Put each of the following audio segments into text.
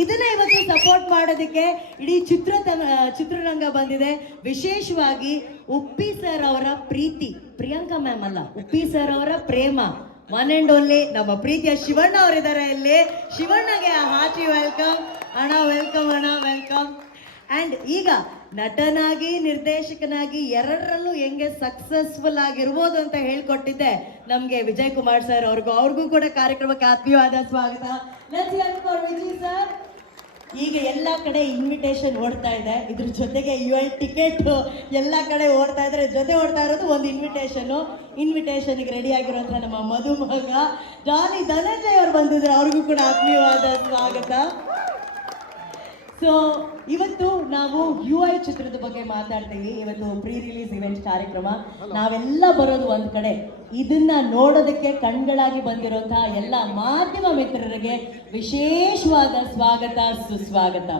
ಇದನ್ನ ಇವತ್ತು ಸಪೋರ್ಟ್ ಮಾಡೋದಕ್ಕೆ ಇಡೀ ಚಿತ್ರರಂಗ ಬಂದಿದೆ. ವಿಶೇಷವಾಗಿ ಉಪ್ಪಿ ಸರ್ ಅವರ ಪ್ರೀತಿ, ಪ್ರಿಯಾಂಕಾ ಮ್ಯಾಮ್ ಅಲ್ಲ, ಉಪ್ಪಿ ಸರ್ ಅವರ ಪ್ರೇಮ, ಒನ್ ಅಂಡ್ ಓನ್ಲಿ ನಮ್ಮ ಪ್ರೀತಿಯ ಶಿವಣ್ಣ ಅವರಿದ್ದಾರೆ ಇಲ್ಲಿ. ಶಿವಣ್ಣಗೆ ಹಾರ್ಟಿ ವೆಲ್ಕಮ್ ಅಣ್ಣ, ವೆಲ್ಕಮ್ ಅಣ್ಣ, ವೆಲ್ಕಮ್. ಅಂಡ್ ಈಗ ನಟನಾಗಿ ನಿರ್ದೇಶಕನಾಗಿ ಎರಡರಲ್ಲೂ ಹೆಂಗೆ ಸಕ್ಸಸ್ಫುಲ್ ಆಗಿರ್ಬೋದು ಅಂತ ಹೇಳ್ಕೊಟ್ಟಿದ್ದೆ ನಮ್ಗೆ ವಿಜಯ್ ಕುಮಾರ್ ಸರ್ ಅವ್ರಿಗೂ ಕೂಡ ಕಾರ್ಯಕ್ರಮಕ್ಕೆ ಆತ್ಮೀಯವಾದ ಸ್ವಾಗತ. ವಿಜಯ್ ಸರ್, ಈಗ ಎಲ್ಲ ಕಡೆ ಇನ್ವಿಟೇಷನ್ ಓಡ್ತಾ ಇದೆ, ಇದ್ರ ಜೊತೆಗೆ UL ಟಿಕೆಟ್ ಎಲ್ಲ ಕಡೆ ಓಡ್ತಾ ಇದ್ರೆ, ಜೊತೆ ಓಡ್ತಾ ಇರೋದು ಒಂದು ಇನ್ವಿಟೇಷನ್ಗೆ ರೆಡಿ ಆಗಿರುವಂತಹ ನಮ್ಮ ಮಧುಮಗ ಜಾನಿ ಧನಂಜಯ್ ಅವರು ಬಂದಿದ್ದಾರೆ, ಅವ್ರಿಗೂ ಕೂಡ ಆತ್ಮೀಯವಾದ ಸ್ವಾಗತ. ಸೊ ಇವತ್ತು ನಾವು UI ಚಿತ್ರದ ಬಗ್ಗೆ ಮಾತಾಡ್ತೀವಿ. ಇವತ್ತು ಪ್ರೀ ರಿಲೀಸ್ ಇವೆಂಟ್ ಕಾರ್ಯಕ್ರಮ. ನಾವೆಲ್ಲ ಬರೋದು ಒಂದ್ ಕಡೆ, ಇದನ್ನ ನೋಡೋದಕ್ಕೆ ಕಣ್ಗಳಾಗಿ ಬಂದಿರುವಂತಹ ಎಲ್ಲ ಮಾಧ್ಯಮ ಮಿತ್ರರಿಗೆ ವಿಶೇಷವಾದ ಸ್ವಾಗತ, ಸುಸ್ವಾಗತ.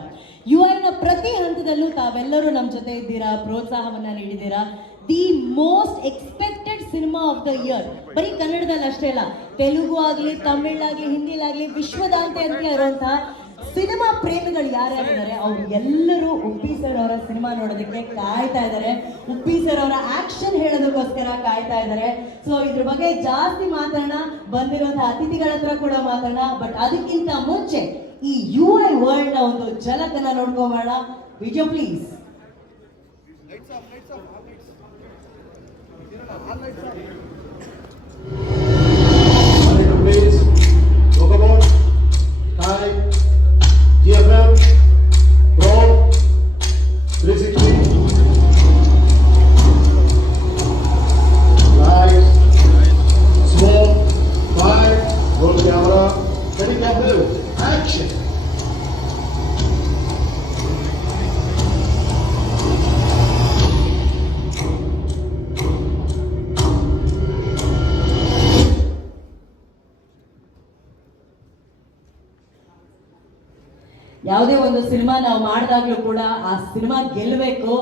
UIನ ಪ್ರತಿ ಹಂತದಲ್ಲೂ ತಾವೆಲ್ಲರೂ ನಮ್ಮ ಜೊತೆ ಇದ್ದೀರಾ, ಪ್ರೋತ್ಸಾಹವನ್ನ ನೀಡಿದ್ದೀರಾ. The most expected cinema of the year, ಬರೀ ಕನ್ನಡದಲ್ಲಿ ಅಷ್ಟೇ ಅಲ್ಲ, ತೆಲುಗು ಆಗಲಿ, ತಮಿಳಾಗ್ಲಿ, ಹಿಂದಿಲಾಗ್ಲಿ, ವಿಶ್ವದಾದ್ಯಂತ ಇರುವಂತಹ ಸಿನಿಮಾ ಪ್ರೇಮಿಗಳು ಯಾರ್ಯಾರಿದ್ದಾರೆ ಅವ್ರು ಎಲ್ಲರೂ ಉಪ್ಪಿ ಸರ್ ಅವರ ಸಿನಿಮಾ ನೋಡೋದಕ್ಕೆ ಕಾಯ್ತಾ ಇದ್ದಾರೆ. ಉಪ್ಪಿ ಸರ್ ಅವರ ಆಕ್ಷನ್ ಹೇಳೋದಕ್ಕೋಸ್ಕರ ಕಾಯ್ತಾ ಇದ್ದಾರೆ. ಸೊ ಇದ್ರ ಬಗ್ಗೆ ಜಾಸ್ತಿ ಮಾತಾಡೋಣ, ಬಂದಿರುವಂತಹ ಅತಿಥಿಗಳ ಹತ್ರ ಕೂಡ ಮಾತಾಡೋಣ. ಬಟ್ ಅದಕ್ಕಿಂತ ಮುಂಚೆ ಈ UI ವರ್ಲ್ಡ್ ನ ಒಂದು ಝಲಕನ್ನ ನೋಡ್ಕೊಂಬೋಣ. Video please. GFM, Pro, 360, lights, smoke, fire, roll the camera, ready camera, action. ಯಾವುದೇ ಒಂದು ಸಿನಿಮಾ ನಾವು ಮಾಡಿದಾಗ್ಲೂ ಕೂಡ ಆ ಸಿನಿಮಾ ಗೆಲ್ಲಬೇಕು,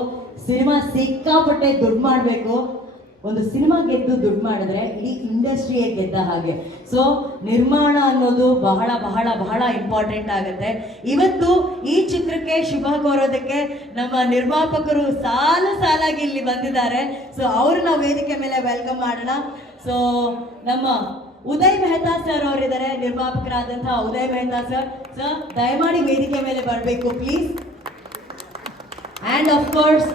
ಸಿನಿಮಾ ಸಿಕ್ಕಾಪಟ್ಟೆ ದುಡ್ಡು ಮಾಡಬೇಕು. ಒಂದು ಸಿನಿಮಾ ಗೆದ್ದು ದುಡ್ಡು ಮಾಡಿದ್ರೆ ಇಡೀ ಇಂಡಸ್ಟ್ರಿಯೇ ಗೆದ್ದ ಹಾಗೆ. ಸೊ ನಿರ್ಮಾಣ ಅನ್ನೋದು ಬಹಳ ಬಹಳ ಬಹಳ ಇಂಪಾರ್ಟೆಂಟ್ ಆಗುತ್ತೆ. ಇವತ್ತು ಈ ಚಿತ್ರಕ್ಕೆ ಶುಭ ಕೋರೋದಕ್ಕೆ ನಮ್ಮ ನಿರ್ಮಾಪಕರು ಸಾಲಾಗಿ ಇಲ್ಲಿ ಬಂದಿದ್ದಾರೆ. ಸೊ ಅವರು ನಾವು ವೇದಿಕೆ ಮೇಲೆ ವೆಲ್ಕಮ್ ಮಾಡೋಣ. ಸೊ ನಮ್ಮ ಉದಯ್ ಮೆಹ್ತಾ ಸರ್ ಅವರಿದ್ದಾರೆ, ನಿರ್ಮಾಪಕರಾದಂತಹ ಉದಯ್ ಮೆಹ್ತಾ ಸರ್. ಸರ್ ದಯಮಾಡಿ ವೇದಿಕೆ ಮೇಲೆ ಬರಬೇಕು ಪ್ಲೀಸ್. ಅಂಡ್ ಆಫ್ ಕೋರ್ಸ್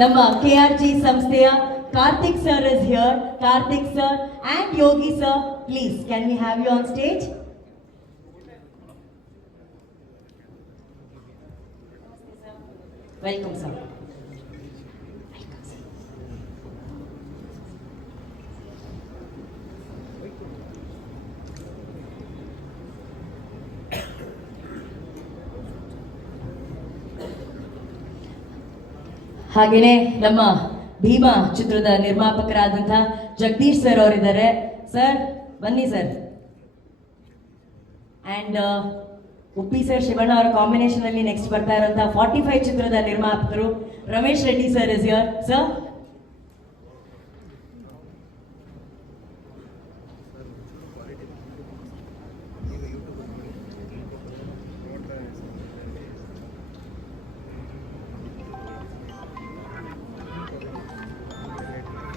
ನಮ್ಮ KRG ಸಂಸ್ಥೆಯ Karthik sir is here. Karthik sir and Yogi sir, please can we have you on stage? Welcome sir. ಹಾಗೇನೆ ನಮ್ಮ ಭೀಮಾ ಚಿತ್ರದ ನಿರ್ಮಾಪಕರಾದಂತಹ ಜಗದೀಶ್ ಸರ್ ಅವರಿದ್ದಾರೆ. ಸರ್ ಬನ್ನಿ sir. And Uppi sir Shivanna ಅವರ ಕಾಂಬಿನೇಷನ್ ಅಲ್ಲಿ ನೆಕ್ಸ್ಟ್ ಬರ್ತಾ ಇರುವಂತಹ 45 ಚಿತ್ರದ ನಿರ್ಮಾಪಕರು Ramesh Reddy sir is here. Sir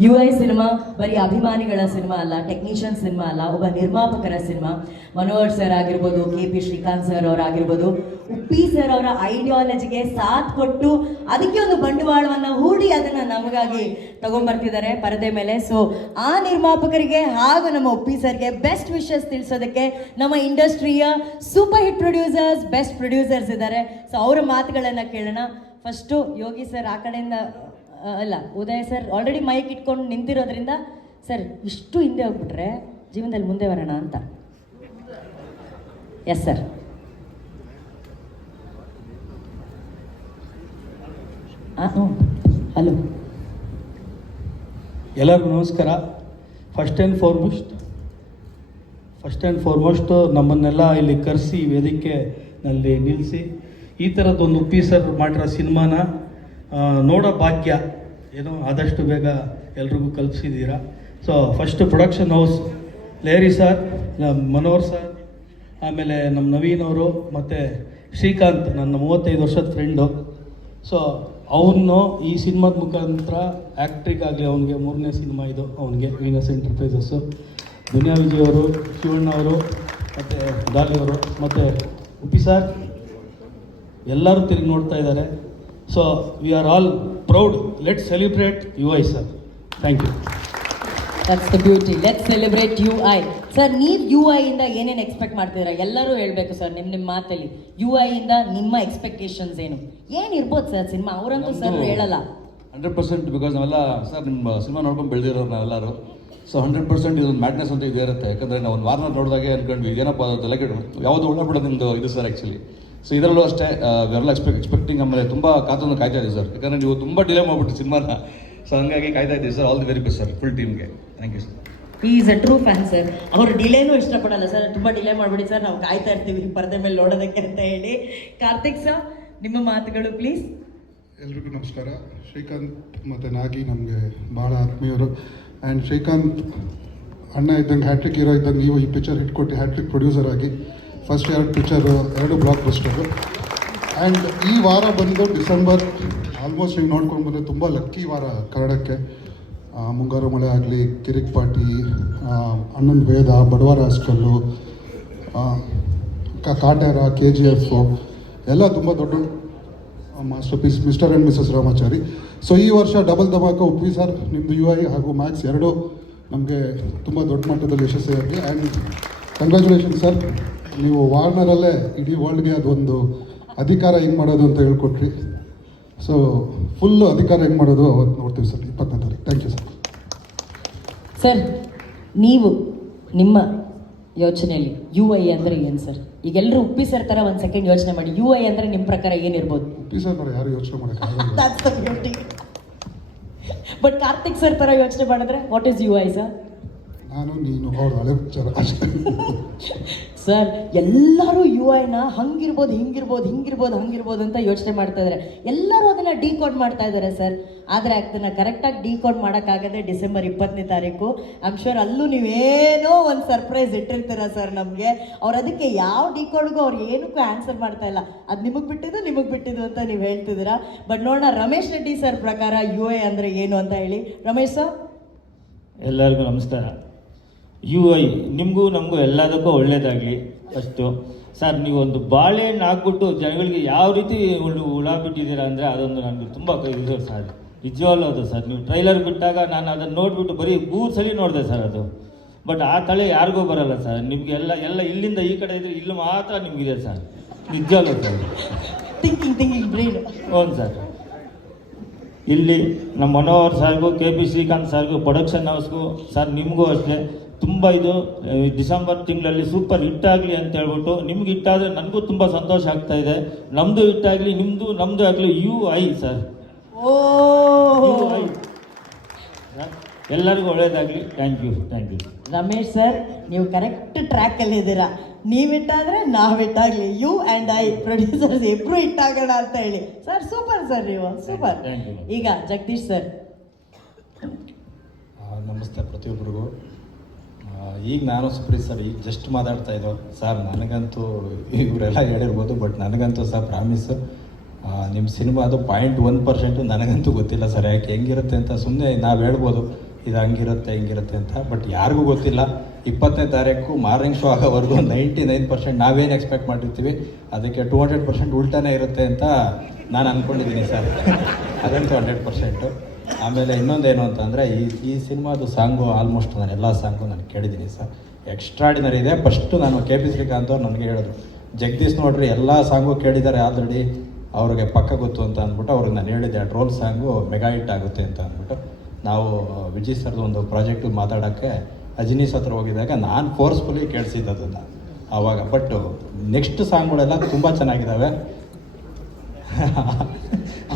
UI cinema ಬರೀ ಅಭಿಮಾನಿಗಳ ಸಿನಿಮಾ ಅಲ್ಲ, ಟೆಕ್ನಿಷಿಯನ್ ಸಿನಿಮಾ ಅಲ್ಲ, ಒಬ್ಬ ನಿರ್ಮಾಪಕರ ಸಿನಿಮಾ. ಮನೋಹರ್ ಸರ್ ಆಗಿರ್ಬೋದು, KP ಶ್ರೀಕಾಂತ್ ಸರ್ ಅವರಾಗಿರ್ಬೋದು, ಉಪ್ಪಿ ಸರ್ ಅವರ ಐಡಿಯಾಲಜಿಗೆ ಸಾಥ್ ಕೊಟ್ಟು ಅದಕ್ಕೆ ಒಂದು ಬಂಡವಾಳವನ್ನು ಹೂಡಿ ಅದನ್ನು ನಮಗಾಗಿ ತಗೊಂಡ್ಬರ್ತಿದ್ದಾರೆ ಪರದೆ ಮೇಲೆ. ಸೊ ಆ ನಿರ್ಮಾಪಕರಿಗೆ ಹಾಗೂ ನಮ್ಮ ಉಪ್ಪಿ ಸರ್ಗೆ ಬೆಸ್ಟ್ ವಿಶಸ್ ತಿಳಿಸೋದಕ್ಕೆ ನಮ್ಮ ಇಂಡಸ್ಟ್ರಿಯ super hit producers, best producers ಇದ್ದಾರೆ. ಸೊ ಅವರ ಮಾತುಗಳನ್ನು ಕೇಳೋಣ. ಫಸ್ಟು ಯೋಗಿ ಸರ್ ಆ ಕಡೆಯಿಂದ ಅಲ್ಲ, ಉದಯ್ ಸರ್ ಆಲ್ರೆಡಿ ಮೈಕ್ ಇಟ್ಕೊಂಡು ನಿಂತಿರೋದ್ರಿಂದ ಸರ್ ಇಷ್ಟು ಹಿಂದೆ ಹೋಗ್ಬಿಟ್ರೆ ಜೀವನದಲ್ಲಿ ಮುಂದೆ ಬರೋಣ ಅಂತ. Yes sir. ಹಲೋ, ಎಲ್ಲರಿಗೂ ನಮಸ್ಕಾರ. ಫಸ್ಟ್ ಆ್ಯಂಡ್ ಫಾರ್ಮೋಸ್ಟ್ ನಮ್ಮನ್ನೆಲ್ಲ ಇಲ್ಲಿ ಕರೆಸಿ ವೇದಿಕೆನಲ್ಲಿ ನಿಲ್ಲಿಸಿ ಈ ಥರದ್ದೊಂದು ಉಪ್ಪಿ ಸರ್ ಮಾಡಿರೋ ಸಿನಿಮಾನ ನೋಡೋ ಭಾಗ್ಯ ಏನೋ ಆದಷ್ಟು ಬೇಗ ಎಲ್ರಿಗೂ ಕಲ್ಪಿಸಿದ್ದೀರಾ. ಸೊ ಫಸ್ಟ್ ಪ್ರೊಡಕ್ಷನ್ ಹೌಸ್ ಲೇರಿ ಸರ್, ಮನೋಹರ್ ಸರ್, ಆಮೇಲೆ ನಮ್ಮ ನವೀನ್ ಅವರು ಮತ್ತು ಶ್ರೀಕಾಂತ್ ನನ್ನ 35 ವರ್ಷದ ಫ್ರೆಂಡು. ಸೊ ಅವನು ಈ ಸಿನಿಮಾದ ಮುಖಾಂತರ ಆ್ಯಕ್ಟ್ರಿಗಾಗಲಿ ಅವನಿಗೆ 3ನೇ ಸಿನಿಮಾ ಇದು ಅವನಿಗೆ ವೀನಸ್ ಎಂಟರ್ಪ್ರೈಸಸ್ಸು. ದುನಿಯಾ ವಿಜಯ್ ಅವರು, ಶಿವಣ್ಣ ಅವರು ಮತ್ತು ಡಾಲಿ ಅವರು ಮತ್ತು ಉಪ್ಪಿ ಸರ್ ಎಲ್ಲರೂ ತಿರುಗಿ ನೋಡ್ತಾ ಇದ್ದಾರೆ. So we are all proud. Let's celebrate UI sir. Thank you. That's the beauty. Let's celebrate UI. Sir, ನೀವು UI ಇಂದ ಏನೇನು ಎಕ್ಸ್ಪೆಕ್ಟ್ ಮಾಡ್ತಿದ್ದೀರಾ? ಎಲ್ಲರೂ ಹೇಳಬೇಕು ಸರ್ ನಿಮ್ಮ ಮಾತಲ್ಲಿ. UI ಇಂದ ನಿಮ್ಮ ಎಕ್ಸ್ಪೆಕ್ಟೇಷನ್ಸ್ ಏನಿರ್ಬೋದು ಸರ್ ಸಿನಿಮಾ? ಅವರಂತೂ ಸರ್ ಹೇಳಲ್ಲ. 100% ಬಿಕಾಸ್ ನಾವೆಲ್ಲ ಸರ್ ನಿಮ್ಮ ಸಿನಿಮಾ ನೋಡ್ಕೊಂಡು ಬೆಳೆದಿರೋರು ನಾವೆಲ್ಲರೂ. ಸೊ 100% ಇದೊಂದು ಮ್ಯಾಡ್ನೆಸ್ ಅಂತ ಇದೇ ಇರುತ್ತೆ. ಯಾಕಂದರೆ ನಾವು ಒಂದು ವಾರನ ನೋಡಿದಾಗೆ ಅಂದ್ಕೊಂಡ್ವಿ ಏನಪ್ಪ ಅದು ತಲೆಗೆ ಯಾವುದು ಉಳ್ಳಬಿಡೋದು ನಿಮ್ಮದು ಇದು ಸರ್ ಆ್ಯಕ್ಚುಲಿ. ಸೊ ಇದರಲ್ಲೂ ಅಷ್ಟೇ ವೆಲ್ಲ ಎಕ್ಸ್ಪೆಕ್ಟಿಂಗ್. ಆಮೇಲೆ ತುಂಬ ಕಾಯ್ತಾ ಇದ್ದೀವಿ ಸರ್, ಯಾಕಂದರೆ ನೀವು ತುಂಬ ಡಿಲೇ ಮಾಡಿಬಿಟ್ಟು ಸಿನಿಮಾನ. ಸೊ ಹಂಗಾಗಿ ಕಾಯ್ತಾ ಇದ್ದೀವಿ sir. All the very best sir full ಟೀಮ್ಗೆ. Thank you sir. Is a true fan sir. ಅವರು ಡಿಲೇನೂ ಇಷ್ಟಪಡಲ್ಲ ಸರ್. ತುಂಬ ಡಿಲೇ ಮಾಡಿಬಿಡಿ ಸರ್, ನಾವು ಕಾಯ್ತಾ ಇರ್ತೀವಿ ಪರದೆ ಮೇಲೆ ನೋಡೋದಕ್ಕೆ ಅಂತ ಹೇಳಿ. ಕಾರ್ತಿಕ್ ಸರ್, ನಿಮ್ಮ ಮಾತುಗಳು ಪ್ಲೀಸ್. ಎಲ್ರಿಗೂ ನಮಸ್ಕಾರ. ಶ್ರೀಕಾಂತ್ ಮತ್ತು ನಾಗಿ ನಮಗೆ ಭಾಳ ಆತ್ಮೀಯರು. ಆ್ಯಂಡ್ ಶ್ರೀಕಾಂತ್ ಅಣ್ಣ ಇದ್ದಂಗೆ ಹ್ಯಾಟ್ರಿಕ್ ಹೀರೋ ಇದ್ದಂಗೆ ನೀವು ಈ ಪಿಕ್ಚರ್ ಹಿಟ್ ಕೊಟ್ಟು ಹ್ಯಾಟ್ರಿಕ್ ಪ್ರೊಡ್ಯೂಸರ್ ಆಗಿ first 2 picture 2 blockbuster. And ಈ ವಾರ ಬಂದು ಡಿಸೆಂಬರ್ ಆಲ್ಮೋಸ್ಟ್ ನೀವು ನೋಡ್ಕೊಂಡು ಬಂದರೆ ತುಂಬ ಲಕ್ಕಿ ವಾರ ಕನ್ನಡಕ್ಕೆ. ಮುಂಗಾರು ಮಳೆ ಆಗಲಿ, ಕಿರಿಕ್ ಪಾಟಿ, ಅಣ್ಣನ ವೇದ, ಬಡವರ ಹಾಸ್ಟೆಲ್ಲು, ಕಾಟ್ಯಾರ, KGF ಎಲ್ಲ ತುಂಬ ದೊಡ್ಡ masterpiece, mister and Mrs Ramachari. So ಈ ವರ್ಷ ಡಬಲ್ ಧಮಾಕ ಉಪ್ಪಿ ಸರ್, ನಿಮ್ಮದು UI ಹಾಗೂ ಮ್ಯಾಕ್ಸ್ 2 ನಮಗೆ ತುಂಬ ದೊಡ್ಡ ಮಟ್ಟದಲ್ಲಿ ಯಶಸ್ವಿಯಾಗಿ. ಆ್ಯಂಡ್ ಕಂಗ್ರ್ಯಾಚುಲೇಷನ್ ಸರ್, ನೀವು ವಾರ್ನರಲ್ಲೇ ಇಡೀ ವರ್ಲ್ಡ್ಗೆ ಅದೊಂದು ಅಧಿಕಾರ ಹೆಂಗೆ ಮಾಡೋದು ಅಂತ ಹೇಳ್ಕೊಟ್ರಿ. ಸೊ ಫುಲ್ಲು ಅಧಿಕಾರ ಹೆಂಗೆ ಮಾಡೋದು ಅವತ್ತು ನೋಡ್ತೀವಿ ಸರ್ 20ನೇ ತಾರೀಕು. Thank you sir. ಸರ್, ನೀವು ನಿಮ್ಮ ಯೋಚನೆಯಲ್ಲಿ UI ಅಂದರೆ ಏನು ಸರ್? ಈಗ ಎಲ್ಲರೂ ಉಪ್ಪಿ ಸರ್ ಥರ ಒಂದು ಸೆಕೆಂಡ್ ಯೋಚನೆ ಮಾಡಿ. UI ಅಂದರೆ ನಿಮ್ಮ ಪ್ರಕಾರ ಏನಿರ್ಬೋದು? ಉಪ್ಪಿ ಸರ್ ನೋಡಿ ಯಾರು ಯೋಚನೆ ಮಾಡೋಕ್ಕಾಗಲ್ಲ. That's the beauty. But Karthik sir ಥರ ಯೋಚನೆ ಮಾಡಿದ್ರೆ ವಾಟ್ ಈಸ್ UI ಸರ್? ನಾನು ನೀನು ಅವ್ರ ಹಳೆ ವಿಚಾರ ಅಷ್ಟೇ. ಸರ್, ಎಲ್ಲರೂ UI-ನ ಹಂಗಿರ್ಬೋದು, ಹಿಂಗಿರ್ಬೋದು ಅಂತ ಯೋಚನೆ ಮಾಡ್ತಾ ಇದ್ದಾರೆ. ಎಲ್ಲರೂ ಅದನ್ನು ಡಿಕೋಡ್ ಮಾಡ್ತಾ ಇದ್ದಾರೆ ಸರ್. ಆದರೆ ಅದನ್ನು ಕರೆಕ್ಟಾಗಿ ಡಿಕೋಡ್ ಮಾಡೋಕ್ಕಾಗದೆ ಡಿಸೆಂಬರ್ 20ನೇ ತಾರೀಕು. ಐ ಆಮ್ ಶೋರ್ ಅಲ್ಲೂ ನೀವೇನೋ ಒಂದು ಸರ್ಪ್ರೈಸ್ ಇಟ್ಟಿರ್ತೀರ ಸರ್ ನಮಗೆ. ಅವ್ರು ಅದಕ್ಕೆ ಯಾವ ಡಿಕೋಡ್ಗೂ ಅವ್ರು ಏನಕ್ಕೂ ಆನ್ಸರ್ ಮಾಡ್ತಾ ಇಲ್ಲ. ಅದು ನಿಮಗೆ ಬಿಟ್ಟಿದ್ದು ಅಂತ ನೀವು ಹೇಳ್ತಿದ್ದೀರಾ. ಬಟ್ ನೋಡೋಣ ರಮೇಶ್ ರೆಡ್ಡಿ ಸರ್ ಪ್ರಕಾರ UI ಅಂದರೆ ಏನು ಅಂತ ಹೇಳಿ. ರಮೇಶ್ ಸರ್. ಎಲ್ಲರಿಗೂ ನಮಸ್ಕಾರ. UI ನಿಮಗೂ ನಮಗೂ ಎಲ್ಲದಕ್ಕೂ ಒಳ್ಳೆಯದಾಗಲಿ. ಫಸ್ಟು ಸರ್, ನೀವೊಂದು ಬಾಳೆಹಣ್ಣು ಹಾಕ್ಬಿಟ್ಟು ಜನಗಳಿಗೆ ಯಾವ ರೀತಿ ಹುಳ ಬಿಟ್ಟಿದ್ದೀರಾ ಅಂದರೆ ಅದೊಂದು ನನಗೆ ತುಂಬ ಇದು ಸರ್, ನಿಜವಾಗ್ಲೂ ಅದು ಸರ್. ನೀವು ಟ್ರೈಲರ್ ಬಿಟ್ಟಾಗ ನಾನು ಅದನ್ನು ನೋಡಿಬಿಟ್ಟು ಬರೀ 3 ಸಲ ನೋಡಿದೆ ಸರ್ ಅದು. ಬಟ್ ಆ ತಲೆ ಯಾರಿಗೂ ಬರಲ್ಲ ಸರ್. ನಿಮಗೆ ಎಲ್ಲ ಇಲ್ಲಿಂದ ಈ ಕಡೆ ಇದ್ರೆ ಇಲ್ಲಿ ಮಾತ್ರ ನಿಮಗಿದೆ ಸರ್, ನಿಜವಾಗ್ಲೂ ಸರ್. Thinking brain. ಹೌದು ಸರ್. ಇಲ್ಲಿ ನಮ್ಮ ಮನೋಹರ್ ಸರ್ಗೂ, KP ಶ್ರೀಕಾಂತ್ ಸರ್ಗೂ, ಪ್ರೊಡಕ್ಷನ್ ಹೌಸ್ಗೂ ಸರ್, ನಿಮಗೂ ಅಷ್ಟೇ ತುಂಬ ಇದು ಡಿಸೆಂಬರ್ ತಿಂಗಳಲ್ಲಿ ಸೂಪರ್ ಹಿಟ್ ಆಗಲಿ ಅಂತ ಹೇಳ್ಬಿಟ್ಟು, ನಿಮ್ಗೆ ಹಿಟ್ಟಾದರೆ ನನಗೂ ತುಂಬ ಸಂತೋಷ ಆಗ್ತಾ ಇದೆ. ನಮ್ಮದು ಹಿಟ್ಟಾಗಲಿ, ನಮ್ಮದು ಆಗಲಿ. UI ಸರ್, UI ಎಲ್ಲರಿಗೂ ಒಳ್ಳೇದಾಗಲಿ. Thank you. ರಮೇಶ್ ಸರ್, ನೀವು ಕರೆಕ್ಟ್ ಟ್ರ್ಯಾಕಲ್ಲಿ ಇದ್ದೀರಾ. ನೀವು ಇಟ್ಟಾದರೆ ನಾವು ಇಟ್ಟಾಗಲಿ, ಯು ಆ್ಯಂಡ್ ಐ ಪ್ರೊಡ್ಯೂಸರ್ಸ್ ಇಬ್ಬರು ಇಟ್ಟಾಗೋಣ ಅಂತ ಹೇಳಿ. ಸರ್ ಸೂಪರ್ ಸರ್, ನೀವು ಸೂಪರ್. ಈಗ ಜಗದೀಶ್ ಸರ್. ನಮಸ್ತೆ ಪ್ರತಿಯೊಬ್ಬರಿಗೂ. ಈಗ ನಾನು ಸುಪ್ರೀತ್ ಸರ್ ಈಗ ಜಸ್ಟ್ ಮಾತಾಡ್ತಾ ಇದ್ದೋ ಸರ್. ನನಗಂತೂ ಇವರೆಲ್ಲ ಹೇಳಿರ್ಬೋದು, ಬಟ್ ನನಗಂತೂ ಸರ್ ಪ್ರಾಮಿಸ್ ನಿಮ್ಮ ಸಿನಿಮಾ ಅದು 0.1% ನನಗಂತೂ ಗೊತ್ತಿಲ್ಲ ಸರ್. ಯಾಕೆ ಹೆಂಗಿರುತ್ತೆ ಅಂತ ಸುಮ್ಮನೆ ನಾವು ಹೇಳ್ಬೋದು. ಇದು ಹಂಗಿರುತ್ತೆ ಹಿಂಗಿರುತ್ತೆ ಅಂತ. ಬಟ್ ಯಾರಿಗೂ ಗೊತ್ತಿಲ್ಲ 20ನೇ ತಾರೀಕು ಮಾರ್ನಿಂಗ್ ಶೋ ಆಗೋವರೆಗೂ 99% ನಾವೇನು ಎಕ್ಸ್ಪೆಕ್ಟ್ ಮಾಡಿರ್ತೀವಿ ಅದಕ್ಕೆ 200% ಉಲ್ಟಾನೇ ಇರುತ್ತೆ ಅಂತ ನಾನು ಅಂದ್ಕೊಂಡಿದ್ದೀನಿ ಸರ್. ಅದಂತೂ 100%. ಆಮೇಲೆ ಇನ್ನೊಂದೇನು ಅಂತಂದರೆ ಈ ಸಿನಿಮಾದು ಸಾಂಗು ಆಲ್ಮೋಸ್ಟ್ ನಾನು ಎಲ್ಲ ಸಾಂಗು ನಾನು ಕೇಳಿದ್ದೀನಿ ಸರ್. ಎಕ್ಸ್ಟ್ರಾಡಿನರಿ ಇದೆ. ಫಸ್ಟು ನಾನು KP ಶ್ರೀಕಾಂತ್ ಅವ್ರು ನನಗೆ ಹೇಳಿದ್ರು, ಜಗದೀಶ್ ನೋಡ್ರಿ ಎಲ್ಲ ಸಾಂಗು ಕೇಳಿದ್ದಾರೆ ಆಲ್ರೆಡಿ, ಅವ್ರಿಗೆ ಪಕ್ಕ ಗೊತ್ತು ಅಂತ ಅಂದ್ಬಿಟ್ಟು ಅವ್ರಿಗೆ ನಾನು ಹೇಳಿದ್ದೆ ಟ್ರೋಲ್ ಸಾಂಗು ಮೆಗಾ ಹಿಟ್ ಆಗುತ್ತೆ ಅಂತ ಅಂದ್ಬಿಟ್ಟು. ನಾವು ವಿಜಯ್ ಸರ್ದು ಒಂದು ಪ್ರಾಜೆಕ್ಟು ಮಾತಾಡೋಕ್ಕೆ ಅಜಿನೀಸ್ ಹತ್ರ ಹೋಗಿದ್ದಾಗ ನಾನು ಫೋರ್ಸ್ಫುಲಿ ಕೇಳಿಸಿದ್ದು ಅದನ್ನು ಆವಾಗ. ಬಟ್ ನೆಕ್ಸ್ಟ್ ಸಾಂಗ್ಗಳೆಲ್ಲ ತುಂಬ ಚೆನ್ನಾಗಿದ್ದಾವೆ.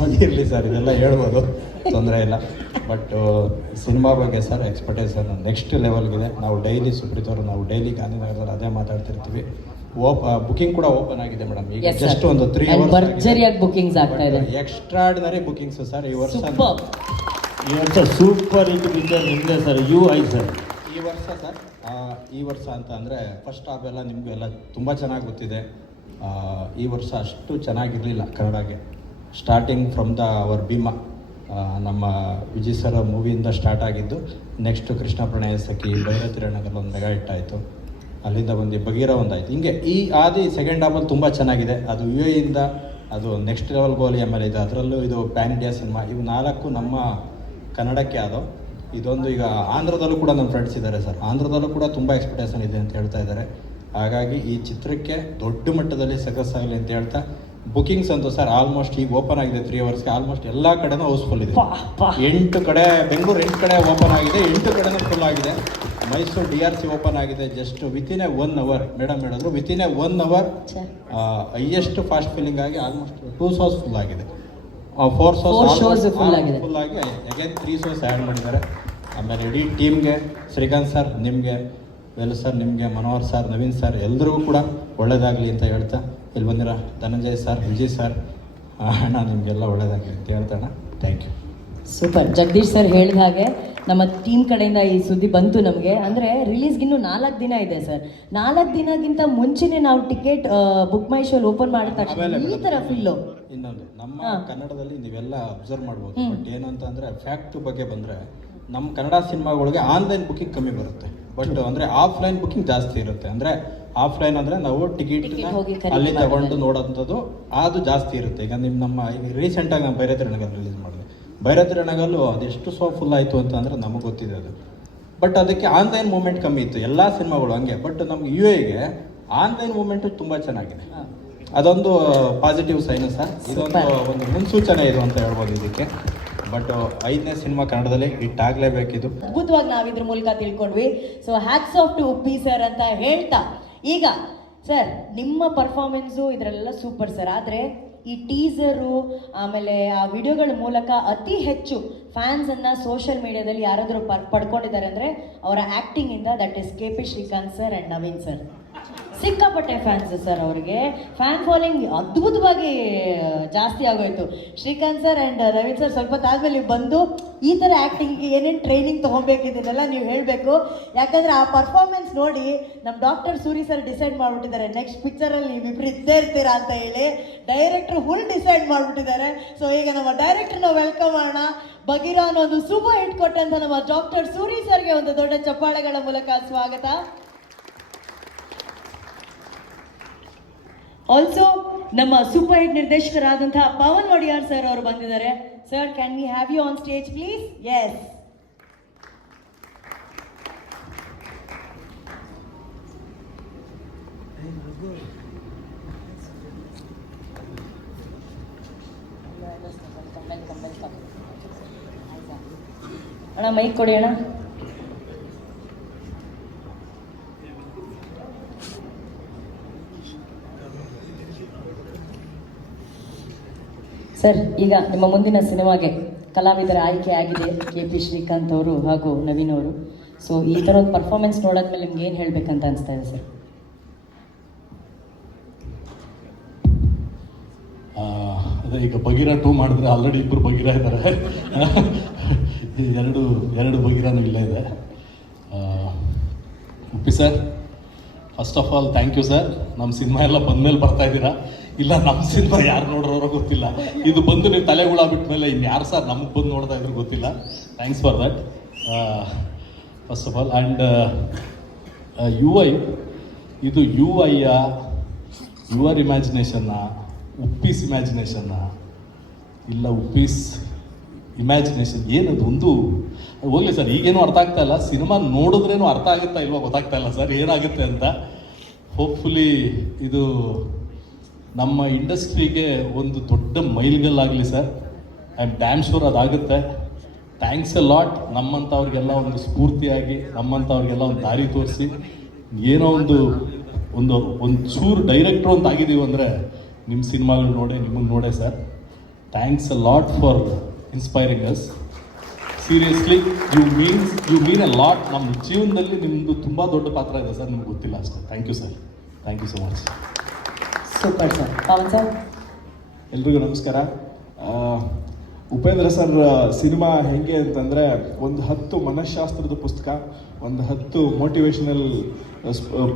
ಅದಿರಲಿ ಸರ್, ಇದೆಲ್ಲ ಹೇಳ್ಬೋದು, ತೊಂದರೆ ಇಲ್ಲ. ಬಟ್ ಸಿನಿಮಾ ಬಗ್ಗೆ ಸರ್ ಎಕ್ಸ್ಪೆಕ್ಟೇಷನ್ ನೆಕ್ಸ್ಟ್ ಲೆವೆಲ್ಗಿದೆ. ನಾವು ಡೈಲಿ ಸುಪ್ರೀತ್ ಅವರು ನಾವು ಡೈಲಿ ಗಾಂಧಿನಗರದಲ್ಲಿ ಅದೇ ಮಾತಾಡ್ತಿರ್ತೀವಿ. ಬುಕಿಂಗ್ ಕೂಡ ಓಪನ್ ಆಗಿದೆ ಮೇಡಮ್. ಈಗ ಜಸ್ಟ್ ಒಂದು 3 ಅವರ್ಸ್ ಭರ್ಜರಿಯಾಗಿ ಬುಕಿಂಗ್ಸ್ ಆಗ್ತಾ ಇದೆ. ಎಕ್ಸ್ಟ್ರಾರ್ಡಿನರಿ ಬುಕಿಂಗ್ಸ್ ಸರ್ ಈ ವರ್ಷ. ಈ ವರ್ಷ ಸೂಪರ್ ಹಿಟ್ ಪಿಕ್ಚರ್ ನಿಮ್ಮದೇ ಸರ್, UI ಸರ್. ಈ ವರ್ಷ ಅಂತ ಅಂದರೆ ಫಸ್ಟ್ ಹಾಫ್ ಎಲ್ಲ ನಿಮಗೂ ಎಲ್ಲ ತುಂಬ ಚೆನ್ನಾಗಿ ಗೊತ್ತಿದೆ. ಈ ವರ್ಷ ಅಷ್ಟು ಚೆನ್ನಾಗಿರಲಿಲ್ಲ ಕನ್ನಡಗೆ. ಸ್ಟಾರ್ಟಿಂಗ್ ಫ್ರಮ್ ಅವರ್ ಭೀಮಾ, ನಮ್ಮ ವಿಜಯ್ ಸರ್ ಮೂವಿಯಿಂದ ಸ್ಟಾರ್ಟ್ ಆಗಿದ್ದು. ನೆಕ್ಸ್ಟ್ ಕೃಷ್ಣ ಪ್ರಣಯ ಸಖಿ, ಭೈರತಿರಣಗಲ್ಲಿ ಒಂದು ಮೆಗಾ ಹಿಟ್ ಆಯಿತು. ಅಲ್ಲಿಂದ ಒಂದು ಬಗೀರ ಒಂದಾಯಿತು. ಹಿಂಗೆ ಈ ಸೆಕೆಂಡ್ ಹಾಫಲ್ಲಿ ತುಂಬ ಚೆನ್ನಾಗಿದೆ. ಅದು UI ಇಂದ ಅದು ನೆಕ್ಸ್ಟ್ ಲೆವೆಲ್ ಗೋಲಿ ಆಮೇಲೆ ಇದೆ. ಅದರಲ್ಲೂ ಇದು ಪ್ಯಾನ್ ಇಂಡಿಯಾ ಸಿನಿಮಾ. ಇವು 4 ನಮ್ಮ ಕನ್ನಡಕ್ಕೆ ಆದವು. ಇದೊಂದು ಈಗ ಆಂಧ್ರದಲ್ಲೂ ಕೂಡ ನಮ್ಮ ಫ್ರೆಂಡ್ಸ್ ಇದ್ದಾರೆ ಸರ್. ಆಂಧ್ರದಲ್ಲೂ ಕೂಡ ತುಂಬ ಎಕ್ಸ್ಪೆಕ್ಟೇಷನ್ ಇದೆ ಅಂತ ಹೇಳ್ತಾ ಇದ್ದಾರೆ. ಹಾಗಾಗಿ ಈ ಚಿತ್ರಕ್ಕೆ ದೊಡ್ಡ ಮಟ್ಟದಲ್ಲಿ ಸಕ್ಸಸ್ ಆಗಲಿ ಅಂತ ಹೇಳ್ತಾ, ಬುಕಿಂಗ್ಸ್ ಅಂತೂ ಸರ್ ಆಲ್ಮೋಸ್ಟ್ ಈಗ ಓಪನ್ ಆಗಿದೆ 3 ಅವರ್ಸ್ಗೆ. ಆಲ್ಮೋಸ್ಟ್ ಎಲ್ಲ ಕಡೆನೂ ಹೌಸ್ಫುಲ್ ಇದೆ. 8 ಕಡೆ, ಬೆಂಗಳೂರು 8 ಕಡೆ ಓಪನ್ ಆಗಿದೆ, 8 ಕಡೆನೂ ಫುಲ್ ಆಗಿದೆ. ಮೈಸೂರು DRC ಓಪನ್ ಆಗಿದೆ just within a 1 hour. Madam ಹೇಳಿದ್ರು within a 1 hour highest fast filling ಆಗಿ ಆಲ್ಮೋಸ್ಟ್ 2 ಶೋಸ್ ಫುಲ್ ಆಗಿದೆ. 4 ಶೋಸ್ ಫುಲ್ ಆಗಿ ಅಗೇನ್ 3 ಶೋಸ್ ಆ್ಯಡ್ ಮಾಡಿದ್ದಾರೆ. ಆಮೇಲೆ ಇಡೀ ಟೀಮ್ಗೆ ಶ್ರೀಕಾಂತ್ ಸರ್ ನಿಮಗೆ, ವೇಲು ಸರ್ ನಿಮಗೆ, ಮನೋಹರ್ ಸರ್, ನವೀನ್ ಸರ್ ಎಲ್ರಿಗೂ ಕೂಡ ಒಳ್ಳೇದಾಗಲಿ ಅಂತ ಹೇಳ್ತಾ, ಇಲ್ಲಿ ಬಂದಿರೋ ಧನಂಜಯ್ ಸರ್, ವಿಜಯ್ ಸರ್, ಅಣ್ಣ ನಿಮಗೆಲ್ಲ ಒಳ್ಳೇದಾಗಲಿ ಅಂತ ಹೇಳ್ತಾಣ. Thank you. Super. Jagadish sir ಹೇಳಿದ ಹಾಗೆ ನಮ್ಮ ಟೀಮ್ ಕಡೆಯಿಂದ ಈ ಸುದ್ದಿ ಬಂತು ನಮಗೆ. ಅಂದರೆ ರಿಲೀಸ್ಗಿನ್ನೂ 4 ದಿನ ಇದೆ ಸರ್. 4 ದಿನಕ್ಕಿಂತ ಮುಂಚೆನೇ ನಾವು ಟಿಕೆಟ್ ಬುಕ್ ಮೈ ಶೋಲ್ ಓಪನ್ ಮಾಡಿದ ತಕ್ಷಣ ಈ ಥರ ಫಿಲ್ಲು. ಇನ್ನೊಂದು ನಮ್ಮ ಕನ್ನಡದಲ್ಲಿ ನೀವೆಲ್ಲ ಅಬ್ಸರ್ವ್ ಮಾಡ್ಬೋದು. ಬಟ್ ಏನು ಅಂತ ಅಂದರೆ ಫ್ಯಾಕ್ಟ್ ಬಗ್ಗೆ ಬಂದರೆ ನಮ್ಮ ಕನ್ನಡ ಸಿನಿಮಾಗಳಿಗೆ ಆನ್ಲೈನ್ ಬುಕಿಂಗ್ ಕಮ್ಮಿ ಬರುತ್ತೆ. ಬಟ್ ಅಂದರೆ ಆಫ್ಲೈನ್ ಬುಕಿಂಗ್ ಜಾಸ್ತಿ ಇರುತ್ತೆ. ಅಂದರೆ ಆಫ್ಲೈನ್ ಅಂದರೆ ನಾವು ಟಿಕೆಟ್ ಅಲ್ಲಿ ತಗೊಂಡು ನೋಡೋಂಥದ್ದು ಅದು ಜಾಸ್ತಿ ಇರುತ್ತೆ. ಈಗ ನಮ್ಮ ರೀಸೆಂಟಾಗಿ ನಾವು ಭೈರತಿರಣಗಲ್ ರಿಲೀಸ್ ಮಾಡಿದೆ. ಭೈರತಿರಣಗಲ್ಲು ಅದೆಷ್ಟು ಶೋ ಫುಲ್ ಆಯಿತು ಅಂತ ಅಂದರೆ ನಮಗೆ ಗೊತ್ತಿದೆ ಅದು. ಬಟ್ ಅದಕ್ಕೆ ಆನ್ಲೈನ್ ಮೂಮೆಂಟ್ ಕಮ್ಮಿ ಇತ್ತು, ಎಲ್ಲ ಸಿನಿಮಾಗಳು ಹಂಗೆ. ಬಟ್ ನಮ್ಗೆ UIಗೆ ಆನ್ಲೈನ್ ಮೂಮೆಂಟು ತುಂಬ ಚೆನ್ನಾಗಿದೆ. ಅದೊಂದು ಪಾಸಿಟಿವ್ ಸೈನು ಸರ್. ಒಂದು ಮುನ್ಸೂಚನೆ ಇದು ಅಂತ ಹೇಳ್ಬೋದು ಇದಕ್ಕೆ. ಬಟ್ 5ನೇ ಸಿನಿಮಾ ಕನ್ನಡದಲ್ಲಿ ಹಿಟ್ ಆಗಲೇಬೇಕಿದು. ಅದ್ಭುತವಾಗಿ ನಾವು ಇದ್ರ ಮೂಲಕ ತಿಳ್ಕೊಂಡ್ವಿ. So hats off to Uppi sir ಅಂತ ಹೇಳ್ತಾ, ಈಗ ಸರ್ ನಿಮ್ಮ ಪರ್ಫಾರ್ಮೆನ್ಸು ಇದರೆಲ್ಲ ಸೂಪರ್ ಸರ್. ಆದರೆ ಈ ಟೀಸರು ಆಮೇಲೆ ಆ ವಿಡಿಯೋಗಳ ಮೂಲಕ ಅತಿ ಹೆಚ್ಚು ಫ್ಯಾನ್ಸನ್ನು ಸೋಷಿಯಲ್ ಮೀಡಿಯಾದಲ್ಲಿ ಯಾರಾದರೂ ಪಡ್ಕೊಂಡಿದ್ದಾರೆ ಅಂದರೆ ಅವರ ಆ್ಯಕ್ಟಿಂಗಿಂದ, that is KP Srikanth sir and Naveen sir. ಸಿಕ್ಕಾಪಟ್ಟೆ ಫ್ಯಾನ್ಸ್ ಸರ್. ಅವರಿಗೆ ಫ್ಯಾನ್ ಫಾಲೋಯಿಂಗ್ ಅದ್ಭುತವಾಗಿ ಜಾಸ್ತಿ ಆಗೋಯ್ತು. Shrikanth sir and Naveen sir ಸ್ವಲ್ಪ ಹೊತ್ತಾದ್ಮೇಲೆ ನೀವು ಬಂದು ಈ ಥರ ಆ್ಯಕ್ಟಿಂಗ್ಗೆ ಏನೇನು ಟ್ರೈನಿಂಗ್ ತೊಗೊಬೇಕಿದ್ದೆಲ್ಲ ನೀವು ಹೇಳಬೇಕು. ಯಾಕಂದರೆ ಆ ಪರ್ಫಾರ್ಮೆನ್ಸ್ ನೋಡಿ ನಮ್ಮ ಡಾಕ್ಟರ್ ಸೂರಿ ಸರ್ ಡಿಸೈಡ್ ಮಾಡಿಬಿಟ್ಟಿದ್ದಾರೆ, ನೆಕ್ಸ್ಟ್ ಪಿಕ್ಚರಲ್ಲಿ ನೀವಿಬ್ಬರು ಇದ್ದೇ ಇರ್ತೀರಾ ಅಂತ ಹೇಳಿ. ಡೈರೆಕ್ಟ್ರು ಫುಲ್ ಡಿಸೈಡ್ ಮಾಡಿಬಿಟ್ಟಿದ್ದಾರೆ. ಸೊ ಈಗ ನಮ್ಮ ಡೈರೆಕ್ಟ್ರನ್ನ ವೆಲ್ಕಮ್ ಮಾಡೋಣ. ಬಗೀರ ಅನ್ನೋ ಒಂದು ಸೂಪರ್ ಹಿಟ್ ಕೊಟ್ಟಂತ ನಮ್ಮ ಡಾಕ್ಟರ್ ಸೂರಿ ಸರ್ಗೆ ಒಂದು ದೊಡ್ಡ ಚಪ್ಪಾಳೆಗಳ ಮೂಲಕ ಸ್ವಾಗತ. ಆಲ್ಸೋ ನಮ್ಮ ಸೂಪರ್ ಹಿಟ್ ನಿರ್ದೇಶಕರಾದಂತಹ ಪವನ್ ಒಡಿಯಾರ್ ಸರ್ ಅವರು ಬಂದಿದ್ದಾರೆ. Sir, can we have you on stage please? Yes. ಅಣ್ಣ ಮೈಕ್ ಕೊಡಿ ಅಣ್ಣ. ಸರ್, ಈಗ ನಿಮ್ಮ ಮುಂದಿನ ಸಿನಿಮಾಗೆ ಕಲಾವಿದರ ಆಯ್ಕೆ ಆಗಿದೆ KP ಶ್ರೀಕಾಂತ್ ಅವರು ಹಾಗೂ ನವೀನ್ ಅವರು. ಸೊ ಈ ಥರ ಒಂದು ಪರ್ಫಾರ್ಮೆನ್ಸ್ ನೋಡಾದ್ಮೇಲೆ ನಿಮ್ಗೆ ಏನು ಹೇಳಬೇಕಂತ ಅನಿಸ್ತಾ ಇದೆ ಸರ್? ಅದೇ ಈಗ ಬಗೀರ 2 ಮಾಡಿದ್ರೆ ಆಲ್ರೆಡಿ 2 ಬಗೀರ ಇದ್ದಾರೆ. ಎರಡು ಬಗೀರನೂ ಇಲ್ಲೇ ಇದೆ. Uppi sir, first of all thank you sir. ನಮ್ಮ ಸಿನಿಮಾ ಎಲ್ಲ ಬಂದಮೇಲೆ ಬರ್ತಾ ಇದ್ದೀರಾ. ಇಲ್ಲ, ನಮ್ಮ ಸಿನಿಮಾ ಯಾರು ನೋಡ್ರೋರೋ ಗೊತ್ತಿಲ್ಲ. ಇದು ಬಂದು ನೀವು ತಲೆಗುಳ ಬಿಟ್ಟ ಮೇಲೆ ಇನ್ನು ಯಾರು ಸರ್ ನಮಗೆ ಬಂದು ನೋಡ್ತಾ ಇದ್ರು ಗೊತ್ತಿಲ್ಲ. Thanks for that. First of all. And U I ಇದು ಯು ಐಯ ಯುವರ್ ಇಮ್ಯಾಜಿನೇಷನ್ನ, ಉಪ್ಪೀಸ್ ಇಮ್ಯಾಜಿನೇಷನ್ನ, ಇಲ್ಲ ಉಪ್ಪೀಸ್ ಇಮ್ಯಾಜಿನೇಷನ್ ಏನದು ಒಂದು ಹೋಗಲಿ ಸರ್. ಈಗೇನು ಅರ್ಥ ಆಗ್ತಾ ಇಲ್ಲ, ಸಿನಿಮಾ ನೋಡಿದ್ರೇನು ಅರ್ಥ ಆಗುತ್ತಾ ಇಲ್ವಾ ಗೊತ್ತಾಗ್ತಾ ಇಲ್ಲ ಸರ್ ಏನಾಗುತ್ತೆ ಅಂತ. ಹೋಪ್ಫುಲಿ ಇದು ನಮ್ಮ ಇಂಡಸ್ಟ್ರಿಗೆ ಒಂದು ದೊಡ್ಡ ಮೈಲಿಗಲ್ಲಾಗಲಿ sir. I am damn sure ಅದಾಗುತ್ತೆ. ಥ್ಯಾಂಕ್ಸ್ ಎ ಲಾಟ್ ನಮ್ಮಂಥವ್ರಿಗೆಲ್ಲ ಒಂದು ಸ್ಫೂರ್ತಿಯಾಗಿ, ನಮ್ಮಂಥವ್ರಿಗೆಲ್ಲ ಒಂದು ದಾರಿ ತೋರಿಸಿ, ಏನೋ ಒಂದು ಒಂದು ಒಂದು ಚೂರು ಡೈರೆಕ್ಟ್ರು ಅಂತ ಆಗಿದ್ದೀವಿ ಅಂದರೆ ನಿಮ್ಮ ಸಿನಿಮಾಗಳು ನೋಡೇ, ನಿಮಗೆ ನೋಡೇ sir. Thanks a lot for inspiring us. Seriously you mean a lot. ನಮ್ಮ ಜೀವನದಲ್ಲಿ ನಿಮ್ಮದು ತುಂಬ ದೊಡ್ಡ ಪಾತ್ರ ಇದೆ ಸರ್, ನಿಮ್ಗೆ ಗೊತ್ತಿಲ್ಲ ಅಷ್ಟೇ. Thank you sir, thank you so much. Super sir. Pavan sir. ಎಲ್ರಿಗೂ ನಮಸ್ಕಾರ. ಉಪೇಂದ್ರ ಸರ್ ಸಿನಿಮಾ ಹೆಂಗೆ ಅಂತಂದರೆ, ಒಂದು 10 ಮನಃಶಾಸ್ತ್ರದ ಪುಸ್ತಕ, ಒಂದು 10 ಮೋಟಿವೇಶನಲ್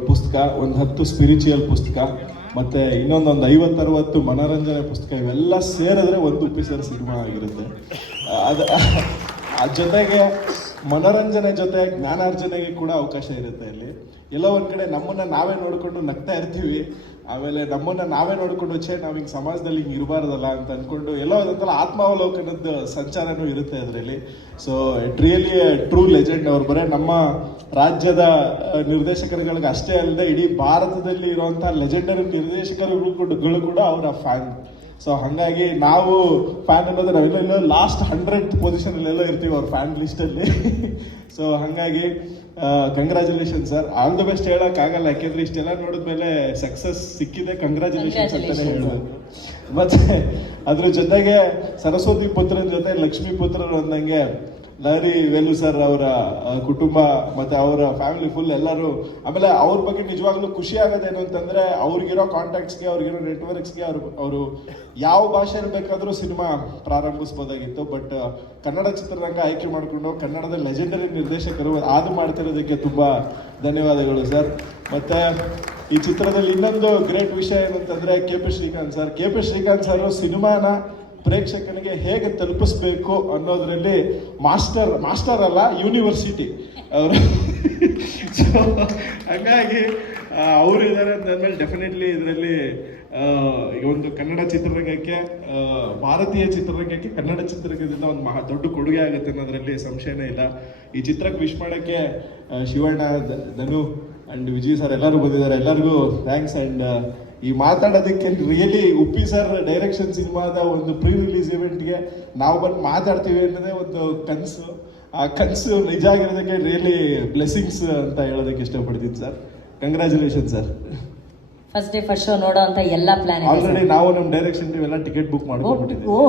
ಪುಸ್ತಕ, ಒಂದು 10 ಸ್ಪಿರಿಚುವಲ್ ಪುಸ್ತಕ, ಮತ್ತು ಇನ್ನೊಂದು 50-60 ಮನೋರಂಜನೆ ಪುಸ್ತಕ, ಇವೆಲ್ಲ ಸೇರಿದ್ರೆ ಒಂದು ಉಪ್ಪಿ ಸರ್ ಸಿನಿಮಾ ಆಗಿರುತ್ತೆ. ಜೊತೆಗೆ ಮನೋರಂಜನೆ ಜೊತೆ ಜ್ಞಾನಾರ್ಜನೆಗೆ ಕೂಡ ಅವಕಾಶ ಇರುತ್ತೆ ಅಲ್ಲಿ. ಎಲ್ಲೋ ಒಂದು ಕಡೆ ನಮ್ಮನ್ನು ನಾವೇ ನೋಡಿಕೊಂಡು ನಗ್ತಾ ಇರ್ತೀವಿ, ಆಮೇಲೆ ನಮ್ಮನ್ನು ನಾವೇ ನೋಡಿಕೊಂಡು ನಾವು ಹಿಂಗೆ ಸಮಾಜದಲ್ಲಿ ಹಿಂಗೆ ಇರಬಾರ್ದಲ್ಲ ಅಂತ ಅಂದ್ಕೊಂಡು ಎಲ್ಲೋ ಒಂಥರ ಆತ್ಮಾವಲೋಕನದ ಸಂಚಾರನೂ ಇರುತ್ತೆ ಅದರಲ್ಲಿ. So it really true legend. ಅವ್ರು ಬರೀ ನಮ್ಮ ರಾಜ್ಯದ ನಿರ್ದೇಶಕರುಗಳಿಗೆ ಅಷ್ಟೇ ಅಲ್ಲದೆ ಇಡೀ ಭಾರತದಲ್ಲಿ ಇರುವಂಥ ಲೆಜೆಂಡರಿ ನಿರ್ದೇಶಕರುಗಳು ಕೂಡ ಅವರ ಫ್ಯಾನ್. ಸೊ ಹಾಗಾಗಿ ನಾವು ಫ್ಯಾನ್ ಅನ್ನೋದು ನಾವೆಲ್ಲೋ ಲಾಸ್ಟ್ 100th ಪೊಸಿಷನಲ್ಲೆಲ್ಲ ಇರ್ತೀವಿ ಅವ್ರ ಫ್ಯಾನ್ ಲಿಸ್ಟಲ್ಲಿ. ಸೊ ಹಾಗಾಗಿ congratulation sir, all the best ಹೇಳೋಕ್ಕಾಗಲ್ಲ, ಯಾಕೆಂದ್ರೆ ಇಷ್ಟೆಲ್ಲ ನೋಡಿದ್ಮೇಲೆ ಸಕ್ಸಸ್ ಸಿಕ್ಕಿದೆ, ಕಂಗ್ರ್ಯಾಚುಲೇಷನ್ಸ್ ಅಂತಾನೆ ಹೇಳ್ಬೋದು. ಮತ್ತೆ ಅದ್ರ ಜೊತೆಗೆ ಸರಸ್ವತಿ ಪುತ್ರನ ಜೊತೆ ಲಕ್ಷ್ಮೀ ಪುತ್ರರು ಅಂದಂಗೆ ಲಹರಿ ವೇಲು ಸರ್ ಅವರ ಕುಟುಂಬ ಮತ್ತು ಅವರ ಫ್ಯಾಮಿಲಿ ಫುಲ್ ಎಲ್ಲರೂ. ಆಮೇಲೆ ಅವ್ರ ಬಗ್ಗೆ ನಿಜವಾಗ್ಲೂ ಖುಷಿ ಆಗೋದೇನು ಅಂತಂದರೆ, ಅವ್ರಿಗಿರೋ ಕಾಂಟ್ಯಾಕ್ಟ್ಸ್ಗೆ, ಅವ್ರಿಗಿರೋ ನೆಟ್ವರ್ಕ್ಸ್ಗೆ ಅವರು ಯಾವ ಭಾಷೆಯಲ್ಲಿ ಬೇಕಾದರೂ ಸಿನಿಮಾ ಪ್ರಾರಂಭಿಸ್ಬೋದಾಗಿತ್ತು. ಬಟ್ ಕನ್ನಡ ಚಿತ್ರರಂಗ ಆಯ್ಕೆ ಮಾಡಿಕೊಂಡು ಕನ್ನಡದ ಲೆಜೆಂಡರಿ ನಿರ್ದೇಶಕರು ಅದು ಮಾಡ್ತಿರೋದಕ್ಕೆ ತುಂಬ ಧನ್ಯವಾದಗಳು ಸರ್. ಮತ್ತು ಈ ಚಿತ್ರದಲ್ಲಿ ಇನ್ನೊಂದು ಗ್ರೇಟ್ ವಿಷಯ ಏನಂತಂದರೆ ಕೆ ಪಿ ಶ್ರೀಕಾಂತ್ ಸರ್ ಸಿನಿಮಾನ ಪ್ರೇಕ್ಷಕನಿಗೆ ಹೇಗೆ ತಲುಪಿಸ್ಬೇಕು ಅನ್ನೋದ್ರಲ್ಲಿ ಮಾಸ್ಟರ್ ಅಲ್ಲ, ಯೂನಿವರ್ಸಿಟಿ ಅವರು. ಸೊ ಹಾಗಾಗಿ ಅವರು ಇದ್ದಾರೆ ಅಂದಮೇಲೆ ಡೆಫಿನೆಟ್ಲಿ ಇದರಲ್ಲಿ ಒಂದು ಕನ್ನಡ ಚಿತ್ರರಂಗಕ್ಕೆ, ಭಾರತೀಯ ಚಿತ್ರರಂಗಕ್ಕೆ ಕನ್ನಡ ಚಿತ್ರರಂಗದಿಂದ ಒಂದು ದೊಡ್ಡ ಕೊಡುಗೆ ಆಗುತ್ತೆ ಅನ್ನೋದ್ರಲ್ಲಿ ಸಂಶಯನೇ ಇಲ್ಲ. ಈ ಚಿತ್ರಕ್ಕೆ ವಿಶ್ ಮಾಡೋಕ್ಕೆ ಶಿವಣ್ಣ, ಧನು ಆ್ಯಂಡ್ ವಿಜಯ್ ಸರ್ ಎಲ್ಲರೂ ಬಂದಿದ್ದಾರೆ. ಎಲ್ಲರಿಗೂ ಥ್ಯಾಂಕ್ಸ್. ಆ್ಯಂಡ್ ಈ ಮಾತಾಡೋದಕ್ಕೆ ರಿಯಲಿ ಉಪ್ಪಿ ಸರ್ ಡೈರೆಕ್ಷನ್ ಸಿನಿಮಾದ ಒಂದು ಪ್ರೀ ರಿಲೀಸ್ ಇವೆಂಟ್ಗೆ ನಾವು ಬಂದು ಮಾತಾಡ್ತೀವಿ ಅನ್ನೋದೇ ಒಂದು ಕನಸು. ಆ ಕನಸು ನಿಜ ಆಗಿರೋದಕ್ಕೆ ರಿಯಲಿ ಬ್ಲೆಸ್ಸಿಂಗ್ಸ್ ಅಂತ ಹೇಳೋದಕ್ಕೆ ಇಷ್ಟಪಡ್ತೀನಿ sir. Congratulation sir. First day first show ನೋಡೋ ಅಂತ ಎಲ್ಲ ಪ್ಲಾನ್ ಆಲ್ರೆಡಿ ನಾವು ನಮ್ಮ ಡೈರೆಕ್ಷನ್ ಟೀಮ್ ಎಲ್ಲ ಟಿಕೆಟ್ ಬುಕ್ ಮಾಡ್ಕೊಂಡ್ಬಿಟ್ಟಿದ್ದೀವಿ. ಓ,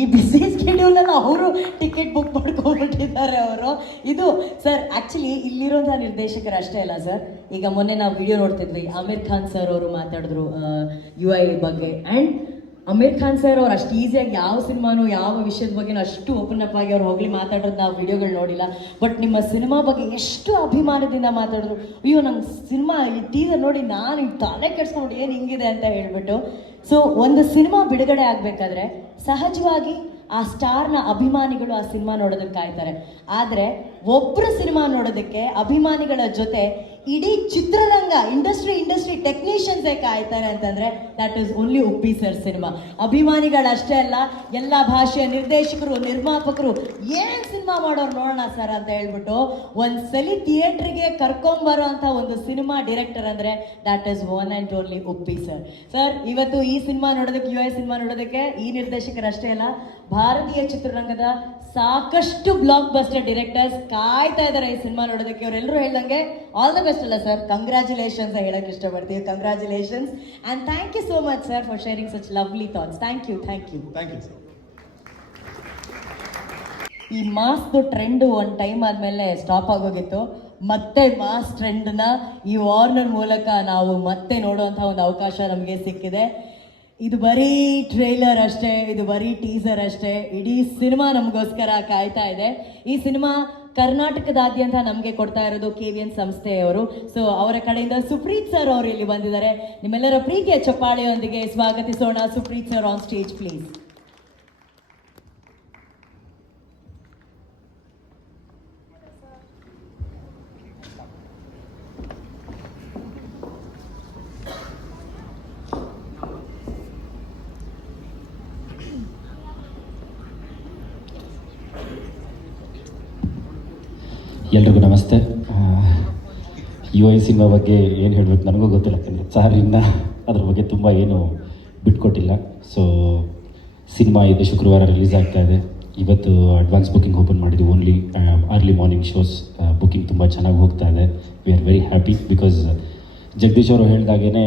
ಈ ಬಿಸಿ ಸ್ಕೆಡ್ಯೂಲ್ ಅನ್ನು ಅವರು ಟಿಕೆಟ್ ಬುಕ್ ಮಾಡ್ಕೊಂಡ್ಬಿಟ್ಟಿದ್ದಾರೆ ಅವರು. ಇದು ಸರ್ ಆಕ್ಚುಲಿ ಇಲ್ಲಿರೋಂಥ ನಿರ್ದೇಶಕರು ಅಷ್ಟೇ ಅಲ್ಲ ಸರ್. ಈಗ ಮೊನ್ನೆ ನಾವು ವಿಡಿಯೋ ನೋಡ್ತಿದ್ವಿ, ಆಮಿರ್ ಖಾನ್ ಸರ್ ಅವರು ಮಾತಾಡಿದ್ರು UI ಬಗ್ಗೆ. ಆ್ಯಂಡ್ ಅಮೀರ್ ಖಾನ್ ಸರ್ ಅವ್ರು ಅಷ್ಟು ಈಸಿಯಾಗಿ ಯಾವ ಸಿನಿಮಾನು ಯಾವ ವಿಷಯದ ಬಗ್ಗೆ ಅಷ್ಟು ಓಪನ್ ಅಪ್ ಆಗಿ ಅವ್ರು ಹೋಗ್ಲಿ ಮಾತಾಡೋದು ನಾವು ವಿಡಿಯೋಗಳು ನೋಡಿಲ್ಲ. ಬಟ್ ನಿಮ್ಮ ಸಿನಿಮಾ ಬಗ್ಗೆ ಎಷ್ಟು ಅಭಿಮಾನದಿಂದ ಮಾತಾಡಿದ್ರು. ಅಯ್ಯೋ ನಂಗೆ ಸಿನಿಮಾ ಈ ಟೀಸರ್ ನೋಡಿ ನಾನು ತಲೆ ಕೆಡ್ಸ್ಕೊಂಡು ಏನು ಹಿಂಗಿದೆ ಅಂತ ಹೇಳ್ಬಿಟ್ಟು. ಸೊ ಒಂದು ಸಿನಿಮಾ ಬಿಡುಗಡೆ ಆಗಬೇಕಾದ್ರೆ ಸಹಜವಾಗಿ ಆ ಸ್ಟಾರ್ನ ಅಭಿಮಾನಿಗಳು ಆ ಸಿನಿಮಾ ನೋಡೋದಕ್ಕೆ ಕಾಯ್ತಾರೆ. ಆದರೆ ಒಬ್ಬರು ಸಿನಿಮಾ ನೋಡೋದಕ್ಕೆ ಅಭಿಮಾನಿಗಳ ಜೊತೆ ಇಡೀ ಚಿತ್ರರಂಗ ಇಂಡಸ್ಟ್ರಿ ಟೆಕ್ನಿಷಿಯನ್ಸೇ ಕಾಯ್ತಾರೆ ಅಂತಂದರೆ that is only Uppi sir cinema. ಅಭಿಮಾನಿಗಳಷ್ಟೇ ಅಲ್ಲ, ಎಲ್ಲ ಭಾಷೆಯ ನಿರ್ದೇಶಕರು, ನಿರ್ಮಾಪಕರು ಏನು ಸಿನಿಮಾ ಮಾಡೋರು ನೋಡೋಣ ಸರ್ ಅಂತ ಹೇಳ್ಬಿಟ್ಟು ಒಂದ್ಸಲಿ ಥಿಯೇಟ್ರಿಗೆ ಕರ್ಕೊಂಬರೋ ಅಂಥ ಒಂದು ಸಿನಿಮಾ ಡೈರೆಕ್ಟರ್ ಅಂದರೆ that is one and only Uppi sir. Sir ಇವತ್ತು ಈ ಸಿನಿಮಾ ನೋಡೋದಕ್ಕೆ, UI ಸಿನಿಮಾ ನೋಡೋದಕ್ಕೆ ಈ ನಿರ್ದೇಶಕರಷ್ಟೇ ಅಲ್ಲ, ಭಾರತೀಯ ಚಿತ್ರರಂಗದ ಸಾಕಷ್ಟು ಬ್ಲಾಕ್ ಬಸ್ಟರ್ ಡೈರೆಕ್ಟರ್ಸ್ ಕಾಯ್ತಾ ಇದ್ದಾರೆ ಈ ಸಿನಿಮಾ ನೋಡೋದಕ್ಕೆ. ಅವರೆಲ್ಲರೂ ಹೇಳ್ದಂಗೆ ಆಲ್ ದ ಬೆಸ್ಟ್ ಅಲ್ಲ ಸರ್, ಕಂಗ್ರ್ಯಾಚುಲೇಷನ್ಸ್ ಹೇಳಕ್ಕೆ ಇಷ್ಟಪಡ್ತೀವಿ. Congratulations and thank you so much sir for sharing such lovely thoughts. Thank you sir. ಈ ಮಾಸ್ದು ಟ್ರೆಂಡು ಒಂದು ಟೈಮ್ ಆದಮೇಲೆ ಸ್ಟಾಪ್ ಆಗೋಗಿತ್ತು. ಮತ್ತೆ ಮಾಸ್ ಟ್ರೆಂಡ್ನ ಈ ವಾರ್ನರ್ ಮೂಲಕ ನಾವು ಮತ್ತೆ ನೋಡುವಂಥ ಒಂದು ಅವಕಾಶ ನಮಗೆ ಸಿಕ್ಕಿದೆ. ಇದು ಬರೀ ಟ್ರೇಲರ್ ಅಷ್ಟೇ, ಇದು ಬರೀ ಟೀಸರ್ ಅಷ್ಟೇ. ಇಡೀ ಸಿನಿಮಾ ನಮಗೋಸ್ಕರ ಕಾಯ್ತಾ ಇದೆ. ಈ ಸಿನಿಮಾ ಕರ್ನಾಟಕದಾದ್ಯಂತ ನಮಗೆ ಕೊಡ್ತಾ ಇರೋದು KVN ಸಂಸ್ಥೆಯವರು. ಸೊ ಅವರ ಕಡೆಯಿಂದ ಸುಪ್ರೀತ್ ಸರ್ ಅವರು ಇಲ್ಲಿ ಬಂದಿದ್ದಾರೆ. ನಿಮ್ಮೆಲ್ಲರ ಪ್ರೀತಿಯ ಚಪ್ಪಾಳೆಯೊಂದಿಗೆ ಸ್ವಾಗತಿಸೋಣ Supreeth sir on stage please. U I cinema ಬಗ್ಗೆ ಏನು ಹೇಳಬೇಕು ನನಗೂ ಗೊತ್ತಿಲ್ಲ, ಯಾಕಂದರೆ ಸರ್ ಇನ್ನೂ ಅದ್ರ ಬಗ್ಗೆ ತುಂಬ ಏನು ಬಿಟ್ಕೊಟ್ಟಿಲ್ಲ. ಸೊ ಸಿನಿಮಾ ಇದು ಶುಕ್ರವಾರ ರಿಲೀಸ್ ಆಗ್ತಾ ಇದೆ. ಇವತ್ತು ಅಡ್ವಾನ್ಸ್ ಬುಕ್ಕಿಂಗ್ ಓಪನ್ ಮಾಡಿದ್ವಿ. Only early morning shows booking ತುಂಬ ಚೆನ್ನಾಗಿ ಹೋಗ್ತಾ ಇದೆ. V are very happy because Jagadish ಅವರು ಹೇಳಿದಾಗೇ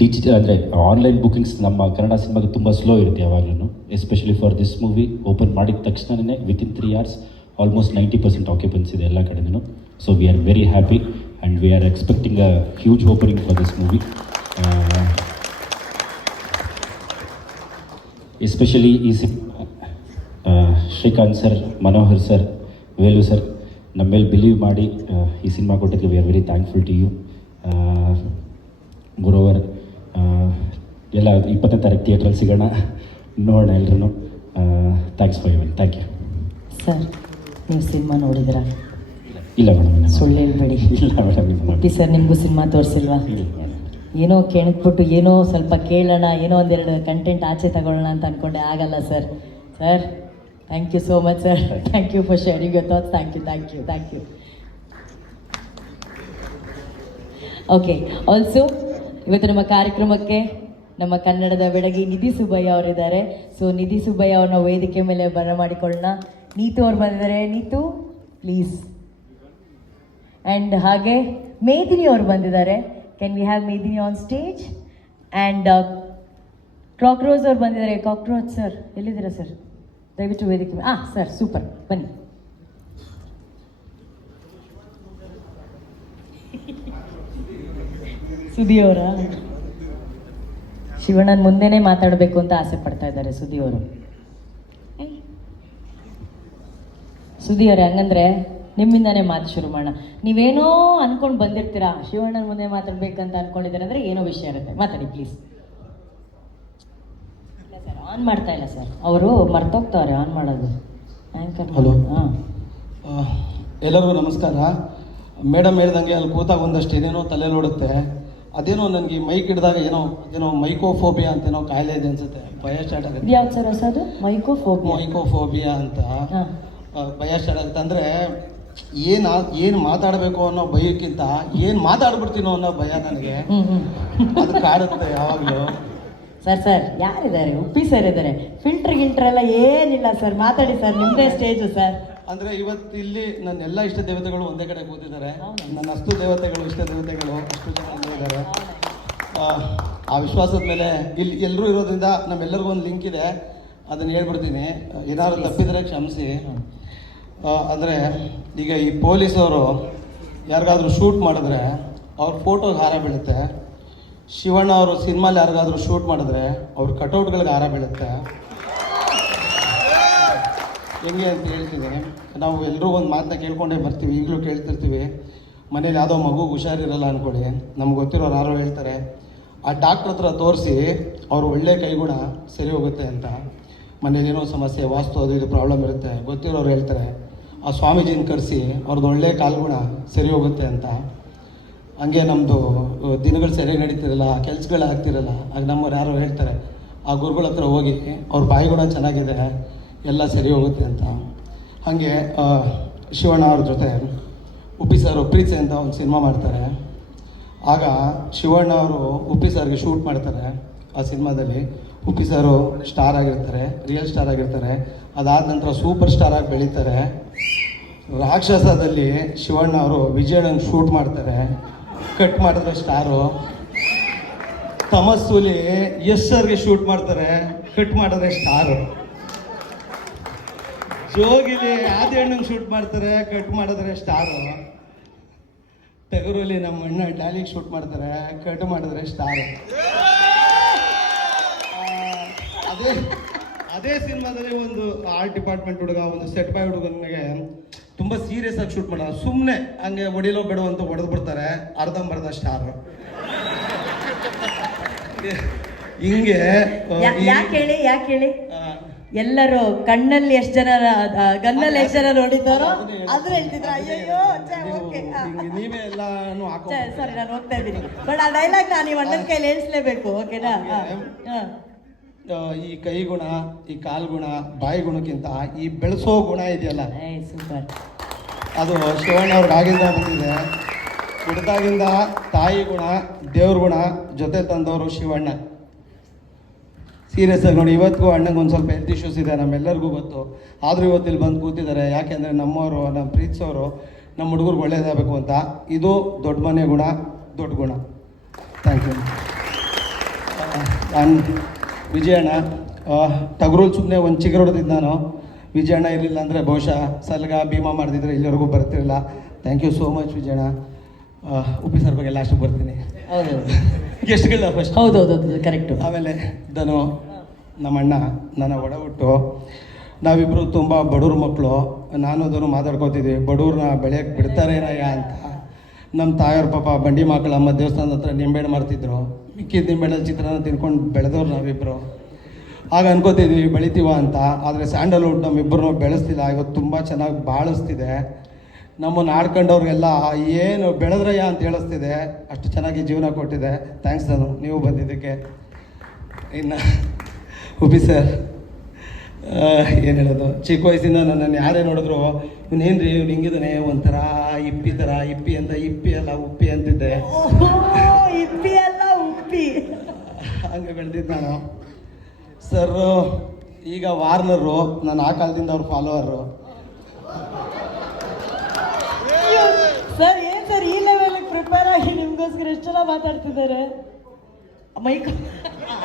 ಡಿಜಿಟಲ್ ಅಂದರೆ ಆನ್ಲೈನ್ ಬುಕ್ಕಿಂಗ್ಸ್ ನಮ್ಮ ಕನ್ನಡ ಸಿನಿಮಾಗೆ ತುಂಬ ಸ್ಲೋ ಇರುತ್ತೆ ಯಾವಾಗಲೂ. Especially for this movie open ಮಾಡಿದ ತಕ್ಷಣವೇ ವಿತಿನ್ 3 hours ಆಲ್ಮೋಸ್ಟ್ 90% ಆಕ್ಯುಪೆನ್ಸಿ ಇದೆ ಎಲ್ಲ ಕಡೆನೂ. So we are very happy and we are expecting a huge opening for this movie. Especially ಈ Shrikanth sir, Manohar sir, Velu sir ನಮ್ಮ ಮೇಲೆ ಬಿಲೀವ್ ಮಾಡಿ ಈ ಸಿನಿಮಾ ಕೊಟ್ಟಿದ್ದಕ್ಕೆ we are very thankful to you. ಗುರೋವರ್ ಎಲ್ಲ 20ನೇ ತಾರೀಕು ಥಿಯೇಟ್ರಲ್ಲಿ ಸಿಗೋಣ, ನೋಡೋಣ ಎಲ್ರೂ. Thanks for you. Thank you sir. ನೀವು ಸಿನಿಮಾ ನೋಡಿದಿರಾ? ಇಲ್ಲ ಮೇಡಮ್, ಸುಳ್ಳು ಹೇಳ್ಬೇಡಿ. ಇಲ್ಲ ಮೇಡಮ್, ಉಪ್ಪಿ ಸರ್ ನಿಮಗೂ ಸಿನಿಮಾ ತೋರಿಸಿಲ್ವಾ? ಏನೋ ಕೇಳಿದ್ಬಿಟ್ಟು ಏನೋ ಸ್ವಲ್ಪ ಕೇಳೋಣ, ಏನೋ ಒಂದೆರಡು ಕಂಟೆಂಟ್ ಆಚೆ ತಗೊಳ್ಳೋಣ ಅಂತ ಅಂದ್ಕೊಂಡೆ. ಆಗಲ್ಲ sir. Sir thank you so much sir. Thank you for sharing your thoughts. Thank you. Okay, also ಇವತ್ತು ನಮ್ಮ ಕಾರ್ಯಕ್ರಮಕ್ಕೆ ನಮ್ಮ ಕನ್ನಡದ ಬೆಡಗಿ ನಿಧಿ ಸುಬ್ಬಯ್ಯ ಅವರಿದ್ದಾರೆ. ಸೊ ನಿಧಿ ಸುಬ್ಬಯ್ಯ ಅವ್ರನ್ನ ವೇದಿಕೆ ಮೇಲೆ ಬರಮಾಡಿಕೊಳ್ಳೋಣ. ನೀತು ಅವ್ರು ಬಂದಿದ್ದಾರೆ. ನೀತು ಪ್ಲೀಸ್. ಆ್ಯಂಡ್ ಹಾಗೆ ಮೇದಿನಿ ಅವರು ಬಂದಿದ್ದಾರೆ. Can we have Medini on stage? And cockroach ಅವ್ರು ಬಂದಿದ್ದಾರೆ. ಕಾಕ್ರೋಚ್ ಸರ್ ಎಲ್ಲಿದ್ದೀರಾ ಸರ್? ದಯವಿಟ್ಟು ವೇದಿಕೆ ಸರ್ ಸೂಪರ್, ಬನ್ನಿ. ಸುದಿ ಅವರ ಶಿವಣ್ಣನ ಮುಂದೆನೇ ಮಾತಾಡಬೇಕು ಅಂತ ಆಸೆ ಪಡ್ತಾ ಇದ್ದಾರೆ ಸುದಿ ಅವರು. ಸುದಿ ಅವರೇ, ಹಂಗಂದ್ರೆ ನಿಮ್ಮಿಂದಾನೇ ಮಾತು ಶುರು ಮಾಡೋಣ. ನೀವೇನೋ ಅನ್ಕೊಂಡು ಬಂದಿರ್ತೀರಾ, ಶಿವಣ್ಣನ ಮುಂದೆ ಮಾತಾಡ್ಬೇಕಂತ ಅನ್ಕೊಂಡಿದ್ದೀರ ಅಂದರೆ ಏನೋ ವಿಷಯ ಇರುತ್ತೆ. ಮಾತಾಡಿ ಪ್ಲೀಸ್. ಇಲ್ಲ ಸರ್, ಆನ್ ಮಾಡ್ತಾ ಇಲ್ಲ ಸರ್. ಅವರು ಮರ್ತೋಗ್ತಾವ್ರೆ ಆನ್ ಮಾಡೋದು. ಆ್ಯಂಕರ್. ಹಲೋ. ಹಾಂ, ಎಲ್ಲರಿಗೂ ನಮಸ್ಕಾರ. ಮೇಡಮ್ ಹೇಳ್ದಂಗೆ ಅಲ್ಲಿ ಕೂತಾಗ ಒಂದಷ್ಟು ಏನೇನೋ ತಲೆ ನೋಡುತ್ತೆ. ಅದೇನೋ ನನಗೆ ಮೈಕ್ ಹಿಡಿದಾಗ ಏನೋ ಮೈಕೋಫೋಬಿಯಾ ಅಂತ ಏನೋ ಕಾಯಿಲೆ ಇದೆ ಅನ್ಸುತ್ತೆ. ಭಯ ಸ್ಟಾರ್ಟ್ ಆಗುತ್ತೆ. ಯಾವ್ದು ಸರ್ ಹೊಸದು? ಮೈಕೋಫೋಬಿಯಾ ಅಂತ ಭಯ ಸ್ಟಾರ್ಟ್ ಆಗುತ್ತೆ. ಅಂದರೆ ಏನು ಮಾತಾಡಬೇಕು ಅನ್ನೋ ಭಯಕ್ಕಿಂತ ಏನು ಮಾತಾಡ್ಬಿಡ್ತೀನೋ ಅನ್ನೋ ಭಯ ನನಗೆ. ಅದು ಕಾಡುತ್ತೆ ಯಾವಾಗಲೂ. ಸರ್ ಯಾರಿದ್ದಾರೆ? ಉಪ್ಪಿ ಸರ್ ಇದ್ದಾರೆ. ಫಿಲ್ಟರ್ ಎಲ್ಲ ಏನಿಲ್ಲ ಸರ್, ಮಾತಾಡಿ ಸರ್, ನಿಮ್ಮದೇ ಸ್ಟೇಜು ಸರ್. ಅಂದರೆ ಇವತ್ತು ಇಲ್ಲಿ ನನ್ನ ಎಲ್ಲ ಇಷ್ಟ ದೇವತೆಗಳು ಒಂದೇ ಕಡೆ ಕೂತಿದ್ದಾರೆ. ನನ್ನ ಅಷ್ಟು ದೇವತೆಗಳು, ಇಷ್ಟ ದೇವತೆಗಳು ಅಷ್ಟು ಜನ ಇದ್ದಾರೆ. ಆ ವಿಶ್ವಾಸದ ಮೇಲೆ ಇಲ್ಲಿ ಎಲ್ಲರೂ ಇರೋದ್ರಿಂದ ನಮ್ಮೆಲ್ಲರಿಗೂ ಒಂದು ಲಿಂಕ್ ಇದೆ. ಅದನ್ನು ಹೇಳ್ಬಿಡ್ತೀನಿ, ಏನಾದ್ರು ತಪ್ಪಿದರೆ ಕ್ಷಮಿಸಿ. ಅಂದರೆ ಈಗ ಈ ಪೊಲೀಸವರು ಯಾರಿಗಾದ್ರೂ ಶೂಟ್ ಮಾಡಿದ್ರೆ ಅವ್ರ ಫೋಟೋಗೆ ಹಾರ ಬೀಳುತ್ತೆ. ಶಿವಣ್ಣ ಅವರು ಸಿನಿಮಾಲಿ ಯಾರಿಗಾದ್ರೂ ಶೂಟ್ ಮಾಡಿದ್ರೆ ಅವ್ರ ಕಟೌಟ್ಗಳಿಗೆ ಹಾರ ಬೀಳುತ್ತೆ. ಹೆಂಗೆ ಅಂತ ಹೇಳ್ತೀನಿ. ನಾವು ಎಲ್ಲರೂ ಒಂದು ಮಾತನ್ನ ಕೇಳ್ಕೊಂಡೇ ಬರ್ತೀವಿ, ಈಗಲೂ ಕೇಳ್ತಿರ್ತೀವಿ. ಮನೇಲಿ ಯಾವುದೋ ಮಗುಗೆ ಹುಷಾರಿರಲ್ಲ ಅಂದ್ಕೊಳ್ಳಿ, ನಮ್ಗೆ ಗೊತ್ತಿರೋರು ಯಾರೋ ಹೇಳ್ತಾರೆ ಆ ಡಾಕ್ಟ್ರ್ ಹತ್ರ ತೋರಿಸಿ ಅವ್ರು ಒಳ್ಳೆ ಕೈಗುಣ ಸರಿ ಹೋಗುತ್ತೆ ಅಂತ. ಮನೇಲಿ ಏನೋ ಸಮಸ್ಯೆ, ವಾಸ್ತು ಅದು ಇದು ಪ್ರಾಬ್ಲಮ್ ಇರುತ್ತೆ, ಗೊತ್ತಿರೋರು ಹೇಳ್ತಾರೆ ಆ ಸ್ವಾಮೀಜಿನ ಕರೆಸಿ ಅವ್ರದ್ದು ಒಳ್ಳೆ ಕಾಲ್ಗುಣ ಸರಿ ಹೋಗುತ್ತೆ ಅಂತ. ಹಂಗೆ ನಮ್ಮದು ದಿನಗಳು ಸರಿ ನಡೀತಿರಲ್ಲ, ಕೆಲ್ಸಗಳು ಆಗ್ತಿರಲ್ಲ, ಆಗ ನಮ್ಮವ್ರು ಯಾರೋ ಹೇಳ್ತಾರೆ ಆ ಗುರುಗಳ ಹತ್ರ ಹೋಗಿ ಅವ್ರ ಬಾಯಿಗುಣ ಚೆನ್ನಾಗಿದೆ, ಎಲ್ಲ ಸರಿ ಹೋಗುತ್ತೆ ಅಂತ. ಹಾಗೆ ಶಿವಣ್ಣ ಅವ್ರ ಜೊತೆ ಉಪ್ಪಿ ಸರ್ ಪ್ರೀತಿ ಅಂತ ಒಂದು ಸಿನಿಮಾ ಮಾಡ್ತಾರೆ. ಆಗ ಶಿವಣ್ಣ ಅವರು ಉಪ್ಪಿ ಸರ್ಗೆ ಶೂಟ್ ಮಾಡ್ತಾರೆ. ಆ ಸಿನಿಮಾದಲ್ಲಿ ಉಪ್ಪಿ ಸರು ಸ್ಟಾರ್ ಆಗಿರ್ತಾರೆ, ರಿಯಲ್ ಸ್ಟಾರ್ ಆಗಿರ್ತಾರೆ. ಅದಾದ ನಂತರ ಸೂಪರ್ ಸ್ಟಾರ್ ಆಗಿ ಬೆಳೀತಾರೆ. ರಾಕ್ಷಸದಲ್ಲಿ ಶಿವಣ್ಣ ಅವರು ವಿಜಯಣ್ಣನ ಶೂಟ್ ಮಾಡ್ತಾರೆ, ಕಟ್ ಮಾಡಿದ್ರೆ ಸ್ಟಾರು. ತಮಸ್ಸುಲಿ ಯಶ್ ಸರ್ಗೆ ಶೂಟ್ ಮಾಡ್ತಾರೆ, ಕಟ್ ಮಾಡಿದ್ರೆ ಸ್ಟಾರು. ಜೋಗಿಲಿ ಆದಿಯಣ್ಣಂಗೆ ಶೂಟ್ ಮಾಡ್ತಾರೆ, ಕಟ್ ಮಾಡಿದ್ರೆ ಸ್ಟಾರು. ಟಗರಲ್ಲಿ ನಮ್ಮ ಅಣ್ಣ ಡ್ಯಾಲಿಗೆ ಶೂಟ್ ಮಾಡ್ತಾರೆ, ಕಟ್ ಮಾಡಿದ್ರೆ ಸ್ಟಾರು. ಅದೇ ಸಿನಿಮಾದಲ್ಲಿ ಒಂದು ಆರ್ಟ್ ಡಿಪಾರ್ಟ್ಮೆಂಟ್ ಹುಡುಗ, ಒಂದು ಸೆಟ್ ಬಾಯ್ ಹುಡುಗನಿಗೆ ತುಂಬ ಸೀರಿಯಸ್ ಆಗಿ ಶೂಟ್ ಮಾಡೋ, ಸುಮ್ಮನೆ ಹಂಗೆ ಹೊಡಿಲೋ ಬೇಡೋ ಅಂತ ಹೊಡೆದು ಬಿಡ್ತಾರೆ, ಅರ್ಧಂಬರ್ಧ ಸ್ಟಾರ್. ಹಿಂಗೆ ಯಾಕೆ ಹೇಳಿ ಎಲ್ಲರೂ ಕಣ್ಣಲ್ಲಿ ಎಷ್ಟು ಜನ, ಗನ್ನಲ್ಲಿ ಎಷ್ಟು ಜನ ನೋಡಿದ್ದಾರೋ ಅದ್ರ ಹೇಳ್ತಿದ್ರ. ಅಯ್ಯೋ ನೀವೇ ಎಲ್ಲಾನು ಹಾಕೋ. ಸರಿ, ನಾನು ಹೋಗ್ತಾ ಇದ್ದೀನಿ. ಬಟ್ ಆ ಡೈಲಾಗ್ ನಾನು ನೀವು ಅಣ್ಣನ ಕೈಲಿ ಹೇಳಿಸ್ಲೇಬೇಕು, ಓಕೆನಾ? ಈ ಕೈ ಗುಣ, ಈ ಕಾಲು ಗುಣ, ಬಾಯಿ ಗುಣಕ್ಕಿಂತ ಈ ಬೆಳೆಸೋ ಗುಣ ಇದೆಯಲ್ಲ, ಸೂಪರ್. ಅದು ಶಿವಣ್ಣ ಅವ್ರಿಗೆ ಆಗಿಂದ ಬಂದಿದೆ. ಹುಡ್ದಾಗಿಂದ ತಾಯಿ ಗುಣ, ದೇವ್ರ ಗುಣ ಜೊತೆ ತಂದವರು ಶಿವಣ್ಣ. ಸೀರಿಯಸ್ ಆಗಿ ನೋಡಿ, ಇವತ್ತಿಗೂ ಅಣ್ಣಂಗೆ ಒಂದು ಸ್ವಲ್ಪ ಹೆಲ್ತ್ ಇಶ್ಯೂಸ್ ಇದೆ, ನಮ್ಮೆಲ್ಲರಿಗೂ ಗೊತ್ತು. ಆದರೂ ಇವತ್ತು ಇಲ್ಲಿ ಬಂದು ಕೂತಿದ್ದಾರೆ. ಯಾಕೆಂದರೆ ನಮ್ಮವರು, ನಮ್ಮ ಪ್ರೀತಿಸೋರು ನಮ್ಮ ಹುಡುಗರಿಗೆ ಒಳ್ಳೇದಾಗಬೇಕು ಅಂತ. ಇದು ದೊಡ್ಡ ಮನೆ ಗುಣ, ದೊಡ್ಡ ಗುಣ. Thank you. ನಾನು ವಿಜಯಣ್ಣ ಟಗರಲ್ಲಿ ಸುಮ್ಮನೆ ಒಂದು ಚಿಗುರು ಹೊಡೆದಿದ್ದು ನಾನು. ವಿಜಯಣ್ಣ ಇರಲಿಲ್ಲ ಅಂದರೆ ಬಹುಶಃ ಸಲ್ಗ ಭೀಮಾ ಮಾಡ್ತಿದ್ರೆ ಇಲ್ಲಿವರೆಗೂ ಬರ್ತಿರಲಿಲ್ಲ. ಥ್ಯಾಂಕ್ ಯು ಸೋ ಮಚ್ ವಿಜಯಣ್ಣ. ಉಪ್ಪಿ ಸರ್ ಬಗ್ಗೆ ಲಾಸ್ಟಿಗೆ ಬರ್ತೀನಿ. ಹೌದು ಗೆಸ್ಟ್ಗಳನ್ನ ಫಸ್ಟ್. ಹೌದೌದು ಕರೆಕ್ಟು. ಆಮೇಲೆ ಧನು ನಮ್ಮ ಅಣ್ಣ, ನನ್ನ ಒಡಹುಟ್ಟು. ನಾವಿಬ್ಬರು ತುಂಬ ಬಡವ್ರ ಮಕ್ಕಳು. ನಾನು ಅದನ್ನು ಮಾತಾಡ್ಕೋತಿದ್ವಿ, ಬಡವ್ರನ್ನ ಬೆಳೆಯೋಕ್ಕೆ ಬಿಡ್ತಾರೇನಯ್ಯ ಅಂತ. ನಮ್ಮ ತಾಯಿಯವ್ರ ಪಾಪ ಬಂಡಿ ಮಕ್ಕಳಮ್ಮ ದೇವಸ್ಥಾನದ ಹತ್ರ ನಿಂಬೆಹಣ್ಣು ಮಾಡ್ತಿದ್ರು. ಮಿಕ್ಕಿದ ನಿಂಬೆಹಣ್ಣಲ್ಲಿ ಚಿತ್ರಾನ್ನ ತಿನ್ಕೊಂಡು ಬೆಳೆದವ್ರು ನಾವಿಬ್ಬರು. ಆಗ ಅನ್ಕೋತಿದ್ವಿ ಬೆಳಿತೀವ ಅಂತ. ಆದರೆ ಸ್ಯಾಂಡಲ್ವುಡ್ ನಮ್ಮಿಬ್ಬರನ್ನೂ ಬೆಳೆಸ್ತಿಲ್ಲ. ಇವತ್ತು ತುಂಬ ಚೆನ್ನಾಗಿ ಬಾಳಿಸ್ತಿದೆ. ನಮ್ಮನ್ನು ಆಡ್ಕೊಂಡವ್ರಿಗೆಲ್ಲ ಏನು ಬೆಳೆದ್ರಯ್ಯ ಅಂತ ಹೇಳಿಸ್ತಿದೆ. ಅಷ್ಟು ಚೆನ್ನಾಗಿ ಜೀವನ ಕೊಟ್ಟಿದೆ. ಥ್ಯಾಂಕ್ಸ್ ನಾನು ನೀವು ಬಂದಿದ್ದಕ್ಕೆ. ಇನ್ನು ಉಪಿ ಸರ್ ಏನು ಹೇಳೋದು, ಚಿಕ್ಕ ವಯಸ್ಸಿಂದ ನನ್ನನ್ನು ಯಾರೇ ನೋಡಿದ್ರು ಇವನೇನ್ರಿ ಇವ್ನು ಹಿಂಗಿದ್ದಾನೆ, ಒಂಥರ ಇಪ್ಪಿ ಥರ. ಇಪ್ಪಿ ಅಂತ ಇಪ್ಪಿ ಅಲ್ಲ ಉಪ್ಪಿ ಅಂತಿದ್ದೆ. ಇಪ್ಪಿ ಅಲ್ಲ ಉಪ್ಪಿ. ಹಂಗೆ ಬೆಳೆದಿದ್ದು ನಾನು. ಸರ್ ಈಗ ವಾರ್ನರು, ನಾನು ಆ ಕಾಲದಿಂದ ಅವ್ರ ಫಾಲೋವರು. ಸರ್ ಏನ್ ಸರ್ ಈ ಲೆವೆಲ್ ಪ್ರಿಪೇರ್ ಆಗಿ ನಿಮ್ಗೋಸ್ಕರ ಎಷ್ಟೆಲ್ಲ ಮಾತಾಡ್ತಿದ್ದಾರೆ. ಮೈಕ್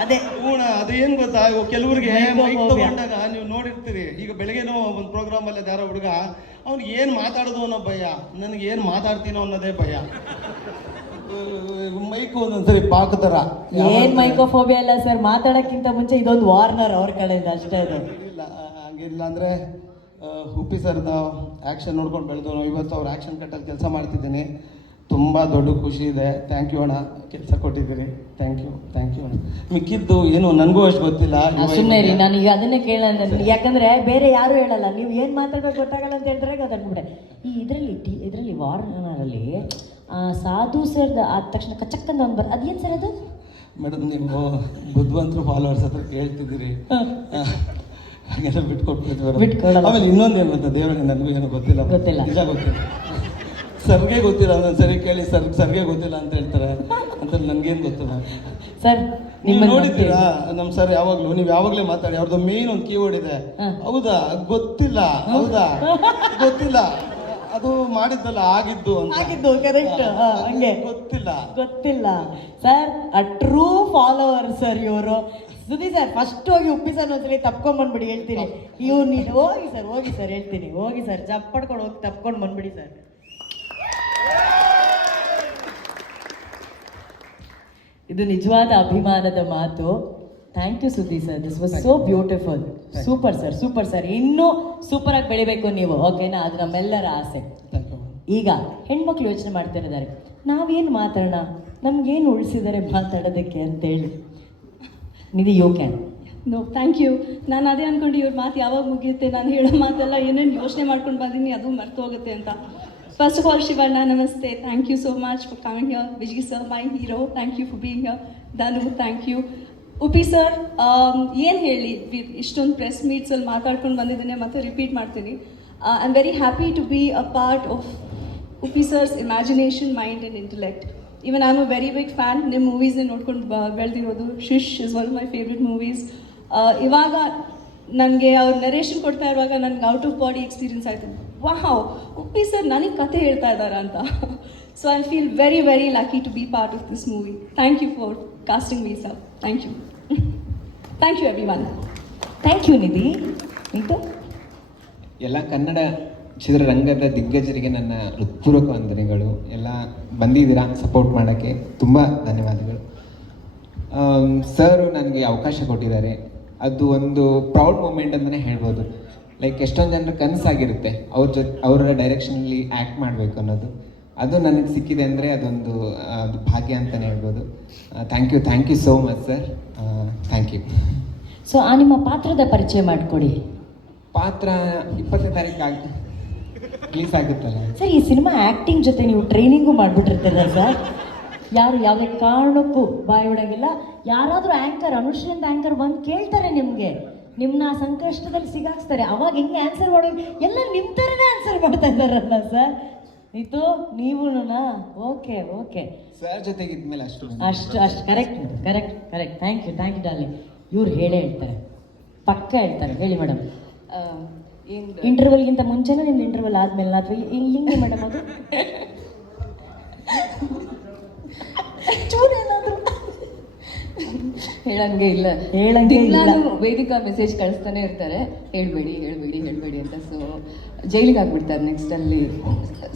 ಅದೇ ಹೂಣ, ಅದು ಏನು ಗೊತ್ತಾ, ಕೆಲವ್ರಿಗೆ Microphobia. ಮೈಕ್ ತಗೊಂಡಾಗ ನೀವು ನೋಡಿರ್ತೀರಿ. ಈಗ ಬೆಳಗ್ಗೆನೋ ಒಂದು ಪ್ರೋಗ್ರಾಮಲ್ಲಿ ಯಾರೋ ಹುಡುಗ, ಅವ್ನಿಗೆ ಏನು ಮಾತಾಡೋದು ಅನ್ನೋ ಭಯ, ನನಗೆ ಏನು ಮಾತಾಡ್ತೀನೋ ಅನ್ನೋದೇ ಭಯ. ಮೈಕ್ ಒಂದೊಂದ್ಸರಿ ಪಾಕ ಥರ. ಏನ್ ಮೈಕ್ರೋಫೋಬಿಯಾ ಅಲ್ಲ ಸರ್, ಮಾತಾಡಕ್ಕಿಂತ ಮುಂಚೆ ಇದೊಂದು ವಾರ್ನರ್ ಅವ್ರ ಕಡೆಯಿಂದ ಅಷ್ಟೇ ಇದೆ. ಇಲ್ಲ ಹಂಗಿಲ್ಲ ಅಂದರೆ ಉಪ್ಪಿ ಸರ್ದ ಆ್ಯಕ್ಷನ್ ನೋಡ್ಕೊಂಡು ಬೆಳೆದವನು. ಇವತ್ತು ಅವ್ರ ಆ್ಯಕ್ಷನ್ ಕಟ್ಟಲ್ಲಿ ಕೆಲಸ ಮಾಡ್ತಿದ್ದೀನಿ. ತುಂಬ ದೊಡ್ಡ ಖುಷಿ ಇದೆ. ಥ್ಯಾಂಕ್ ಯು ಅಣ್ಣ, ಕೆಲಸ ಕೊಟ್ಟಿದ್ದೀರಿ. ಥ್ಯಾಂಕ್ ಯು ಅಣ್ಣ. ಮಿಕ್ಕಿದ್ದು ಏನು ನನಗೂ ಅಷ್ಟು ಗೊತ್ತಿಲ್ಲ. ಸುಮ್ಮನೆ ರೀ, ನಾನು ಈಗ ಅದನ್ನೇ ಕೇಳೋಣ. ಯಾಕಂದ್ರೆ ಬೇರೆ ಯಾರು ಹೇಳಲ್ಲ, ನೀವು ಏನು ಮಾತಾಡ್ಬೇಕು ಗೊತ್ತಾಗಲ್ಲ ಅಂತ ಹೇಳ್ತಾರೆ. ಅದನ್ಬಿಟ್ಟೆ ಈ ಇದರಲ್ಲಿ ವಾರ್ನರಲ್ಲಿ ಸಾಧು ಸರ್ ಆದ ತಕ್ಷಣ ಕಚಕ್ಕಂದ ಒಂದು ಅದೇನು ಸರ್ ಅದು? ಮೇಡಮ್, ನೀವು ಬುದ್ಧಿವಂತರು ಫಾಲೋವರ್ಸ್ ಹತ್ರ ಕೇಳ್ತಿದ್ದೀರಿ, ಹಾಗೆಲ್ಲ ಬಿಟ್ಕೊಟ್ಬಿಡ್ತೀವಿ. ಆಮೇಲೆ ಇನ್ನೊಂದೇನು ಗೊತ್ತಾ, ದೇವರೇ ನನಗೂ ಏನೋ ಗೊತ್ತಿಲ್ಲ ನಿಜ ಗೊತ್ತಿಲ್ಲ. ಸರ್ಗೆ ಗೊತ್ತಿಲ್ಲ, ಒಂದೊಂದು ಸರಿ ಕೇಳಿ ಸರ್ಗೆ ಗೊತ್ತಿಲ್ಲ ಅಂತ ಹೇಳ್ತಾರೆ. ಅಂತ ನನಗೇನು ಗೊತ್ತಿಲ್ಲ. ಸರ್ ನೀವು ನೋಡಿದ್ದೀರಾ ನಮ್ಮ ಸರ್ ಯಾವಾಗಲೂ, ನೀವು ಯಾವಾಗಲೇ ಮಾತಾಡಿ, ಅವ್ರದ್ದು ಮೇನ್ ಒಂದು ಕೀವರ್ಡ್ ಇದೆ. ಹೌದಾ ಗೊತ್ತಿಲ್ಲ, ಹೌದಾ ಗೊತ್ತಿಲ್ಲ, ಅದು ಮಾಡಿದ್ದಲ್ಲ ಆಗಿದ್ದು ಕರೆಕ್ಟ್. ಹಂಗೆ ಗೊತ್ತಿಲ್ಲ sir. A true follower sir ಇವರು. ಸುದೀಪ್ ಸರ್ ಫಸ್ಟ್ ಹೋಗಿ ಉಪ್ಪಿ ಸರ್ ಒಂದ್ಸಲಿ ತಪ್ಕೊಂಡ್ಬಂದ್ಬಿಡಿ, ಹೇಳ್ತೀನಿ. ಇವ್ರು ನೀನು ಹೋಗಿ ಸರ್ ಹೇಳ್ತೀನಿ. ಹೋಗಿ ಸರ್ ಚಪ್ಪಡ್ಕೊಂಡು ಹೋಗಿ ತಪ್ಕೊಂಡು ಬಂದ್ಬಿಡಿ ಸರ್. ಇದು ನಿಜವಾದ ಅಭಿಮಾನದ ಮಾತು. Thank you Sudeep sir, this was so beautiful. Super sir. ಇನ್ನೂ ಸೂಪರ್ ಆಗಿ ಬೆಳಿಬೇಕು ನೀವು, ಓಕೆನಾ? ಅದು ನಮ್ಮೆಲ್ಲರ ಆಸೆ. ಈಗ ಹೆಣ್ಮಕ್ಳು ಯೋಚನೆ ಮಾಡ್ತಿದ್ದಾರೆ, ನಾವೇನು ಮಾತಾಡೋಣ, ನಮ್ಗೇನು ಉಳಿಸಿದ್ದಾರೆ ಮಾತಾಡೋದಕ್ಕೆ ಅಂತೇಳಿ. Nidhi you can. No thank you. ನಾನು ಅದೇ ಅಂದ್ಕೊಂಡು ಇವ್ರ ಮಾತು ಯಾವಾಗ ಮುಗಿಯುತ್ತೆ, ನಾನು ಹೇಳೋ ಮಾತೆಲ್ಲ ಏನೇನು ಯೋಚನೆ ಮಾಡ್ಕೊಂಡು ಬಂದೀನಿ ಅದು ಮರ್ತು ಹೋಗುತ್ತೆ ಅಂತ. ಫಸ್ಟ್ ಆಫ್ ಆಲ್ ಶಿವಣ್ಣ, ನಮಸ್ತೆ. Thank you so much for coming here. Vijay sir, my hero, thank you for being here. Dhanu, thank you. Uppi sir, ಏನು ಹೇಳಿ, ಇಷ್ಟೊಂದು ಪ್ರೆಸ್ ಮೀಟ್ಸಲ್ಲಿ ಮಾತಾಡ್ಕೊಂಡು ಬಂದಿದ್ದೇನೆ, ಮತ್ತೆ ರಿಪೀಟ್ ಮಾಡ್ತೀನಿ. I am very happy to be a part of Uppi sir's imagination, mind and intellect. Even I am a very big fan. ನಿಮ್ಮ ಮೂವೀಸ್ನ ನೋಡ್ಕೊಂಡು ಬೆಳೆದಿರೋದು. Shh is one of my favourite movies. ಇವಾಗ ನನಗೆ ಅವ್ರು ನರೇಷನ್ ಕೊಡ್ತಾ ಇರುವಾಗ ನನಗೆ ಔಟ್ ಆಫ್ ಬಾಡಿ ಎಕ್ಸ್ಪೀರಿಯನ್ಸ್ ಆಯಿತು. ವಾವ್, ಉಪ್ಪಿ ಸರ್ ನನಗೆ ಕತೆ ಹೇಳ್ತಾ ಇದ್ದಾರೆ ಅಂತ. So I feel very very lucky to be part of this movie. Thank you for casting me sir. Thank you. Thank you everyone. Thank you Nidhi. ಇದು ಎಲ್ಲ ಕನ್ನಡ ಚಿತ್ರರಂಗದ ದಿಗ್ಗಜರಿಗೆ ನನ್ನ ಹೃತ್ಪೂರ್ವಕ ವಂದನೆಗಳು. ಎಲ್ಲ ಬಂದಿದ್ದೀರಾ ಸಪೋರ್ಟ್ ಮಾಡೋಕ್ಕೆ, ತುಂಬ ಧನ್ಯವಾದಗಳು. ಸರ್ ನನಗೆ ಅವಕಾಶ ಕೊಟ್ಟಿದ್ದಾರೆ, ಅದು ಒಂದು ಪ್ರೌಡ್ ಮೂಮೆಂಟ್ ಅಂತಲೇ ಹೇಳ್ಬೋದು. ಲೈಕ್ ಎಷ್ಟೊಂದು ಜನರ ಕನಸಾಗಿರುತ್ತೆ ಅವರ ಡೈರೆಕ್ಷನಲ್ಲಿ ಆ್ಯಕ್ಟ್ ಮಾಡಬೇಕು ಅನ್ನೋದು. ಅದು ನನಗೆ ಸಿಕ್ಕಿದೆ ಅಂದರೆ ಅದೊಂದು ಭಾಗ್ಯ ಅಂತಲೇ ಹೇಳ್ಬೋದು. Thank you so much sir. Thank you. So ನಿಮ್ಮ ಪಾತ್ರದ ಪರಿಚಯ ಮಾಡಿಕೊಡಿ. ಪಾತ್ರ 20ನೇ ತಾರೀಕು ರಿಲೀಸ್ ಆಗುತ್ತಲ್ಲ ಸರ್. ಈ ಸಿನಿಮಾ ಆ್ಯಕ್ಟಿಂಗ್ ಜೊತೆ ನೀವು ಟ್ರೈನಿಂಗು ಮಾಡಿಬಿಟ್ಟಿರ್ತೀರ ಸರ್. ಯಾವುದೇ ಕಾರಣಕ್ಕೂ ಬಾಯಿ ಬಿಡೋಂಗಿಲ್ಲ. ಯಾರಾದರೂ ಆ್ಯಂಕರ್, ಅನುಶ್ರೀಂದ ಆ್ಯಂಕರ್ ಬಂದು ಕೇಳ್ತಾರೆ ನಿಮ್ಮನ್ನ ಸಂಕಷ್ಟದಲ್ಲಿ ಸಿಗಾಕ್ಸ್ತಾರೆ. ಅವಾಗ ಆನ್ಸರ್ ಮಾಡೋದು ಎಲ್ಲ ನಿಮ್ಮ ಥರನೇ ಆನ್ಸರ್ ಮಾಡ್ತಾ ಇದ್ದಾರಲ್ಲ ಸರ್. ಇದು ನೀವು ಓಕೆ ಓಕೆ, ಸರ್ ಜೊತೆಗಿದ್ಮೇಲೆ ಅಷ್ಟು ಅಷ್ಟು ಕರೆಕ್ಟ್ ಥ್ಯಾಂಕ್ ಯು ಡಾರ್ಲಿಂಗ್. ಇವ್ರು ಹೇಳ್ತಾರೆ, ಪಕ್ಕ ಹೇಳ್ತಾರೆ. ಹೇಳಿ ಮೇಡಮ್, ಇಂಟರ್ವಲ್ಗಿಂತ ಮುಂಚೆನೇ ನಿಮ್ದು ಇಂಟರ್ವಲ್ ಆದ್ಮೇಲೆ ಅಥವಾ ಹಿಂಗೆ ಮೇಡಮ್ ಅದು ಚೂರೇನಾದ್ರು ಹೇಳಂಗೆ ಇಲ್ಲ. ನಾನು ವೇದಿಕಾ ಮೆಸೇಜ್ ಕಳಿಸ್ತಾನೆ ಇರ್ತಾರೆ, ಹೇಳ್ಬೇಡಿ ಅಂತ. ಸೊ ಜೈಲಿಗೆ ಹಾಕ್ಬಿಡ್ತಾರೆ ನೆಕ್ಸ್ಟ್ ಅಲ್ಲಿ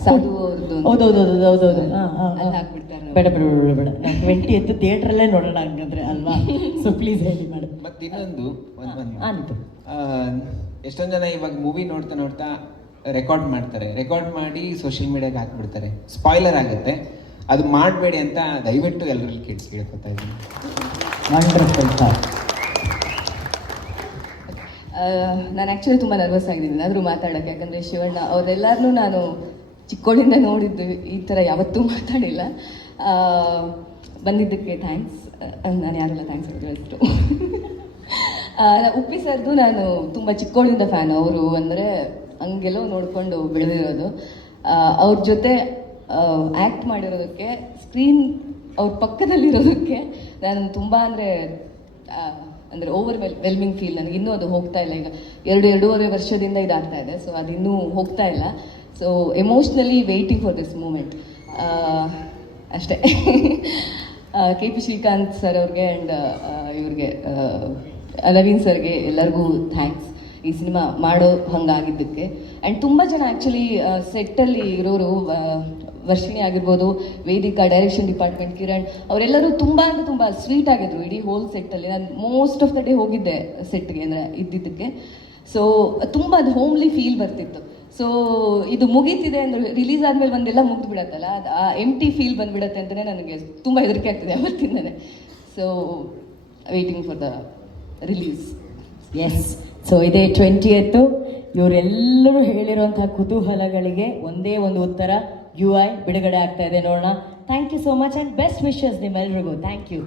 ಸಾಧು ಅವ್ರದ್ದು. ಹೌದೌದು ಅಲ್ಲಿ ಹಾಕ್ಬಿಡ್ತಾರೆ. ಬೇಡ 20th ಥಿಯೇಟ್ರಲ್ಲೇ ನೋಡೋಣ ಹಂಗಂದ್ರೆ ಅಲ್ವಾ? ಸೊ ಪ್ಲೀಸ್ ಹೇಳಿ ಮೇಡಮ್. ಮತ್ತೆ ಇನ್ನೊಂದು ಆಯ್ತು. ಎಷ್ಟೊಂದು ಜನ ಇವಾಗ ಮೂವಿ ನೋಡ್ತಾ ರೆಕಾರ್ಡ್ ಮಾಡಿ ಸೋಷಿಯಲ್ ಮೀಡಿಯಾಗೆ ಹಾಕ್ಬಿಡ್ತಾರೆ. ಸ್ಪಾಯ್ಲರ್ ಆಗುತ್ತೆ, ಅದು ಮಾಡಬೇಡಿ ಅಂತ ದಯವಿಟ್ಟು ಎಲ್ಲರಲ್ಲಿ ಕೇಳ್ಕೊತಾ ಇದ್ದೀನಿ. Wonderful thought. ನಾನು ಆ್ಯಕ್ಚುಲಿ ತುಂಬ ನರ್ವಸ್ ಆಗಿದ್ದೀನಿ ಏನಾದರೂ ಮಾತಾಡೋಕ್ಕೆ, ಯಾಕಂದರೆ ಶಿವಣ್ಣ ಅವರೆಲ್ಲರನ್ನೂ ನಾನು ಚಿಕ್ಕವಳಿಂದ ನೋಡಿದ್ದು, ಈ ಥರ ಯಾವತ್ತೂ ಮಾತಾಡಿಲ್ಲ. ಬಂದಿದ್ದಕ್ಕೆ ಥ್ಯಾಂಕ್ಸ್. ನಾನು ಯಾರೆಲ್ಲ ಥ್ಯಾಂಕ್ಸ್ ಹೇಳಿದ್ರು. ಉಪ್ಪಿ ಸರ್ದು ನಾನು ತುಂಬ ಚಿಕ್ಕವಳಿಂದ ಫ್ಯಾನ್. ಅವರು ಅಂದರೆ ಹಂಗೆಲ್ಲೋ ನೋಡಿಕೊಂಡು ಬೆಳೆದಿರೋದು. ಅವ್ರ ಜೊತೆ ಆ್ಯಕ್ಟ್ ಮಾಡಿರೋದಕ್ಕೆ, ಸ್ಕ್ರೀನ್ ಅವ್ರ ಪಕ್ಕದಲ್ಲಿರೋದಕ್ಕೆ ನಾನು ತುಂಬ ಅಂದರೆ ಓವರ್ವೆಲ್ಮಿಂಗ್ ಫೀಲ್. ನನಗೆ ಇನ್ನೂ ಅದು ಹೋಗ್ತಾ ಇಲ್ಲ. ಈಗ 2.5 ವರ್ಷದಿಂದ ಇದಾಗ್ತಾ ಇದೆ. ಸೊ ಅದು ಇನ್ನೂ ಹೋಗ್ತಾ ಇಲ್ಲ. So emotionally waiting for this moment ಅಷ್ಟೇ. KP ಶ್ರೀಕಾಂತ್ ಸರ್ ಅವ್ರಿಗೆ ಆ್ಯಂಡ್ ಇವ್ರಿಗೆ ನವೀನ್ ಸರ್ಗೆ ಎಲ್ಲರಿಗೂ ಥ್ಯಾಂಕ್ಸ್ ಈ ಸಿನಿಮಾ ಮಾಡೋ ಹಂಗಾಗಿದ್ದಕ್ಕೆ. ಆ್ಯಂಡ್ ತುಂಬ ಜನ ಆ್ಯಕ್ಚುಲಿ ಸೆಟ್ಟಲ್ಲಿ ಇರೋರು, ವರ್ಷಿಣಿ ಆಗಿರ್ಬೋದು, ವೇದಿಕಾ, ಡೈರೆಕ್ಷನ್ ಡಿಪಾರ್ಟ್ಮೆಂಟ್, ಕಿರಣ್, ಅವರೆಲ್ಲರೂ ತುಂಬ ಸ್ವೀಟ್ ಆಗಿದ್ರು ಇಡೀ ಹೋಲ್ ಸೆಟ್ಟಲ್ಲಿ. ನಾನು ಮೋಸ್ಟ್ ಆಫ್ ದ ಡೇ ಹೋಗಿದ್ದೆ ಸೆಟ್ಗೆ ಅಂದರೆ ಇದ್ದಿದ್ದಕ್ಕೆ. ಸೊ ತುಂಬ ಅದು ಹೋಮ್ಲಿ ಫೀಲ್ ಬರ್ತಿತ್ತು. ಸೊ ಇದು ಮುಗೀತಿದೆ ಅಂದರೆ ರಿಲೀಸ್ ಆದಮೇಲೆ ಒಂದೆಲ್ಲ ಮುಗಿದು ಬಿಡತ್ತಲ್ಲ, ಅದು ಆ ಎಂಟಿ ಫೀಲ್ ಬಂದುಬಿಡತ್ತೆ ಅಂತಲೇ ನನಗೆ ತುಂಬ ಹೆದರಿಕೆ ಆಗ್ತಿದೆ ಅವತ್ತಿಂದನೇ. So waiting for the release. Yes. So ಇದೇ 20th. ಇವರೆಲ್ಲರೂ ಹೇಳಿರುವಂತಹ ಕುತೂಹಲಗಳಿಗೆ ಒಂದೇ ಒಂದು ಉತ್ತರ, UI ಬಿಡುಗಡೆ ಆಗ್ತಾ ಇದೆ, ನೋಡೋಣ. Thank you so much and best wishes ನಿಮ್ಮೆಲ್ರಿಗೂ. ಥ್ಯಾಂಕ್ ಯು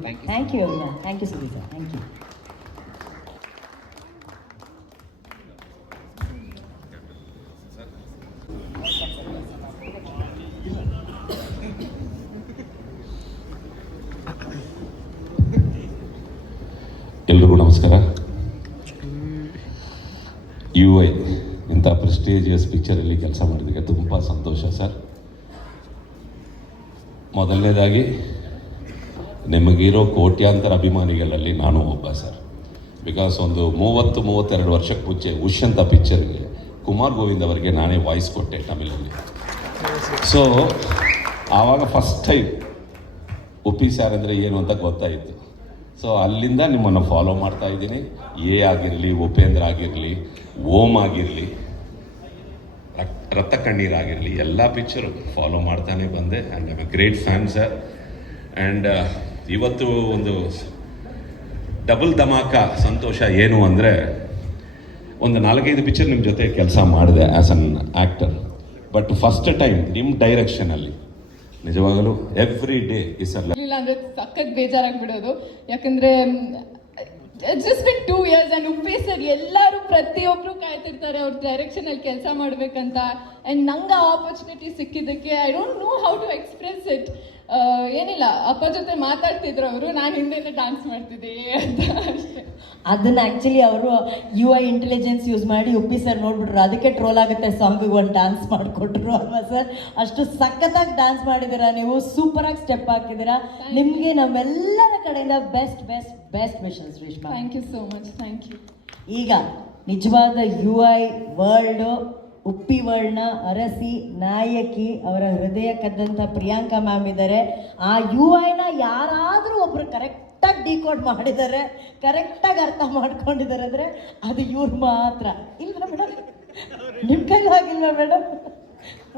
ಅವ್ರನ್ನ. Thank you Sudeep sir. Thank you. ಎಲ್ರಿಗೂ ನಮಸ್ಕಾರ. UI ಇಂಥ ಪ್ರೆಸ್ಟೇಜಿಯಸ್ ಪಿಕ್ಚರಲ್ಲಿ ಕೆಲಸ ಮಾಡಿದ್ದಕ್ಕೆ ತುಂಬ ಸಂತೋಷ ಸರ್. ಮೊದಲನೇದಾಗಿ ನಿಮಗಿರೋ ಕೋಟ್ಯಾಂತರ ಅಭಿಮಾನಿಗಳಲ್ಲಿ ನಾನು ಒಬ್ಬ ಸರ್. ಬಿಕಾಸ್ ಒಂದು 32 ವರ್ಷಕ್ಕೆ ಮುಂಚೆ ಉಶ್ ಅಂತ ಪಿಕ್ಚರ್ಗೆ ಕುಮಾರ್ ಗೋವಿಂದ್ ಅವರಿಗೆ ನಾನೇ ವಾಯ್ಸ್ ಕೊಟ್ಟೆ ತಮಿಳಲ್ಲಿ. ಸೊ ಆವಾಗ ಫಸ್ಟ್ ಟೈಮ್ ಉಪ್ಪಿ ಸ್ಯಾರ್ ಅಂದರೆ ಏನು ಅಂತ ಗೊತ್ತಾಯಿತು. ಸೊ ಅಲ್ಲಿಂದ ನಿಮ್ಮನ್ನು ಫಾಲೋ ಮಾಡ್ತಾ ಇದ್ದೀನಿ. ಆಗಿರಲಿ, ಉಪೇಂದ್ರ ಆಗಿರಲಿ, ಓಮ್ ಆಗಿರಲಿ, ರಕ್ತ ಕಣ್ಣೀರಾಗಿರಲಿ, ಎಲ್ಲ ಪಿಕ್ಚರು ಫಾಲೋ ಮಾಡ್ತಾನೆ ಬಂದೆ. And I A great fan sir. And ಇವತ್ತು ಒಂದು ಡಬಲ್ ಧಮಾಕ ಸಂತೋಷ ಏನು ಅಂದರೆ, ಒಂದು 4-5 ಪಿಕ್ಚರ್ ನಿಮ್ಮ ಜೊತೆ ಕೆಲಸ ಮಾಡಿದೆ as an actor. But first time ನಿಮ್ಮ ಡೈರೆಕ್ಷನಲ್ಲಿ ನಿಜವಾಗಲೂ ಎವ್ರಿ ಡೇ ಇಸ್ ಇಲ್ಲ ಅಂದರೆ ಸಖತ್ ಬೇಜಾರಾಗ್ಬಿಡೋದು. ಯಾಕಂದರೆ just been 2 years and Uppi sir ಎಲ್ಲರೂ ಪ್ರತಿಯೊಬ್ಬರು ಕಾಯ್ತಿರ್ತಾರೆ ಅವ್ರ ಡೈರೆಕ್ಷನಲ್ಲಿ ಕೆಲಸ ಮಾಡಬೇಕಂತ. ಆ್ಯಂಡ್ ನಂಗೆ ಆಪರ್ಚುನಿಟಿ ಸಿಕ್ಕಿದ್ದಕ್ಕೆ I don't know how to express it. ಏನಿಲ್ಲ, ಅಪ್ಪ ಜೊತೆ ಮಾತಾಡ್ತಿದ್ರು ಅವರು, ನಾನು ಹಿಂದೆನೇ ಡ್ಯಾನ್ಸ್ ಮಾಡ್ತಿದ್ದೆ ಅಂತ ಅಷ್ಟೇ. ಅದನ್ನ ಆ್ಯಕ್ಚುಲಿ ಅವರು UI ಇಂಟೆಲಿಜೆನ್ಸ್ ಯೂಸ್ ಮಾಡಿ ಉಪ್ಪಿ ಸರ್ ನೋಡ್ಬಿಟ್ರು, ಅದಕ್ಕೆ ಟ್ರೋಲ್ ಆಗುತ್ತೆ ಸಾಂಗಿಗೆ ಒಂದು ಡ್ಯಾನ್ಸ್ ಮಾಡಿಕೊಟ್ರು ಅಲ್ವಾ ಸರ್? ಅಷ್ಟು ಸಖತ್ತಾಗಿ ಡ್ಯಾನ್ಸ್ ಮಾಡಿದ್ದೀರಾ ನೀವು, ಸೂಪರಾಗಿ ಸ್ಟೆಪ್ ಹಾಕಿದ್ದೀರಾ. ನಿಮಗೆ ನಮ್ಮೆಲ್ಲರ ಕಡೆಯಿಂದ best wishes Reshma. Thank you so much. Thank you. ಈಗ ನಿಜವಾದ UI ವರ್ಲ್ಡು, ಉಪ್ಪಿ ವರ್ಲ್ಡ್ನ ಅರಸಿ ನಾಯಕಿ, ಅವರ ಹೃದಯ ಕದ್ದಂಥ ಪ್ರಿಯಾಂಕಾ ಮ್ಯಾಮ್ ಇದ್ದಾರೆ. ಆ UI-ನ ಯಾರಾದರೂ ಒಬ್ರು ಕರೆಕ್ಟಾಗಿ ಡಿಕೋಡ್ ಮಾಡಿದ್ದಾರೆ, ಕರೆಕ್ಟಾಗಿ ಅರ್ಥ ಮಾಡ್ಕೊಂಡಿದ್ದಾರೆ ಅಂದರೆ ಅದು ಇವ್ರು ಮಾತ್ರ. ಇಲ್ಲ ಮೇಡಮ್, ನಿಮ್ಮ ಕೈಲಾಗಿಲ್ವಾ ಮೇಡಮ್?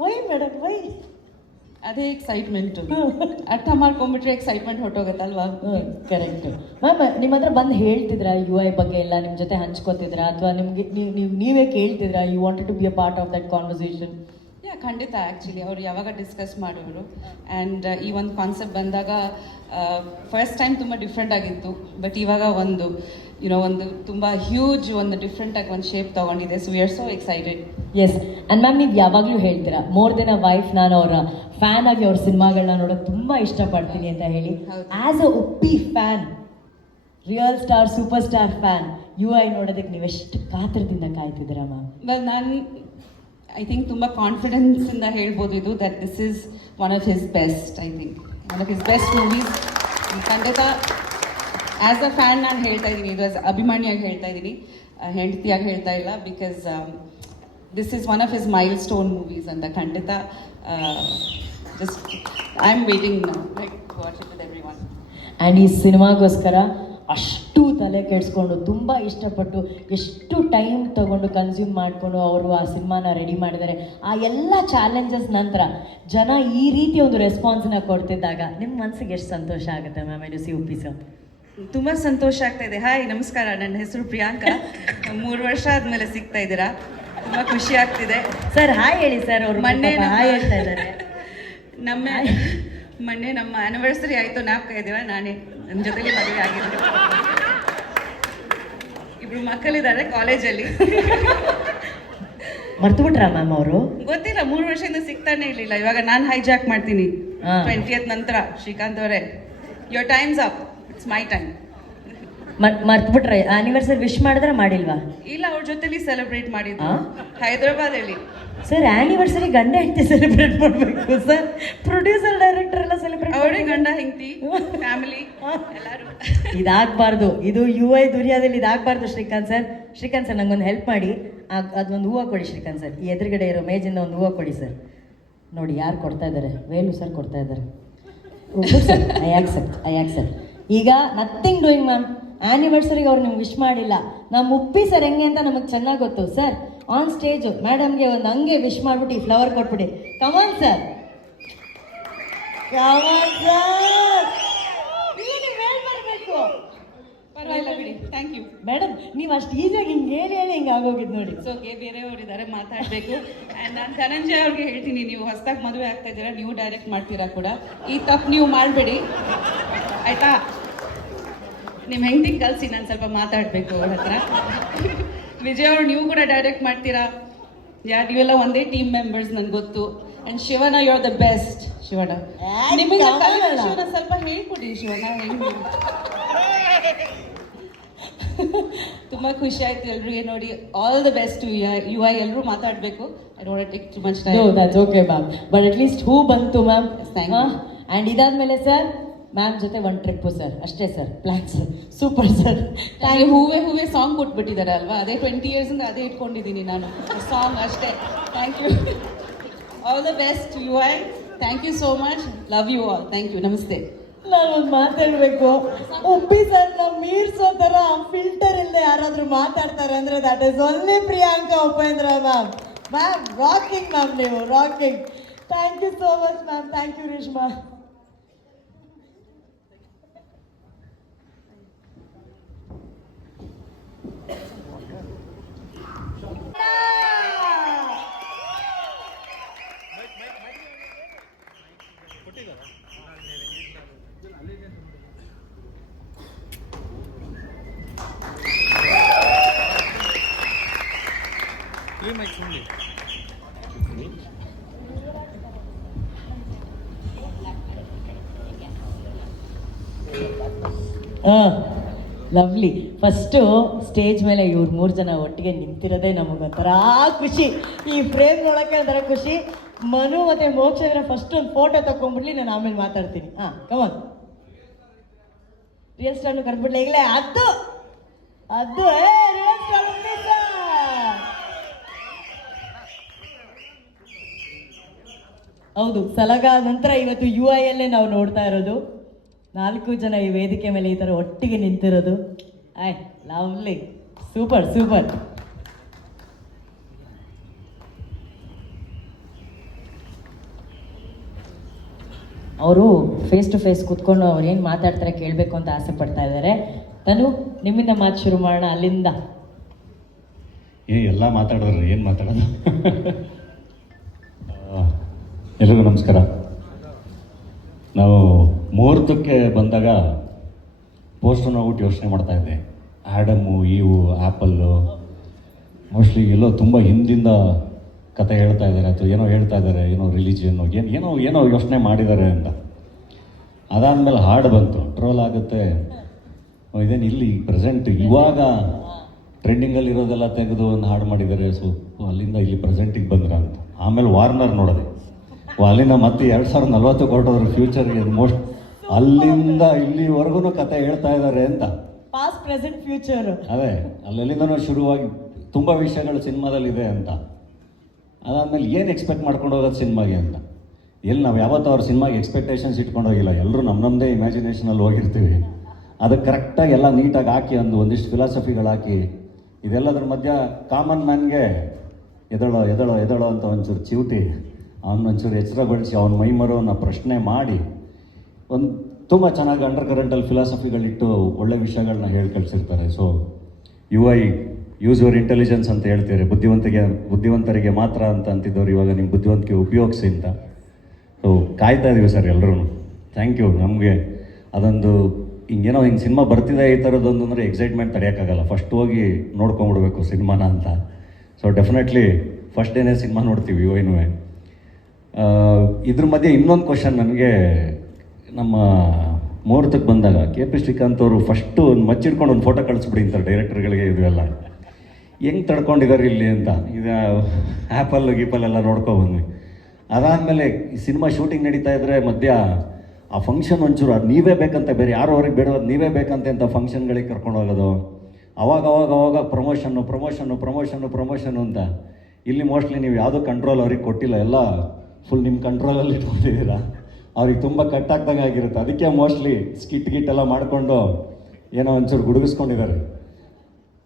Why madam, why? ಅದೇ ಎಕ್ಸೈಟ್ಮೆಂಟು, ಅರ್ಥ ಮಾಡ್ಕೊಂಡ್ಬಿಟ್ರೆ ಎಕ್ಸೈಟ್ಮೆಂಟ್ ಹೊಟ್ಟೋಗುತ್ತಲ್ವಾ? ಕರೆಕ್ಟ್. ಮ್ಯಾಮ್ ನಿಮ್ಮ ಹತ್ರ ಬಂದು ಹೇಳ್ತಿದ್ರಾ UI ಬಗ್ಗೆ ಎಲ್ಲ, ನಿಮ್ಮ ಜೊತೆ ಹಂಚ್ಕೋತಿದ್ರಾ ಅಥವಾ ನಿಮಗೆ ನೀವೇ ಕೇಳ್ತಿದ್ರಾ? You wanted to be a part of that conversation? ಖಂಡಿತ. ಆ್ಯಕ್ಚುಲಿ ಅವ್ರು ಯಾವಾಗ ಡಿಸ್ಕಸ್ ಮಾಡೋರು ಆ್ಯಂಡ್ ಈ ಒಂದು ಕಾನ್ಸೆಪ್ಟ್ ಬಂದಾಗ ಫಸ್ಟ್ ಟೈಮ್ ತುಂಬ ಡಿಫ್ರೆಂಟ್ ಆಗಿತ್ತು. ಬಟ್ ಇವಾಗ ಒಂದು ತುಂಬ ಹ್ಯೂಜ್ ಒಂದು ಡಿಫ್ರೆಂಟಾಗಿ ಒಂದು ಶೇಪ್ ತೊಗೊಂಡಿದೆ. So we are so excited. Yes and ma'am ನೀವು ಯಾವಾಗಲೂ ಹೇಳ್ತೀರಾ ಮೋರ್ ದೆನ್ ಅ ವೈಫ್, ನಾನು ಅವರ ಫ್ಯಾನ್ ಆಗಿ ಅವ್ರ ಸಿನಿಮಾಗಳನ್ನ ನೋಡೋಕೆ ತುಂಬ ಇಷ್ಟಪಡ್ತೀನಿ ಅಂತ ಹೇಳಿ. As a Uppi fan, real star super star fan, UI ನೋಡೋದಕ್ಕೆ ನೀವೆಷ್ಟು ಕಾತರದಿಂದ ಕಾಯ್ತಿದ್ದೀರಾ ಮ್ಯಾಮ್? ವೆಲ್, ನಾನು ಐ ಥಿಂಕ್ ತುಂಬ ಕಾನ್ಫಿಡೆನ್ಸಿಂದ ಹೇಳ್ಬೋದು ಇದು that this is one of his best. I think one of his best movies. ಖಂಡಿತ ಆ್ಯಸ್ ಅ ಫ್ಯಾನ್ ನಾನು ಹೇಳ್ತಾ ಇದ್ದೀನಿ, ಇದು ಆಸ್ ಅಭಿಮಾನಿಯಾಗಿ ಹೇಳ್ತಾ ಇದ್ದೀನಿ, ಹೆಂಡತಿಯಾಗಿ ಹೇಳ್ತಾ ಇಲ್ಲ. Because this is one of his milestone movies ಅಂತ ಖಂಡಿತ. Just I am waiting now, like watch it with everyone. And ಈ ಸಿನಿಮಾಗೋಸ್ಕರ ಅಷ್ಟು ತಲೆ ಕೆಡಿಸ್ಕೊಂಡು ತುಂಬ ಇಷ್ಟಪಟ್ಟು ಎಷ್ಟು ಟೈಮ್ ತೊಗೊಂಡು ಕನ್ಸ್ಯೂಮ್ ಮಾಡಿಕೊಂಡು ಅವರು ಆ ಸಿನಿಮಾನ ರೆಡಿ ಮಾಡಿದ್ದಾರೆ. ಆ ಎಲ್ಲ ಚಾಲೆಂಜಸ್ ನಂತರ ಜನ ಈ ರೀತಿ ಒಂದು ರೆಸ್ಪಾನ್ಸನ್ನ ಕೊಡ್ತಿದ್ದಾಗ ನಿಮ್ಮ ಮನಸ್ಸಿಗೆ ಎಷ್ಟು ಸಂತೋಷ ಆಗುತ್ತೆ ಮ್ಯಾಮ್? ಇದು ಸಿ ಉಪ್ಪಿ ಸರ್ ತುಂಬ ಸಂತೋಷ ಆಗ್ತಾ ಇದೆ. ಹಾಯ್, ನಮಸ್ಕಾರ, ನನ್ನ ಹೆಸರು ಪ್ರಿಯಾಂಕಾ. 3 ವರ್ಷ ಆದಮೇಲೆ ಸಿಗ್ತಾ ಇದ್ದೀರಾ, ತುಂಬ ಖುಷಿ ಆಗ್ತಿದೆ. ಸರ್ ಹಾಯ್ ಹೇಳಿ ಸರ್. ಅವರು ಮೊನ್ನೆ ಹಾಯ್ ಹೇಳ್ತಾ ಇದ್ದಾರೆ. ಮೊನ್ನೆ ನಮ್ಮ ಆ್ಯನಿವರ್ಸರಿ ಆಯಿತು, ಜ್ಞಾಪಕ ಇದೆಯಾ? ನಾನೇ ನನ್ನ ಜೊತೆಲಿ ಮದುವೆ ಆಗಿದ್ದೆ. ಇಬ್ರು ಮಕ್ಕಳಿದ್ದಾರೆ ಕಾಲೇಜಲ್ಲಿ. ಮರ್ತು ಬಿಟ್ರಾ ಮ್ಯಾಮ್ ಅವರು? ಗೊತ್ತಿಲ್ಲ, 3 ವರ್ಷದಿಂದ ಸಿಗ್ತಾನೆ ಇರಲಿಲ್ಲ. ಇವಾಗ ನಾನು ಹೈಜಾಕ್ ಮಾಡ್ತೀನಿ 20th ನಂತರ. ಶ್ರೀಕಾಂತ್ ಅವರೇ, your times up, it's my time. ಮರ್ತು ಬಿಟ್ರೆ ಆನಿವರ್ಸರಿ ವಿಶ್ ಮಾಡಿದ್ರೆ ಮಾಡಿಲ್ವಾ? ಇಲ್ಲ, ಅವ್ರ ಜೊತೆಲಿ ಸೆಲೆಬ್ರೇಟ್ ಮಾಡಿದ್ದು ಹೈದರಾಬಾದಲ್ಲಿ. ಸರ್ ಆನಿವರ್ಸರಿ ಗಂಡ ಹೆಂಡತಿ ಸೆಲೆಬ್ರೇಟ್ ಮಾಡಬೇಕು ಸರ್, ಪ್ರೊಡ್ಯೂಸರ್ ಡೈರೆಕ್ಟರ್ ಎಲ್ಲ ಸೆಲೆಬ್ರೇಟ್. ಅವರೇ ಗಂಡ ಹೆಂಡತಿ ಫ್ಯಾಮಿಲಿ ಎಲ್ಲರೂ. ಇದಾಗಬಾರ್ದು, ಇದು UI ದುನಿಯಾದಲ್ಲಿ ಇದಾಗಬಾರ್ದು. ಶ್ರೀಕಾಂತ್ ಸರ್ ನಂಗೊಂದು ಹೆಲ್ಪ್ ಮಾಡಿ, ಅದೊಂದು ಹೂವು ಕೊಡಿ ಶ್ರೀಕಾಂತ್ ಸರ್. ಈ ಎದುರುಗಡೆ ಇರೋ ಮೇಜಿಂದ ಒಂದು ಹೂವು ಕೊಡಿ ಸರ್. ನೋಡಿ ಯಾರು ಕೊಡ್ತಾ ಇದ್ದಾರೆ? ವೇಲು ಸರ್ ಕೊಡ್ತಾ ಇದ್ದಾರೆ. I accept. ಈಗ ನಥಿಂಗ್ ಡೂಯಿಂಗ್ ಮ್ಯಾಮ್. ಆ್ಯನಿವರ್ಸರಿಗೆ ಅವ್ರು ನಿಮ್ಗೆ ವಿಶ್ ಮಾಡಿಲ್ಲ. ನಮ್ಮ ಉಪ್ಪಿ ಸರ್ ಹೆಂಗೆ ಅಂತ ನಮಗೆ ಚೆನ್ನಾಗಿ ಗೊತ್ತು ಸರ್. ಆನ್ ಸ್ಟೇಜು ಮೇಡಮ್ಗೆ ಒಂದು ಹಂಗೆ ವಿಶ್ ಮಾಡಿಬಿಟ್ಟು ಈ ಫ್ಲವರ್ ಕೊಟ್ಬಿಡಿ. Come on sir, come on sir. ನೀವು ಹೇಳ್ಬರ್ಬೇಕು. ಪರವಾಗಿಲ್ಲ ಬಿಡಿ, ಥ್ಯಾಂಕ್ ಯು ಮೇಡಮ್. ನೀವು ಅಷ್ಟು ಈಸಿಯಾಗಿ ಹಿಂಗೆ ಹೇಳಿ ಹಿಂಗೆ ಆಗೋಗಿದ್ದು ನೋಡಿ. ಸೊ ಬೇರೆಯವರಿದ್ದಾರೆ ಮಾತಾಡಬೇಕು. ಆ್ಯಂಡ್ ನಾನು ಧನಂಜಯ ಅವ್ರಿಗೆ ಹೇಳ್ತೀನಿ, ನೀವು ಹೊಸದಾಗಿ ಮದುವೆ ಆಗ್ತಾ ಇದ್ದೀರಾ, ನೀವು ಡೈರೆಕ್ಟ್ ಮಾಡ್ತೀರಾ ಕೂಡ, ಈ ತಪ್ಪು ನೀವು ಮಾಡಬೇಡಿ ಆಯಿತಾ? ನಿಮ್ಮ ಹೆಂಡತಿಗೆ ಕಲಿಸಿ, ನಾನು ಸ್ವಲ್ಪ ಮಾತಾಡಬೇಕು ಅವ್ರ ಹತ್ರ. ವಿಜಯ್ ಅವರು, ನೀವು ಕೂಡ ಡೈರೆಕ್ಟ್ ಮಾಡ್ತೀರಾ? ನೀವೆಲ್ಲ ಒಂದೇ ಟೀಮ್ ಮೆಂಬರ್ಸ್, ನನಗೆ ಗೊತ್ತು. ಆ್ಯಂಡ್ ಶಿವನ, ಯು ಆರ್ ದ ಬೆಸ್ಟ್. ಶಿವನ, ನಿಮಗೆ ಶಿವನ ಸ್ವಲ್ಪ ಹೇಳ್ಕೊಡಿ. ಶಿವನ ಹೆಂಗೆ ತುಂಬ ಖುಷಿ ಆಯ್ತು ಎಲ್ರಿಗೆ ನೋಡಿ. All the best to UI. ಎಲ್ಲರೂ ಮಾತಾಡಬೇಕು. I don't take too much time. No, that's okay ma'am, but at least ಹೂ ಬಂತು ಮ್ಯಾಮ್. Thank you. ಆ್ಯಂಡ್ ಇದಾದ್ಮೇಲೆ ಸರ್ ಮ್ಯಾಮ್ ಜೊತೆ ಒಂದು ಟ್ರಿಪ್ಪು ಸರ್, ಅಷ್ಟೇ ಸರ್. Plans super sir. ಹೂವೇ ಸಾಂಗ್ ಕೊಟ್ಬಿಟ್ಟಿದ್ದಾರೆ ಅಲ್ವಾ? ಅದೇ 20 ಇಯರ್ಸಿಂದ ಅದೇ ಇಟ್ಕೊಂಡಿದ್ದೀನಿ ನಾನು, ಸಾಂಗ್ ಅಷ್ಟೇ. Thank you. All the best UI. Thank you so much. Love you all. Thank you. ನಮಸ್ತೆ. ನಾನೊಂದು ಮಾತಾಡಬೇಕು. ಉಪ್ಪಿ ಸರ್ ನಾವು ಮೀರ್ಸೋ ಥರ ಫಿಲ್ಟರ್ ಇಲ್ಲದೆ ಯಾರಾದರೂ ಮಾತಾಡ್ತಾರೆ ಅಂದರೆ that is only Priyanka Upendra ma'am. Ma'am rocking ma'am, ನೀವು rocking. Thank you so much ma'am. Thank you Reshma. Lovely. First stage ಮೇಲೆ ಇವ್ರು 3 ಜನ ಒಟ್ಟಿಗೆ ನಿಂತಿರೋದೇ ನಮಗೊಂಥರ ಖುಷಿ. ಈ ಫ್ರೇಮ್ ನೋಡೋಕ್ಕೆ ಒಂಥರ ಖುಷಿ. ಮನು ಮತ್ತು ಮೋಕ್ಷ ಫಸ್ಟ್ ಒಂದು ಫೋಟೋ ತಗೊಂಡ್ಬಿಡ್ಲಿ, ನಾನು ಆಮೇಲೆ ಮಾತಾಡ್ತೀನಿ. ಕಮಾನ್. ರಿಯಲ್ ಸ್ಟಾರ್ನು ಕರೆದ್ಬಿಡ್ಲಿ ಈಗಲೇ. ಅದು ರಿಯಲ್ ಸ್ಟಾರ್. ಹೌದು, ಸಲಗಾ ನಂತರ ಇವತ್ತು UI ಅಲ್ಲೇ ನಾವು ನೋಡ್ತಾ ಇರೋದು 4 ಜನ ಈ ವೇದಿಕೆ ಮೇಲೆ ಈ ಥರ ಒಟ್ಟಿಗೆ ನಿಂತಿರೋದು. Lovely, super. ಅವರು ಫೇಸ್ ಟು ಫೇಸ್ ಕೂತ್ಕೊಂಡು ಅವ್ರು ಏನು ಮಾತಾಡ್ತಾರೆ ಕೇಳಬೇಕು ಅಂತ ಆಸೆ ಪಡ್ತಾ ಇದ್ದಾರೆ. ತನು, ನಿಮ್ಮಿಂದ ಮಾತು ಶುರು ಮಾಡೋಣ. ಅಲ್ಲಿಂದ ಎಲ್ಲ ಮಾತಾಡಿದ್ರೆ ಏನು ಮಾತಾಡೋದು? ಎಲ್ರಿಗೂ ನಮಸ್ಕಾರ. ನಾವು ಮುಹೂರ್ತಕ್ಕೆ ಬಂದಾಗ ಪೋಸ್ಟರ್ ನೋಡ್ಬಿಟ್ಟು ಯೋಚನೆ ಮಾಡ್ತಾಯಿದ್ದೆ. ಆ್ಯಡಮ್ಮು, ಈವು, ಆ್ಯಪಲ್ಲು, ಮೋಸ್ಟ್ಲಿ ಎಲ್ಲೋ ತುಂಬ ಹಿಂದಿಂದ ಕತೆ ಹೇಳ್ತಾ ಇದ್ದಾರೆ ಅಥವಾ ಏನೋ ಹೇಳ್ತಾ ಇದ್ದಾರೆ, ಏನೋ ರಿಲಿಜಿಯನ್ನು ಏನೋ ಯೋಚನೆ ಮಾಡಿದ್ದಾರೆ ಅಂತ. ಅದಾದಮೇಲೆ ಹಾಡು ಬಂತು, ಟ್ರೋಲ್ ಆಗುತ್ತೆ, ಇದೇನು ಇಲ್ಲಿ ಪ್ರೆಸೆಂಟ್ ಇವಾಗ ಟ್ರೆಂಡಿಂಗಲ್ಲಿ ಇರೋದೆಲ್ಲ ತೆಗೆದು ಒಂದು ಹಾಡು ಮಾಡಿದ್ದಾರೆ, ಸೊ ಅಲ್ಲಿಂದ ಇಲ್ಲಿ ಪ್ರೆಸೆಂಟಿಗೆ ಬಂದ್ರ ಅಂತ. ಆಮೇಲೆ ವಾರ್ನರ್ ನೋಡಿದೆ, ಅಲ್ಲಿಂದ ಮತ್ತೆ 2040 ಹೊರಟೋದ್ರು ಫ್ಯೂಚರ್ಗೆ, ಮೋಸ್ಟ್ ಅಲ್ಲಿಂದ ಇಲ್ಲಿವರೆಗೂ ಕತೆ ಹೇಳ್ತಾ ಇದ್ದಾರೆ ಅಂತ. ಪಾಸ್ಟ್ ಪ್ರೆಸೆಂಟ್ ಫ್ಯೂಚರ್ ಅದೇ ಅಲ್ಲಿಂದನೂ ಶುರುವಾಗಿ ತುಂಬ ವಿಷಯಗಳು ಸಿನಿಮಾದಲ್ಲಿದೆ ಅಂತ. ಅದಾದಮೇಲೆ ಏನು ಎಕ್ಸ್ಪೆಕ್ಟ್ ಮಾಡ್ಕೊಂಡು ಹೋಗೋದು ಸಿನಿಮಾಗೆ ಅಂತ. ಎಲ್ಲಿ ನಾವು ಯಾವತ್ತೂ ಅವ್ರ ಸಿನಿಮಾಗೆ ಎಕ್ಸ್ಪೆಕ್ಟೇಷನ್ಸ್ ಇಟ್ಕೊಂಡು ಹೋಗಿಲ್ಲ, ಎಲ್ಲರೂ ನಮ್ಮದೇ ಇಮ್ಯಾಜಿನೇಷನಲ್ಲಿ ಹೋಗಿರ್ತೀವಿ. ಅದಕ್ಕೆ ಕರೆಕ್ಟಾಗಿ ಎಲ್ಲ ನೀಟಾಗಿ ಹಾಕಿ ಒಂದಿಷ್ಟು ಫಿಲಾಸಫಿಗಳು ಹಾಕಿ, ಇದೆಲ್ಲದ್ರ ಮಧ್ಯ ಕಾಮನ್ ಮ್ಯಾನ್ಗೆ ಎದಳೋ ಅಂತ ಒಂಚೂರು ಚಿವುಟಿ ಅವನೊಂಚೂರು ಎಚ್ಚರಗೊಳಿಸಿ ಅವನ ಮೈಮರೋನ ಪ್ರಶ್ನೆ ಮಾಡಿ ಒಂದು ತುಂಬ ಚೆನ್ನಾಗಿ ಅಂಡರ್ ಕರೆಂಟಲ್ಲಿ ಫಿಲಾಸಫಿಗಳಿಟ್ಟು ಒಳ್ಳೆ ವಿಷಯಗಳನ್ನ ಹೇಳಿ ಕಳಿಸಿರ್ತಾರೆ. So UI use your intelligence ಅಂತ ಹೇಳ್ತೀರಿ, ಬುದ್ಧಿವಂತರಿಗೆ ಮಾತ್ರ ಅಂತ ಅಂತಿದ್ದವ್ರು ಇವಾಗ ನಿಮ್ಮ ಬುದ್ಧಿವಂತಿಕೆ ಉಪಯೋಗಿಸಿ ಅಂತ. ಸೊ ಕಾಯ್ತಾ ಇದೀವಿ ಸರ್ ಎಲ್ಲರೂ. Thank you. ನಮಗೆ ಅದೊಂದು ಹಿಂಗೇನೋ ಹಿಂಗೆ ಸಿನಿಮಾ ಬರ್ತಿದೆ ಈ ಥರದ್ದೊಂದು ಅಂದರೆ ಎಕ್ಸೈಟ್ಮೆಂಟ್ ತಡೆಯೋಕ್ಕಾಗಲ್ಲ, ಫಸ್ಟ್ ಹೋಗಿ ನೋಡ್ಕೊಂಬಿಡ್ಬೇಕು ಸಿನಿಮಾನ ಅಂತ. ಸೊ ಡೆಫಿನೆಟ್ಲಿ ಫಸ್ಟ್ ಡೇನೇ ಸಿನಿಮಾ ನೋಡ್ತೀವಿ UIನೂ. ಇದ್ರ ಮಧ್ಯೆ ಇನ್ನೊಂದು ಕ್ವಶನ್ ನನಗೆ, ನಮ್ಮ ಮುಹೂರ್ತಕ್ಕೆ ಬಂದಾಗ KP ಶ್ರೀಕಾಂತ್ ಅವರು ಫಸ್ಟು ಒಂದು ಮಚ್ಚಿಡ್ಕೊಂಡು ಒಂದು ಫೋಟೋ ಕಳಿಸ್ಬಿಡಿ ಅಂತಾರೆ ಡೈರೆಕ್ಟರ್ಗಳಿಗೆ. ಇದೆಲ್ಲ ಹೆಂಗೆ ತಡ್ಕೊಂಡಿದ್ದಾರೆ ಇಲ್ಲಿ ಅಂತ, ಇದು ಗೀಪಲ್ಲೆಲ್ಲ ನೋಡ್ಕೊಬಂದ್ವಿ. ಅದಾದಮೇಲೆ ಈ ಸಿನಿಮಾ ಶೂಟಿಂಗ್ ನಡೀತಾ ಇದ್ದರೆ ಮಧ್ಯ ಆ ಫಂಕ್ಷನ್ ಒಂಚೂರು ಅದು ನೀವೇ ಬೇಕಂತ, ಬೇರೆ ಯಾರು ಅವ್ರಿಗೆ ಬೇಡೋದು ನೀವೇ ಬೇಕಂತೆ ಅಂತ ಫಂಕ್ಷನ್ಗಳಿಗೆ ಕರ್ಕೊಂಡು ಹೋಗೋದು. ಅವಾಗ ಪ್ರಮೋಷನ್ನು ಅಂತ. ಇಲ್ಲಿ ಮೋಸ್ಟ್ಲಿ ನೀವು ಯಾವುದೋ ಕಂಟ್ರೋಲ್ ಅವ್ರಿಗೆ ಕೊಟ್ಟಿಲ್ಲ, ಎಲ್ಲ ಫುಲ್ ನಿಮ್ಮ ಕಂಟ್ರೋಲಲ್ಲಿ ಇಟ್ಕೊಂಡಿದ್ದೀರಾ. ಅವ್ರಿಗೆ ತುಂಬ ಕಟ್ಟಾಗ್ದಂಗೆ ಆಗಿರುತ್ತೆ. ಅದಕ್ಕೆ ಮೋಸ್ಟ್ಲಿ ಸ್ಕಿಟ್ ಎಲ್ಲ ಮಾಡಿಕೊಂಡು ಏನೋ ಒಂಚೂರು ಗುಡುಗಿಸ್ಕೊಂಡಿದ್ದಾರೆ.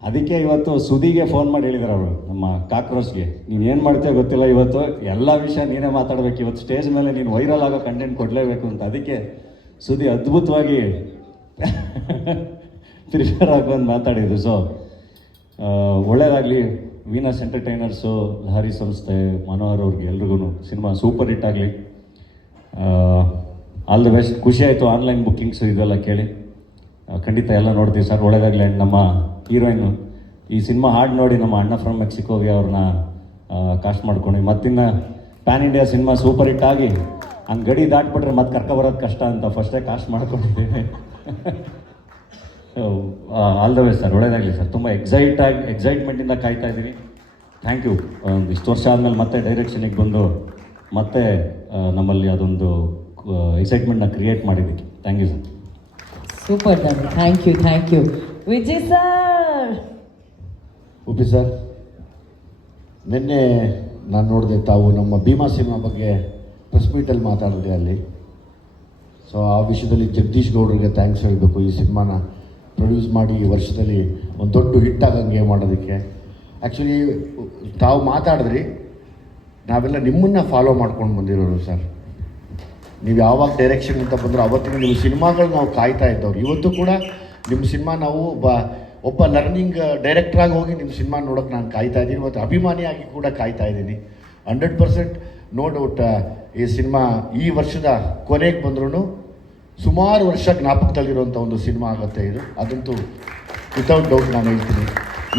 ಅದಕ್ಕೆ ಇವತ್ತು ಸುದಿಗೆ ಫೋನ್ ಮಾಡಿ ಹೇಳಿದ್ದಾರೆ ಅವರು, ನಮ್ಮ ಕಾಕ್ರೋಚ್ಗೆ, ನೀನು ಏನು ಮಾಡ್ತೀಯೋ ಗೊತ್ತಿಲ್ಲ, ಇವತ್ತು ಎಲ್ಲ ವಿಷಯ ನೀನೇ ಮಾತಾಡಬೇಕು, ಇವತ್ತು ಸ್ಟೇಜ್ ಮೇಲೆ ನೀನು ವೈರಲ್ ಆಗೋ ಕಂಟೆಂಟ್ ಕೊಡಲೇಬೇಕು ಅಂತ. ಅದಕ್ಕೆ ಸುದಿ ಅದ್ಭುತವಾಗಿ ಪ್ರಿಪೇರ್ ಆಗಿ ಮಾತಾಡಿದ್ದು. ಸೊ ಒಳ್ಳೆಯದಾಗಲಿ. ವೀನಸ್ ಎಂಟರ್ಟೈನರ್ಸು, ಲಹರಿ ಸಂಸ್ಥೆ, ಮನೋಹರ್ ಅವ್ರಿಗೆ ಎಲ್ರಿಗೂ ಸಿನಿಮಾ ಸೂಪರ್ ಹಿಟ್ ಆಗಲಿ. All the best. ಖುಷಿ ಆಯಿತು ಆನ್ಲೈನ್ ಬುಕ್ಕಿಂಗ್ಸು ಇದೆಲ್ಲ ಕೇಳಿ. ಖಂಡಿತ ಎಲ್ಲ ನೋಡ್ತೀವಿ ಸರ್, ಒಳ್ಳೆಯದಾಗಲಿ. ಆ್ಯಂಡ್ ನಮ್ಮ ಹೀರೋಯಿನ್ನು ಈ ಸಿನಿಮಾ ಹಾಡು ನೋಡಿ ನಮ್ಮ ಅಣ್ಣ ಫ್ರಮ್ ಮೆಕ್ಸಿಕೋಗೆ ಅವ್ರನ್ನ ಕಾಸ್ಟ್ ಮಾಡ್ಕೊಂಡು ಮತ್ತಿನ್ನು PAN India cinema super hit ಆಗಿ ಹಂಗೆ ಗಡಿ ದಾಟ್ಬಿಟ್ರೆ ಮತ್ತೆ ಕರ್ಕೊಬರೋದು ಕಷ್ಟ ಅಂತ ಫಸ್ಟೇ ಕಾಸ್ಟ್ ಮಾಡ್ಕೊಂಡಿದ್ದೀನಿ. ಆಲ್ ದ ಬೆಸ್ಟ್ ಸರ್, ಒಳ್ಳೆಯದಾಗಲಿ ಸರ್. ತುಂಬ ಎಕ್ಸೈಟ್ಮೆಂಟಿಂದ ಕಾಯ್ತಾ ಇದ್ದೀನಿ. Thank you. ಇಷ್ಟು ವರ್ಷ ಆದಮೇಲೆ ಮತ್ತೆ ಡೈರೆಕ್ಷನಿಗೆ ಬಂದು ಮತ್ತೆ ನಮ್ಮಲ್ಲಿ ಅದೊಂದು ಎಕ್ಸೈಟ್ಮೆಂಟ್ನ ಕ್ರಿಯೇಟ್ ಮಾಡಿದ್ದಕ್ಕೆ ಥ್ಯಾಂಕ್ ಯು ಸರ್. ಸೂಪರ್ ದಾನಿ, thank you. Vijay sir. Uppi sir, ನಿನ್ನೆ ನಾನು ನೋಡಿದೆ ತಾವು ನಮ್ಮ ಭೀಮಾ ಸಿನಿಮಾ ಬಗ್ಗೆ ಪ್ರೆಸ್ ಮೀಟಲ್ಲಿ ಮಾತಾಡಿದೆ ಅಲ್ಲಿ. ಸೊ ಆ ವಿಷಯದಲ್ಲಿ ಜಗದೀಶ್ ಗೌಡ್ರಿಗೆ ಥ್ಯಾಂಕ್ಸ್ ಹೇಳಬೇಕು. ಈ ಸಿನಿಮಾನ ಪ್ರೊಡ್ಯೂಸ್ ಮಾಡಿ ಈ ವರ್ಷದಲ್ಲಿ ಒಂದು ದೊಡ್ಡ ಹಿಟ್ ಆಗಂಗೆ ಮಾಡೋದಕ್ಕೆ. ಆ್ಯಕ್ಚುಲಿ ತಾವು ಮಾತಾಡಿದ್ರಿ, ನಾವೆಲ್ಲ ನಿಮ್ಮನ್ನು ಫಾಲೋ ಮಾಡ್ಕೊಂಡು ಬಂದಿರೋರು ಸರ್. ನೀವು ಯಾವಾಗ ಡೈರೆಕ್ಷನ್ ಅಂತ ಬಂದರೂ ಅವತ್ತಿನ ನಿಮ್ಮ ಸಿನಿಮಾಗಳು ನಾವು ಕಾಯ್ತಾ ಇದ್ದವ್ರು. ಇವತ್ತು ಕೂಡ ನಿಮ್ಮ ಸಿನಿಮಾ ನಾವು ಒಬ್ಬ ಲರ್ನಿಂಗ್ ಡೈರೆಕ್ಟ್ರಾಗಿ ಹೋಗಿ ನಿಮ್ಮ ಸಿನಿಮಾ ನೋಡೋಕೆ ನಾನು ಕಾಯ್ತಾ ಇದ್ದೀನಿ. ಇವತ್ತು ಅಭಿಮಾನಿಯಾಗಿ ಕೂಡ ಕಾಯ್ತಾ ಇದ್ದೀನಿ. 100% ನೋ ಡೌಟ್ ಈ ಸಿನಿಮಾ ಈ ವರ್ಷದ ಕೊನೆಗೆ ಬಂದ್ರೂ ಸುಮಾರು ವರ್ಷ ಜ್ಞಾಪಕದಲ್ಲಿರುವಂಥ ಒಂದು ಸಿನಿಮಾ ಆಗುತ್ತೆ ಇದು. ಅದಂತೂ ವಿತೌಟ್ ಡೌಟ್ ನಾನು ಹೇಳ್ತೀನಿ.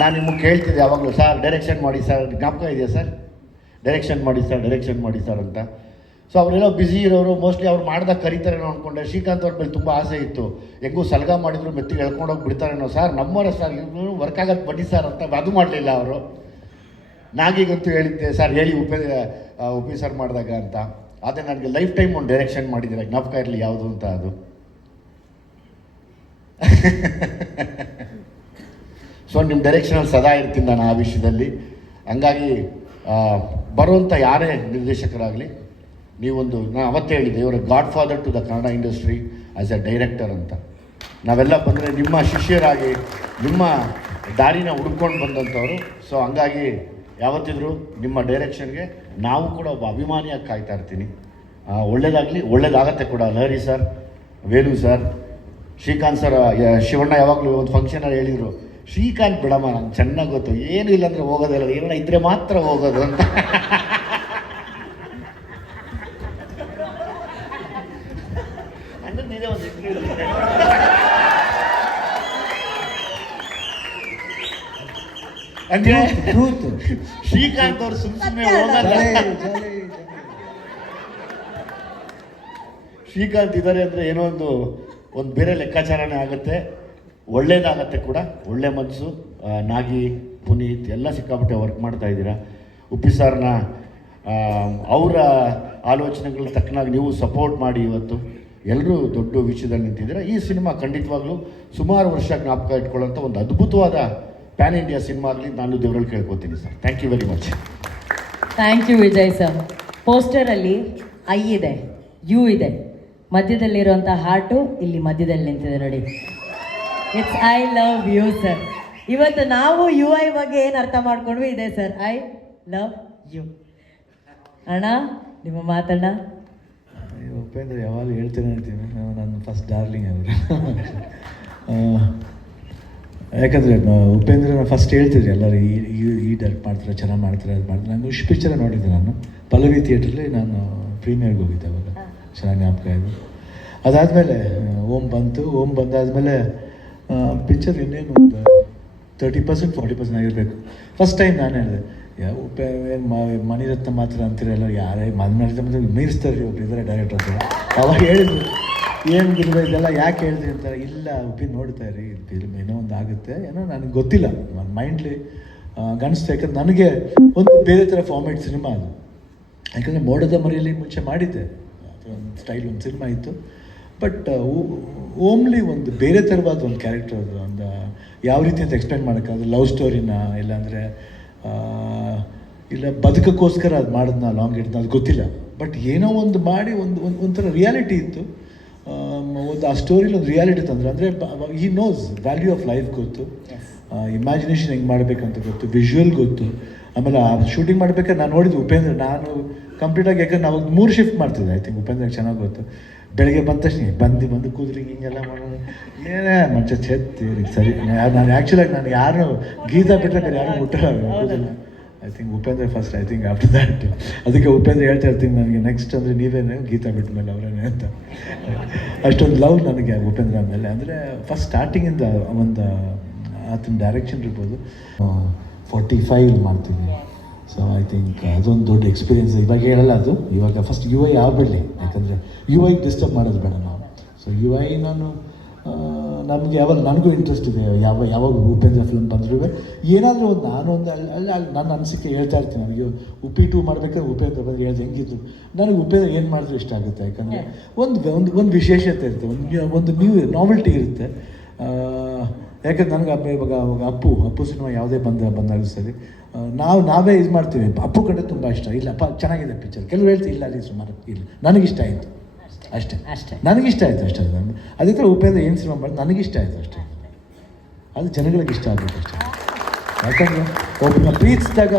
ನಾನು ನಿಮಗೆ ಕೇಳ್ತಿದ್ದೆ ಯಾವಾಗಲೂ, ಸರ್ ಡೈರೆಕ್ಷನ್ ಮಾಡಿ ಸರ್, ಜ್ಞಾಪಕ ಇದೆಯಾ ಸರ್, ಡೈರೆಕ್ಷನ್ ಮಾಡಿ ಸರ್ ಅಂತ. ಸೊ ಅವರೆಲ್ಲ ಬ್ಯುಸಿ ಇರೋರು, ಮೋಸ್ಟ್ಲಿ ಅವ್ರು ಮಾಡ್ದಾಗ ಕರೀತಾರೇನೋ ಅಂದ್ಕೊಂಡೆ. ಶ್ರೀಕಾಂತ್ ಅವ್ರ ಮೇಲೆ ತುಂಬ ಆಸೆ ಇತ್ತು, ಹೆಂಗೂ ಸಲ್ಗ ಮಾಡಿದ್ರು ಮೆತ್ತಿಗೆ ಎಳ್ಕೊಂಡೋಗಿ ಬಿಡ್ತಾರೇನೋ ಸರ್, ನಮ್ಮವರ ಸರ್ ಇವರು ವರ್ಕ್ ಆಗೋದು ಬನ್ನಿ ಸರ್ ಅಂತ. ಅದು ಮಾಡಲಿಲ್ಲ ಅವರು. ನಾಗೀಗಂತೂ ಹೇಳಿದ್ದೆ ಸರ್ ಹೇಳಿ ಉಪಿ ಸರ್ ಮಾಡಿದಾಗ ಅಂತ. ಆದರೆ ನನಗೆ ಲೈಫ್ ಟೈಮ್ ಒಂದು ಡೈರೆಕ್ಷನ್ ಮಾಡಿದ್ದೀರ, ಜ್ಞಾಪಕ ಇರಲಿ ಯಾವುದು ಅಂತ ಅದು. ಸೊ ನಿಮ್ಮ ಡೈರೆಕ್ಷನಲ್ಲಿ ಸದಾ ಇರ್ತೀನಿ ನಾನು ಆ ವಿಷಯದಲ್ಲಿ. ಹಂಗಾಗಿ ಬರುವಂಥ ಯಾರೇ ನಿರ್ದೇಶಕರಾಗಲಿ, ನೀವೊಂದು, ನಾನು ಅವತ್ತೇ ಹೇಳಿದ್ದೆ, ಇವರ godfather to the Kannada industry as a director ಅಂತ. ನಾವೆಲ್ಲ ಬಂದರೆ ನಿಮ್ಮ ಶಿಷ್ಯರಾಗಿ ನಿಮ್ಮ ದಾರಿನ ಹುಡ್ಕೊಂಡು ಬಂದಂಥವ್ರು. ಸೊ ಹಂಗಾಗಿ ಯಾವತ್ತಿದ್ರು ನಿಮ್ಮ ಡೈರೆಕ್ಷನ್ಗೆ ನಾವು ಕೂಡ ಒಬ್ಬ ಅಭಿಮಾನಿಯಾಗಿ ಕಾಯ್ತಾ ಇರ್ತೀನಿ. ಒಳ್ಳೇದಾಗಲಿ, ಒಳ್ಳೇದಾಗತ್ತೆ ಕೂಡ. Lahari sir, Velu sir, Srikanth sir, Shivanna ಯಾವಾಗಲೂ ಒಂದು ಫಂಕ್ಷನಲ್ಲಿ ಹೇಳಿದರು, ಶ್ರೀಕಾಂತ್ ಬಿಡಮ್ಮ ನಂಗೆ ಚೆನ್ನಾಗಿ ಗೊತ್ತು, ಏನೂ ಇಲ್ಲಾಂದರೆ ಹೋಗೋದಿಲ್ಲ, ಏನೋ ಇದ್ದರೆ ಮಾತ್ರ ಹೋಗೋದು ಅಂತ. ಅಂದ್ರೆ ಟ್ರೂತ್ ಶ್ರೀಕಾಂತ್ ಅವ್ರು ಸುಮ್ಮನೆ ಹೋಗಲ್ಲ. ಶ್ರೀಕಾಂತ್ ಇದ್ದಾರೆ ಅಂದರೆ ಏನೋ ಒಂದು ಬೇರೆ ಲೆಕ್ಕಾಚಾರನೇ ಆಗುತ್ತೆ, ಒಳ್ಳೇದಾಗತ್ತೆ ಕೂಡ. ಒಳ್ಳೆ ಮನಸ್ಸು. ನಾಗಿ, ಪುನೀತ್ ಎಲ್ಲ ಸಿಕ್ಕಾಪಟ್ಟೆ ವರ್ಕ್ ಮಾಡ್ತಾ ಇದ್ದೀರಾ. ಉಪ್ಪಿ ಸರ್ನ ಅವರ ಆಲೋಚನೆಗಳ ತಕ್ಕನಾಗಿ ನೀವು ಸಪೋರ್ಟ್ ಮಾಡಿ ಇವತ್ತು ಎಲ್ಲರೂ ದೊಡ್ಡ ವಿಷಯದಲ್ಲಿ ನಿಂತಿದ್ದೀರಾ. ಈ ಸಿನಿಮಾ ಖಂಡಿತವಾಗ್ಲೂ ಸುಮಾರು ವರ್ಷ ಜ್ಞಾಪಕ ಇಟ್ಕೊಳ್ಳೋಂಥ ಒಂದು ಅದ್ಭುತವಾದ ಪ್ಯಾನ್ ಇಂಡಿಯಾ ಸಿನಿಮಾ ಆಗಲಿ ನಾನು ದೇವರಲ್ಲಿ ಕೇಳ್ಕೊತೀನಿ sir. Thank you very much. Thank you Vijay sir. ಪೋಸ್ಟರಲ್ಲಿ ಐ ಇದೆ, ಯು ಇದೆ, ಮಧ್ಯದಲ್ಲಿರುವಂಥ ಹಾರ್ಟು ಇಲ್ಲಿ ಮಧ್ಯದಲ್ಲಿ ನಿಂತಿದೆ ನೋಡಿ. It's I love you sir. ಇವತ್ತು ನಾವು ಯು ಐ ಬಗ್ಗೆ ಏನು ಅರ್ಥ ಮಾಡ್ಕೊಂಡ್ವಿ ಇದೆ ಸರ್. I love you. ಅಣ್ಣ ನಿಮ್ಮ ಮಾತಣ್ಣ. ಉಪೇಂದ್ರ ಯಾವಾಗಲೂ ಹೇಳ್ತೇನೆ ಹೇಳ್ತೀನಿ, ನನ್ನ ಫಸ್ಟ್ ಡಾರ್ಲಿಂಗ್ ಅವರು. ಯಾಕಂದರೆ ಉಪೇಂದ್ರನ ಫಸ್ಟ್ ಹೇಳ್ತಿದ್ರಿ ಎಲ್ಲರೂ ಈ ಡೈರೆಕ್ಟ್ ಮಾಡ್ತಾರೆ, ಚೆನ್ನಾಗಿ ಮಾಡ್ತಾರೆ, ಅದು ಮಾಡ್ತಾರೆ. ನಾನು ಉಷ್ ಪಿಕ್ಚರ್ ನೋಡಿದ್ದೆ, ನಾನು ಪಲ್ಲವಿ ಥಿಯೇಟ್ರಲ್ಲಿ ನಾನು ಪ್ರೀಮಿಯರ್ಗೆ ಹೋಗಿದ್ದೆ ಅವಾಗ, ಚೆನ್ನಾಗಿ ಜ್ಞಾಪಕ ಇದೆ. ಅದಾದಮೇಲೆ ಓಮ್ ಬಂತು. ಓಮ್ ಬಂದಾದಮೇಲೆ ಪಿಕ್ಚರ್ ಇನ್ನೇನು ಒಂದು 30% 40% ಆಗಿರಬೇಕು. ಫಸ್ಟ್ ಟೈಮ್ ನಾನು ಹೇಳಿದೆ, ಮಣಿರತ್ನ ಮಾತ್ರ ಅಂತೀರಲ್ಲ, ಯಾರೇ ಮಣಿರತ್ನ ಮೀರಿಸ್ತಾರೆ ಒಬ್ರು ಇದ್ದಾರೆ ಡೈರೆಕ್ಟರ್ ಅಂತ. ಅವಾಗ ಹೇಳಿದ್ರು, ಏನು ಬಿಡುವ ಇದೆಲ್ಲ ಯಾಕೆ ಹೇಳಿದ್ರಿ ಅಂತ. ಇಲ್ಲ ಉಪ್ಪಿ ನೋಡ್ತಾ ಇರಿ, ಫಿಲ್ಮ್ ಏನೋ ಒಂದು ಆಗುತ್ತೆ, ಏನೋ ನನಗೆ ಗೊತ್ತಿಲ್ಲ, ನನ್ನ ಮೈಂಡ್ಲಿ ಗಣಿಸ್ತಾ. ಯಾಕಂದ್ರೆ ನನಗೆ ಒಂದು ಬೇರೆ ಥರ ಫಾರ್ಮೇಟ್ ಸಿನಿಮಾ ಅದು. ಯಾಕಂದರೆ ಮೋಡದ ಮರಿಯಲ್ಲಿ ಮುಂಚೆ ಮಾಡಿದ್ದೆ, ಒಂದು ಸ್ಟೈಲ್ ಒಂದು ಸಿನಿಮಾ ಇತ್ತು. ಬಟ್ ಓಮ್ಲಿ ಒಂದು ಬೇರೆ ಥರವಾದ ಒಂದು ಕ್ಯಾರೆಕ್ಟರ್ ಅದು. ಒಂದು ಯಾವ ರೀತಿ ಅಂತ ಎಕ್ಸ್ಪ್ಲೇನ್ ಮಾಡೋಕ್ಕಾಗದು, ಲವ್ ಸ್ಟೋರಿನ ಇಲ್ಲಾಂದರೆ ಇಲ್ಲ ಬದುಕಕ್ಕೋಸ್ಕರ ಅದು ಮಾಡಿದ್ನ ಲಾಂಗ್ ಇಡ್ನ ಅದು ಗೊತ್ತಿಲ್ಲ. ಬಟ್ ಏನೋ ಒಂದು ಮಾಡಿ ಒಂಥರ ರಿಯಾಲಿಟಿ ಇತ್ತು. ಒಂದು ಆ ಸ್ಟೋರಿಲಿ ಒಂದು ರಿಯಾಲಿಟಿ ತಂದರೆ, ಅಂದರೆ ಈ ನೋಸ್ ವ್ಯಾಲ್ಯೂ ಆಫ್ ಲೈಫ್ ಗೊತ್ತು, ಇಮ್ಯಾಜಿನೇಷನ್ ಹೆಂಗೆ ಮಾಡಬೇಕಂತ ಗೊತ್ತು, ವಿಜುವಲ್ ಗೊತ್ತು. ಆಮೇಲೆ ಆ ಶೂಟಿಂಗ್ ಮಾಡ್ಬೇಕಾದ್ರೆ ನಾನು ನೋಡಿದ್ದು ಉಪೇಂದ್ರ, ನಾನು ಕಂಪ್ಲೀಟಾಗಿ, ಯಾಕಂದ್ರೆ ನಾವು 3 ಶಿಫ್ಟ್ ಮಾಡ್ತಿದ್ದೆ. ಐ ಥಿಂಕ್ ಉಪೇಂದ್ರಗೆ ಚೆನ್ನಾಗಿ ಗೊತ್ತು. ಬೆಳಗ್ಗೆ ಬಂದ ತಕ್ಷಣ ಬಂದು ಕೂದ್ರಿ ಹಿಂಗೆಲ್ಲ ಮಾಡೋದು, ಏನೇ ಮಂಚ ಛೆತ್ತಿ ಸರಿ. ನಾನು ಆ್ಯಕ್ಚುಲಾಗಿ ನಾನು ಯಾರು ಗೀತಾ ಬಿಟ್ಟರೆ ಬೇರೆ ಯಾರು ಮುಟ್ಟಲ್ಲ ಕೂದಲ್ಲ. I think Upendra first, I think after that. ಅದಕ್ಕೆ ಉಪೇಂದ್ರ ಹೇಳ್ತಾ ಇರ್ತೀನಿ ನನಗೆ, ನೆಕ್ಸ್ಟ್ ಅಂದರೆ ನೀವೇನು ಗೀತಾ ಬಿಟ್ಟ ಮೇಲೆ ಅವರೇನೆ ಅಂತ. ಅಷ್ಟೊಂದು ಲವ್ ನನಗೆ ಉಪೇಂದ್ರ ಮೇಲೆ. ಅಂದರೆ ಫಸ್ಟ್ ಸ್ಟಾರ್ಟಿಂಗಿಂದ ಒಂದು ಆತನ ಡೈರೆಕ್ಷನ್ ಇರ್ಬೋದು. 45 ಮಾಡ್ತೀನಿ. ಸೊ ಐ ಥಿಂಕ್ ಅದೊಂದು ದೊಡ್ಡ ಎಕ್ಸ್ಪೀರಿಯೆನ್ಸ್. ಇವಾಗ ಹೇಳಲ್ಲ ಅದು, ಇವಾಗ ಫಸ್ಟ್ ಯು ಐ ಆಗಬಿಡಲಿ, ಯಾಕಂದರೆ ಯು ಐ ಡಿಸ್ಟರ್ಬ್ ಮಾಡೋದು ಬೇಡ ನಾವು. ಸೊ ಯು ಐ ನಾನು ನಮಗೆ ಯಾವಾಗ ನನಗೂ ಇಂಟ್ರೆಸ್ಟ್ ಇದೆ, ಯಾವಾಗ ಉಪೇಂದ್ರ ಫಿಲ್ಮ್ ಬಂದರೂ ಏನಾದರೂ ಒಂದು ನಾನೊಂದು ಅಲ್ಲಿ ನನ್ನ ಅನಿಸಿಕೆ ಹೇಳ್ತಾ ಇರ್ತೀನಿ. ನನಗೆ ಉಪ್ಪಿ 2 ಮಾಡ್ಬೇಕಾದ್ರೆ ಉಪೇಂದ್ರ ಬಂದು ಹೇಳ್ದು ಹೆಂಗಿದ್ರು, ನನಗೆ ಉಪೇಂದ್ರ ಏನು ಮಾಡಿದ್ರು ಇಷ್ಟ ಆಗುತ್ತೆ. ಯಾಕಂದರೆ ಒಂದು ವಿಶೇಷತೆ ಇರುತ್ತೆ, ಒಂದು ನ್ಯೂ ನಾವೆಲ್ಟಿ ಇರುತ್ತೆ. ಯಾಕಂದ್ರೆ ನನಗೆ ಇವಾಗ ಅಪ್ಪು ಸಿನಿಮಾ ಯಾವುದೇ ಬಂದಾಗ ಸರಿ, ನಾವೇ ಇದು ಮಾಡ್ತೀವಿ. ಅಪ್ಪು ಕಂಡ್ರೆ ತುಂಬ ಇಷ್ಟ, ಇಲ್ಲಪ್ಪ ಚೆನ್ನಾಗಿದೆ ಪಿಕ್ಚರ್. ಕೆಲವು ಹೇಳ್ತೀವಿ ಇಲ್ಲ ಅಲ್ಲಿ ಸುಮಾರು ಇಲ್ಲ, ನನಗಿಷ್ಟ ಆಯಿತು ಅಷ್ಟೇ, ನನಗಿಷ್ಟ ಆಯಿತು ಅಷ್ಟೇ. ಅದೇ ಥರ ಉಪೇಂದ್ರ ಏನು ಸಿನಿಮಾ ಮಾಡಿದ್ರೆ ನನಗಿಷ್ಟ ಆಯಿತು ಅಷ್ಟೇ. ಅದು ಜನಗಳಿಗೆ ಇಷ್ಟ ಆಗಬೇಕು ಅಷ್ಟೇ. ಯಾಕಂದರೆ ಒಬ್ಬನ ಪ್ರೀತಿಸಿದಾಗ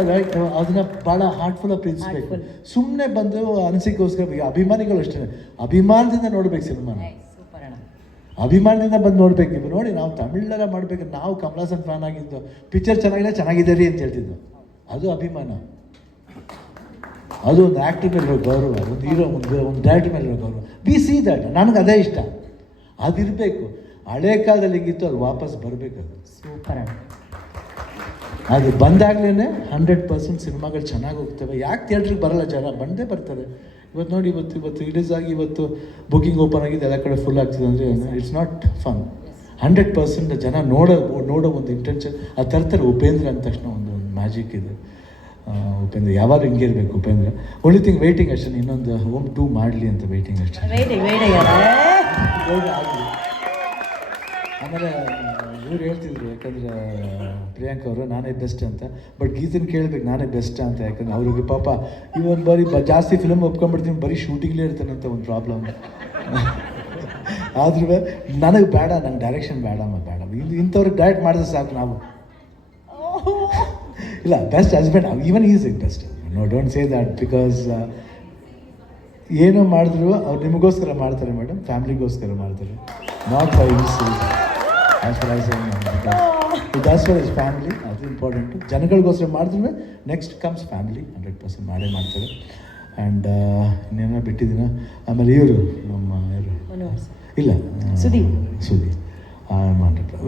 ಅದನ್ನು ಭಾಳ ಹಾರ್ಟ್ಫುಲ್ಲಾಗಿ ಪ್ರೀತಿಸ್ಬೇಕು. ಸುಮ್ಮನೆ ಬಂದು ಅನಿಸಿಕೆಗೋಸ್ಕರ ಅಭಿಮಾನಿಗಳು ಅಷ್ಟೇ, ಅಭಿಮಾನದಿಂದ ನೋಡ್ಬೇಕು ಸಿನಿಮಾನ, ಅಭಿಮಾನದಿಂದ ಬಂದು ನೋಡ್ಬೇಕು. ನೀವು ನೋಡಿ, ನಾವು ತಮಿಳೆಲ್ಲ ಮಾಡಬೇಕು, ನಾವು ಕಮಲ್ ಹಾಸನ್ ಫ್ಯಾನ್ ಆಗಿದ್ದು, ಪಿಕ್ಚರ್ ಚೆನ್ನಾಗಿದೆ ರೀ ಅಂತ ಹೇಳ್ತಿದ್ದು, ಅದು ಅಭಿಮಾನ. ಅದು ಒಂದು ಆ್ಯಕ್ಟರ್ ಮೇಲೆ ಇರೋ ಗೌರವ, ಒಂದು ಹೀರೋ, ಒಂದು ಡೈರೆಕ್ಟರ್ ಮೇಲೆ ಇರೋ ಗೌರವ. We see that. ನನಗೆ ಅದೇ ಇಷ್ಟ, ಅದಿರಬೇಕು. ಹಳೆ ಕಾಲದಲ್ಲಿ ಹೆಂಗಿತ್ತು ಅದು ವಾಪಸ್ ಬರಬೇಕು. ಅದು ಸೂಪರ್. ಅದು ಬಂದಾಗಲೇ 100% ಸಿನಿಮಾಗಳು ಚೆನ್ನಾಗಿ ಹೋಗ್ತವೆ. ಯಾಕೆ ಥಿಯೇಟ್ರಿಗೆ ಬರಲ್ಲ ಜನ? ಬಂದೇ ಬರ್ತಾರೆ. ಇವತ್ತು ನೋಡಿ, ಇವತ್ತು ರಿಲೀಸ್ ಆಗಿ ಇವತ್ತು ಬುಕಿಂಗ್ ಓಪನ್ ಆಗಿದೆ, ಎಲ್ಲ ಕಡೆ ಫುಲ್ ಆಗ್ತಿದೆ ಅಂದರೆ ಇಟ್ಸ್ ನಾಟ್ ಫನ್. 100% ಜನ ನೋಡೋ ಒಂದು ಇಂಟೆನ್ಷನ್ ಅದು ತರ್ತಾರೆ. ಉಪೇಂದ್ರ ಅಂದ ತಕ್ಷಣ ಒಂದು ಮ್ಯಾಜಿಕ್ ಇದೆ. ಉಪೇಂದ್ರ ಯಾವಾಗ ಹಿಂಗೆ ಇರಬೇಕು ಉಪೇಂದ್ರ. ಒಳ್ಳೆ ಥಿಂಗ್ ವೇಟಿಂಗ್ ಅಷ್ಟೇ, ಇನ್ನೊಂದು ಓಮ್ 2 ಮಾಡಲಿ ಅಂತ ವೇಟಿಂಗ್ ಅಷ್ಟೇ. ಆಮೇಲೆ ಇವ್ರು ಹೇಳ್ತಿದ್ರು, ಯಾಕಂದರೆ ಪ್ರಿಯಾಂಕ ಅವರು ನಾನೇ ಬೆಸ್ಟ್ ಅಂತ. ಬಟ್ ಗೀತನ ಕೇಳಬೇಕು ನಾನೇ ಬೆಸ್ಟ್ ಅಂತ. ಯಾಕಂದರೆ ಅವ್ರಿಗೆ ಪಾಪ ಇವೊಂದು ಬರೀ ಜಾಸ್ತಿ ಫಿಲ್ಮ್ ಒಪ್ಕೊಂಡ್ಬಿಡ್ತೀನಿ, ಬರೀ ಶೂಟಿಂಗ್ಲೇ ಇರ್ತಾನಂತ ಒಂದು ಪ್ರಾಬ್ಲಮ್. ಆದ್ರೂ ನನಗೆ ಬೇಡ, ನಂಗೆ ಡೈರೆಕ್ಷನ್ ಬೇಡ ಇಂಥವ್ರಿಗೆ ಡೈರೆಕ್ಟ್ ಮಾಡಿದ್ರೆ ಸಾಕು ನಾವು. ಇಲ್ಲ, best husband even is it best. No, don't say that, because ಏನೋ ಮಾಡಿದ್ರು ಅವ್ರು ನಿಮಗೋಸ್ಕರ ಮಾಡ್ತಾರೆ ಮೇಡಮ್, ಫ್ಯಾಮ್ಲಿಗೋಸ್ಕರ ಮಾಡ್ತಾರೆ, not for us. As for us that's for his family, ಅದು ಇಂಪಾರ್ಟೆಂಟು. ಜನಗಳಿಗೋಸ್ಕರ ಮಾಡಿದ್ರೆ ನೆಕ್ಸ್ಟ್ ಕಮ್ಸ್ ಫ್ಯಾಮಿಲಿ. 100% ಮಾಡೇ ಮಾಡ್ತಾರೆ. ಆ್ಯಂಡ್ ಇನ್ನೇನೋ ಬಿಟ್ಟಿದ್ದೀನ. ಆಮೇಲೆ ಇವರು ನಮ್ಮ ಯಾರು ಇಲ್ಲ, ಸುದೀಪ್.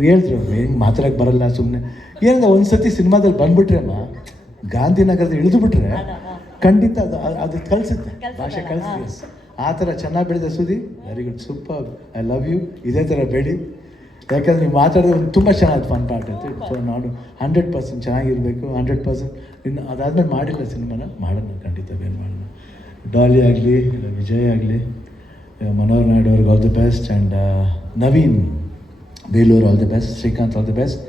ಹೇಳಿದ್ರು ಹೆಂಗೆ ಮಾತಾಡೋಕ್ಕೆ ಬರಲ್ಲ ಸುಮ್ಮನೆ ಏನಂದ್ರೆ ಒಂದು ಸತಿ ಸಿನಿಮಾದಲ್ಲಿ ಬಂದುಬಿಟ್ರೆ ಅಮ್ಮ ಗಾಂಧಿನಗರದ ಇಳಿದು ಬಿಟ್ರೆ ಖಂಡಿತ ಅದು ಕಲಿಸುತ್ತೆ, ಭಾಷೆ ಕಲಿಸುತ್ತೆ. ಆ ಥರ ಚೆನ್ನಾಗಿ ಬೆಳೆದ Sudhi, very good, super, I love you. ಇದೇ ಥರ ಬೆಳಿ, ಯಾಕಂದರೆ ನೀವು ಮಾತಾಡೋದು ತುಂಬ ಚೆನ್ನಾಗಿ ಫನ್ ಪಾರ್ಟ್ ಐತೆ. ಸೊ ನಾನು 100% ಚೆನ್ನಾಗಿರಬೇಕು, 100%. ಇನ್ನು ಅದಾದಮೇಲೆ ಮಾಡಿಲ್ಲ ಸಿನಿಮಾನ, ಮಾಡೋಣ ಖಂಡಿತ, ಏನು ಮಾಡೋಣ. ಡಾಲಿ ಆಗಲಿ, ವಿಜಯ್ ಆಗಲಿ, ಮನೋಹರ್ ನಾಯ್ಡು ಅವ್ರಿಗೆ all the best, and Naveen Belur all the best, Srikanth all the best,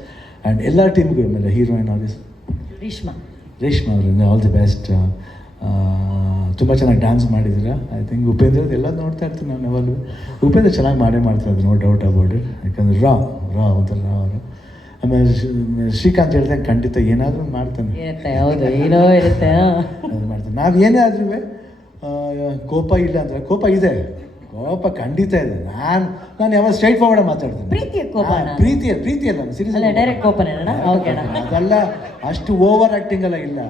and ಎಲ್ಲ ಟೀಮ್ಗೂ, ಆಮೇಲೆ ಹೀರೋಯಿನ್ ಆಲ್ ದಿಸ್ ರೇಷ್ಮಾ ಅವರಿಂದ ಆಲ್ ದಿ ಬೆಸ್ಟ್. ತುಂಬ ಚೆನ್ನಾಗಿ ಡ್ಯಾನ್ಸ್ ಮಾಡಿದ್ದೀರಾ. ಐ ಥಿಂಕ್ ಉಪೇಂದ್ರದ್ದು ಎಲ್ಲ ನೋಡ್ತಾ ಇರ್ತೀನಿ ನಾನು ಯಾವಾಗಲೂ. ಉಪೇಂದ್ರ ಚೆನ್ನಾಗಿ ಮಾಡ್ತಾ ಇದ್ರು, ನೋ ಡೌಟ್ ಅಬೌಟ್ ಇಟ್. ಯಾಕಂದರೆ ರಾ ಒಂಥರ ಅವರು. ಆಮೇಲೆ ಶ್ರೀಕಾಂತ್ ಹೇಳ್ದಂಗೆ ಖಂಡಿತ ಏನಾದರೂ ಮಾಡ್ತಾನೆ, ಏನೋ ಇರುತ್ತೆ ಮಾಡ್ತಾನೆ. ನಾವು ಏನೇ ಆದ್ರೂ ಕೋಪ ಇಲ್ಲ ಅಂದರೆ, ಕೋಪ ಇದೆ, ಕೋಪ ಖಂಡಿತ ಇದೆ. ನಾನು ಯಾವಾಗ ಸ್ಟ್ರೈಟ್ ಫಾರ್ವರ್ಡ್ ಮಾತಾಡ್ತೀನಿ. ಪ್ರೀತಿ ಅಲ್ಲ, ಸೀರಿಯಸ್ ಡೈರೆಕ್ಟ್ ಕೋಪನೇ ಅದೆಲ್ಲ ಅಷ್ಟು ಓವರ್ ಆ್ಯಕ್ಟಿಂಗ್ ಎಲ್ಲ ಇಲ್ಲ,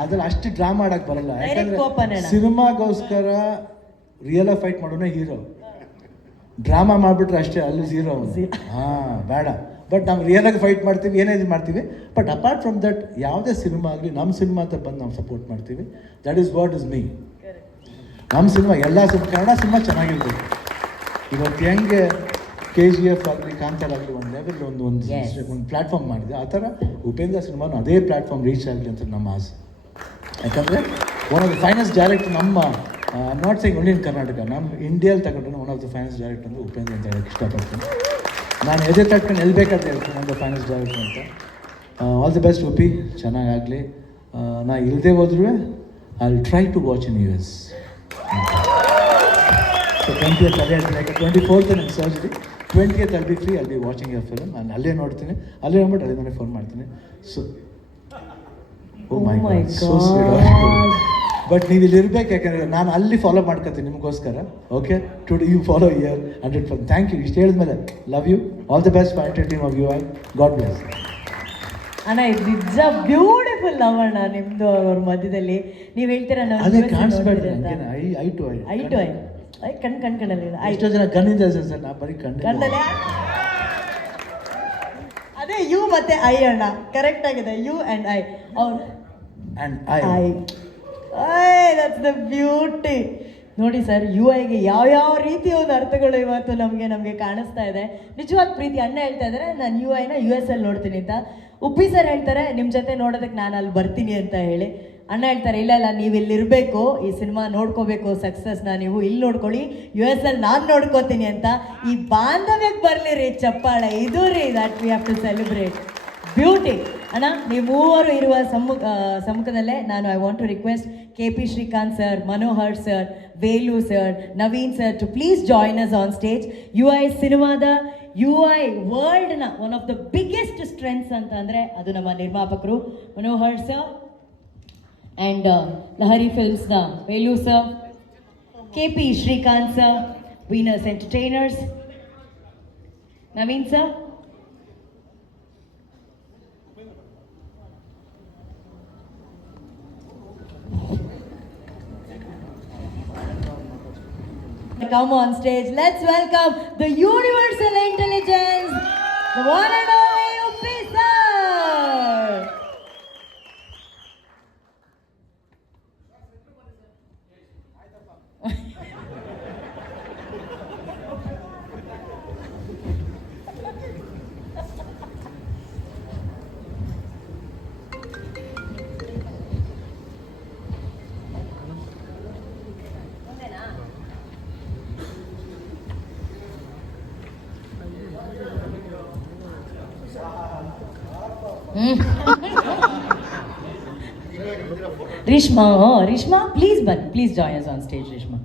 ಅದ್ರಲ್ಲಿ ಅಷ್ಟು ಡ್ರಾಮಾ ಆಡಕ್ಕೆ ಬರಲ್ಲ. ಯಾಕಂದರೆ ಸಿನಿಮಾಗೋಸ್ಕರ ರಿಯಲ್ ಆಗಿ ಫೈಟ್ ಮಾಡೋನೇ ಹೀರೋ. ಡ್ರಾಮಾ ಮಾಡಿಬಿಟ್ರೆ ಅಷ್ಟೇ, ಅಲ್ಲಿ ಝೀರೋ ಅವನು. ಬೇಡ. ಬಟ್ ನಾವು ರಿಯಲ್ ಆಗಿ ಫೈಟ್ ಮಾಡ್ತೀವಿ, ಏನೇನು ಮಾಡ್ತೀವಿ. ಬಟ್ ಅಪಾರ್ಟ್ ಫ್ರಮ್ ದಟ್, ಯಾವುದೇ ಸಿನಿಮಾ ಆಗಲಿ ನಮ್ಮ ಸಿನಿಮಾ ಅಂತ ಬಂದು ನಾವು ಸಪೋರ್ಟ್ ಮಾಡ್ತೀವಿ. That is what is me. ನಮ್ಮ ಸಿನಿಮಾ ಎಲ್ಲ ಕನ್ನಡ ಸಿನಿಮಾ ಚೆನ್ನಾಗಿರ್ಬೇಕು. ಇವತ್ತು ಹೆಂಗೆ KGF ಆಗಲಿ, ಕಾಂತಾರ ಆಗಲಿ, ಒಂದು ಲೆವೆಲ್ ಒಂದು ಪ್ಲ್ಯಾಟ್ಫಾರ್ಮ್ ಮಾಡಿದೆ, ಆ ಥರ ಉಪೇಂದ್ರ ಸಿನಿಮಾನು ಅದೇ ಪ್ಲ್ಯಾಟ್ಫಾರ್ಮ್ ರೀಚ್ ಆಗಲಿ ಅಂತ ನಮ್ಮ ಆಸೆ. ಯಾಕಂದರೆ one of the finest director ನಮ್ಮ, I am not saying only in Karnataka, ನಮ್ಮ ಇಂಡಿಯಲ್ಲಿ ತಗೊಂಡ್ರೆ one of the finest director ಅಂದರೆ ಉಪೇಂದ್ರ ಅಂತ ಹೇಳಕ್ಕೆ ಇಷ್ಟಪಡ್ತೀನಿ. ನಾನು ಎದೆ ತಟ್ಕೊಂಡು ಹೇಳ್ಬೇಕಾದ್ರೆ ಹೇಳ್ತೀನಿ, one of the finest director ಅಂತ. ಆಲ್ ದಿ ಬೆಸ್ಟ್ ಉಪಿ, ಚೆನ್ನಾಗಾಗಲಿ. ನಾ ಇಲ್ಲದೆ ಹೋದ್ರೂ I will try to watch in US. So 20th ಅಲ್ಲೇ ಹೇಳ್ತೀನಿ, ಯಾಕೆ 24th ನನ್ನ surgery, 20th I'll be free, I'll be watching your film. ನಾನು ಅಲ್ಲೇ ನೋಡ್ತೀನಿ, ಅಲ್ಲೇ ನೋಡ್ಬಿಟ್ಟು ಅಲ್ಲೇ ನನಗೆ ಫೋನ್ ಮಾಡ್ತೀನಿ. So oh my God, so sweet. But ನೀವು ಇಲ್ಲಿ ಇರ್ಬೇಕು, ಯಾಕಂದರೆ ನಾನು ಅಲ್ಲಿ ಫಾಲೋ ಮಾಡ್ಕೊತೀನಿ ನಿಮಗೋಸ್ಕರ. Okay, today you follow year 100%. Thank you. ಇಷ್ಟು ಹೇಳಿದ್ಮೇಲೆ love you, all the best for entire team of you all. God bless. ಅಣ್ಣ, ಇದು ನಿಜ ಬ್ಯೂಟಿಫುಲ್ ಲವ್ ಅಣ್ಣ ನಿಮ್ಮದು ಅವ್ರ ಮಧ್ಯದಲ್ಲಿ. ನೀವು ಹೇಳ್ತೀರಾ ಅದೇ ಕಾಣಿಸ್ಬೇಡ್ರಿ ಐ ಟು ಐ ಕಣ್ಣಲ್ಲಿ ಎಷ್ಟೋ ಜನ ಕಣ್ಣಿಂದ ಸರ್, ನಾ ಬರೀ ಕಣ್ಣಲ್ಲೇ. ಅದೇ ಯು ಮತ್ತೆ ಐ ಅಣ್ಣ, ಕರೆಕ್ಟ್ ಆಗಿದೆ. ಯು ಆ್ಯಂಡ್ ಐ, ಅವ್ರು and I that's the beauty. ನೋಡಿ ಸರ್, UI-ಗೆ ಯಾವ ರೀತಿಯ ಒಂದು ಅರ್ಥಗಳು ಇವತ್ತು ನಮಗೆ ಕಾಣಿಸ್ತಾ ಇದೆ. ನಿಜವಾದ ಪ್ರೀತಿ. ಅಣ್ಣ ಹೇಳ್ತಾ ಇದ್ದಾರೆ ನಾನು UI-ನ US ಅಲ್ಲಿ ನೋಡ್ತೀನಿ ಅಂತ. ಉಪ್ಪಿ ಸರ್ ಹೇಳ್ತಾರೆ ನಿಮ್ಮ ಜೊತೆ ನೋಡೋದಕ್ಕೆ ನಾನು ಅಲ್ಲಿ ಬರ್ತೀನಿ ಅಂತ ಹೇಳಿ. ಅಣ್ಣ ಹೇಳ್ತಾರೆ ಇಲ್ಲ ನೀವು ಇಲ್ಲಿರಬೇಕು, ಈ ಸಿನಿಮಾ ನೋಡ್ಕೋಬೇಕು, ಸಕ್ಸಸ್ನ ನೀವು ಇಲ್ಲಿ ನೋಡ್ಕೊಳ್ಳಿ, US ಅಲ್ಲಿ ನಾನು ನೋಡ್ಕೋತೀನಿ ಅಂತ. ಈ ಬಾಂಧವ್ಯಕ್ಕೆ ಬರಲಿ ರೀ ಚಪ್ಪಾಳೆ, ಇದು ರೀ that we have to celebrate. Beauty. ಅಣ್ಣ, ನೀವು ಮೂವರು ಇರುವ ಸಮ್ಮುಖದಲ್ಲೇ ನಾನು I want to request KP Srikanth sir, Manohar sir, Velu sir, Naveen sir to please join us on stage. UI ಸಿನಿಮಾದ, UI ವರ್ಲ್ಡ್ನ one of the biggest strengths ಅಂತ ಅಂದರೆ ಅದು ನಮ್ಮ ನಿರ್ಮಾಪಕರು ಮನೋಹರ್ ಸರ್, ಆ್ಯಂಡ್ ಲಹರಿ ಫಿಲ್ಮ್ಸ್ನ Velu sir, KP Srikanth sir, Venus Entertainers, Naveen sir, come on stage. Let's welcome the universal intelligence, the one and only Uppi sir. Rishma, please join us on stage, Rishma.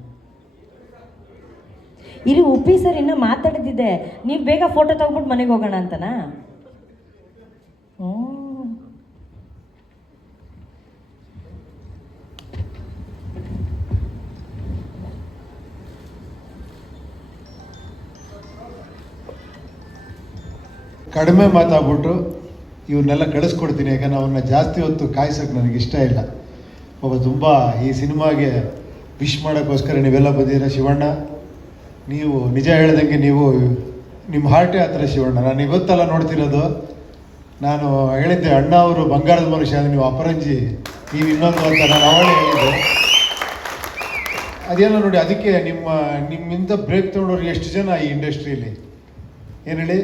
ಇರಿ, Uppi sir ಇನ್ನೂ ಮಾತಾಡ್ತಿದ್ದೆ, ನೀವು ಬೇಗ ಫೋಟೋ ತಗೊಂಡ್ಬಿಟ್ಟು ಮನೆಗೆ ಹೋಗೋಣ ಅಂತನಾ? ಕಡಿಮೆ ಮಾತಾಡ್ಬಿಟ್ಟು ಇವನ್ನೆಲ್ಲ ಕಳಿಸ್ಕೊಡ್ತೀನಿ, ಯಾಕಂದ್ರೆ ಅವ್ರನ್ನ ಜಾಸ್ತಿ ಹೊತ್ತು ಕಾಯ್ಸೋಕ್ಕೆ ನನಗೆ ಇಷ್ಟ ಇಲ್ಲ. ಒಬ್ಬ ತುಂಬ ಈ ಸಿನಿಮಾಗೆ ವಿಶ್ ಮಾಡೋಕ್ಕೋಸ್ಕರ ನೀವೆಲ್ಲ ಬಂದಿದ್ದೀರ. ಶಿವಣ್ಣ, ನೀವು ನಿಜ ಹೇಳ್ದಂಗೆ ನೀವು ನಿಮ್ಮ ಹಾರ್ಟೇ ಆ ಥರ ಶಿವಣ್ಣ. ನಾನು ಇವತ್ತೆಲ್ಲ ನೋಡ್ತಿರೋದು. ನಾನು ಹೇಳಿದ್ದೆ ಅಣ್ಣ ಅವರು ಬಂಗಾರದ ಮನುಷ್ಯ, ನೀವು ಅಪರಂಜಿ, ನೀವು ಇನ್ನೊಂದು ಅಂತ ನಾನು ಅವಳೇ ಹೇಳಿದ್ದೆ. ಅದೇನೋ ನೋಡಿ, ಅದಕ್ಕೆ ನಿಮ್ಮಿಂದ ಬ್ರೇಕ್ ತೊಗೊಂಡವ್ರು ಎಷ್ಟು ಜನ ಈ ಇಂಡಸ್ಟ್ರಿಯಲ್ಲಿ, ಏನು ಹೇಳಿ,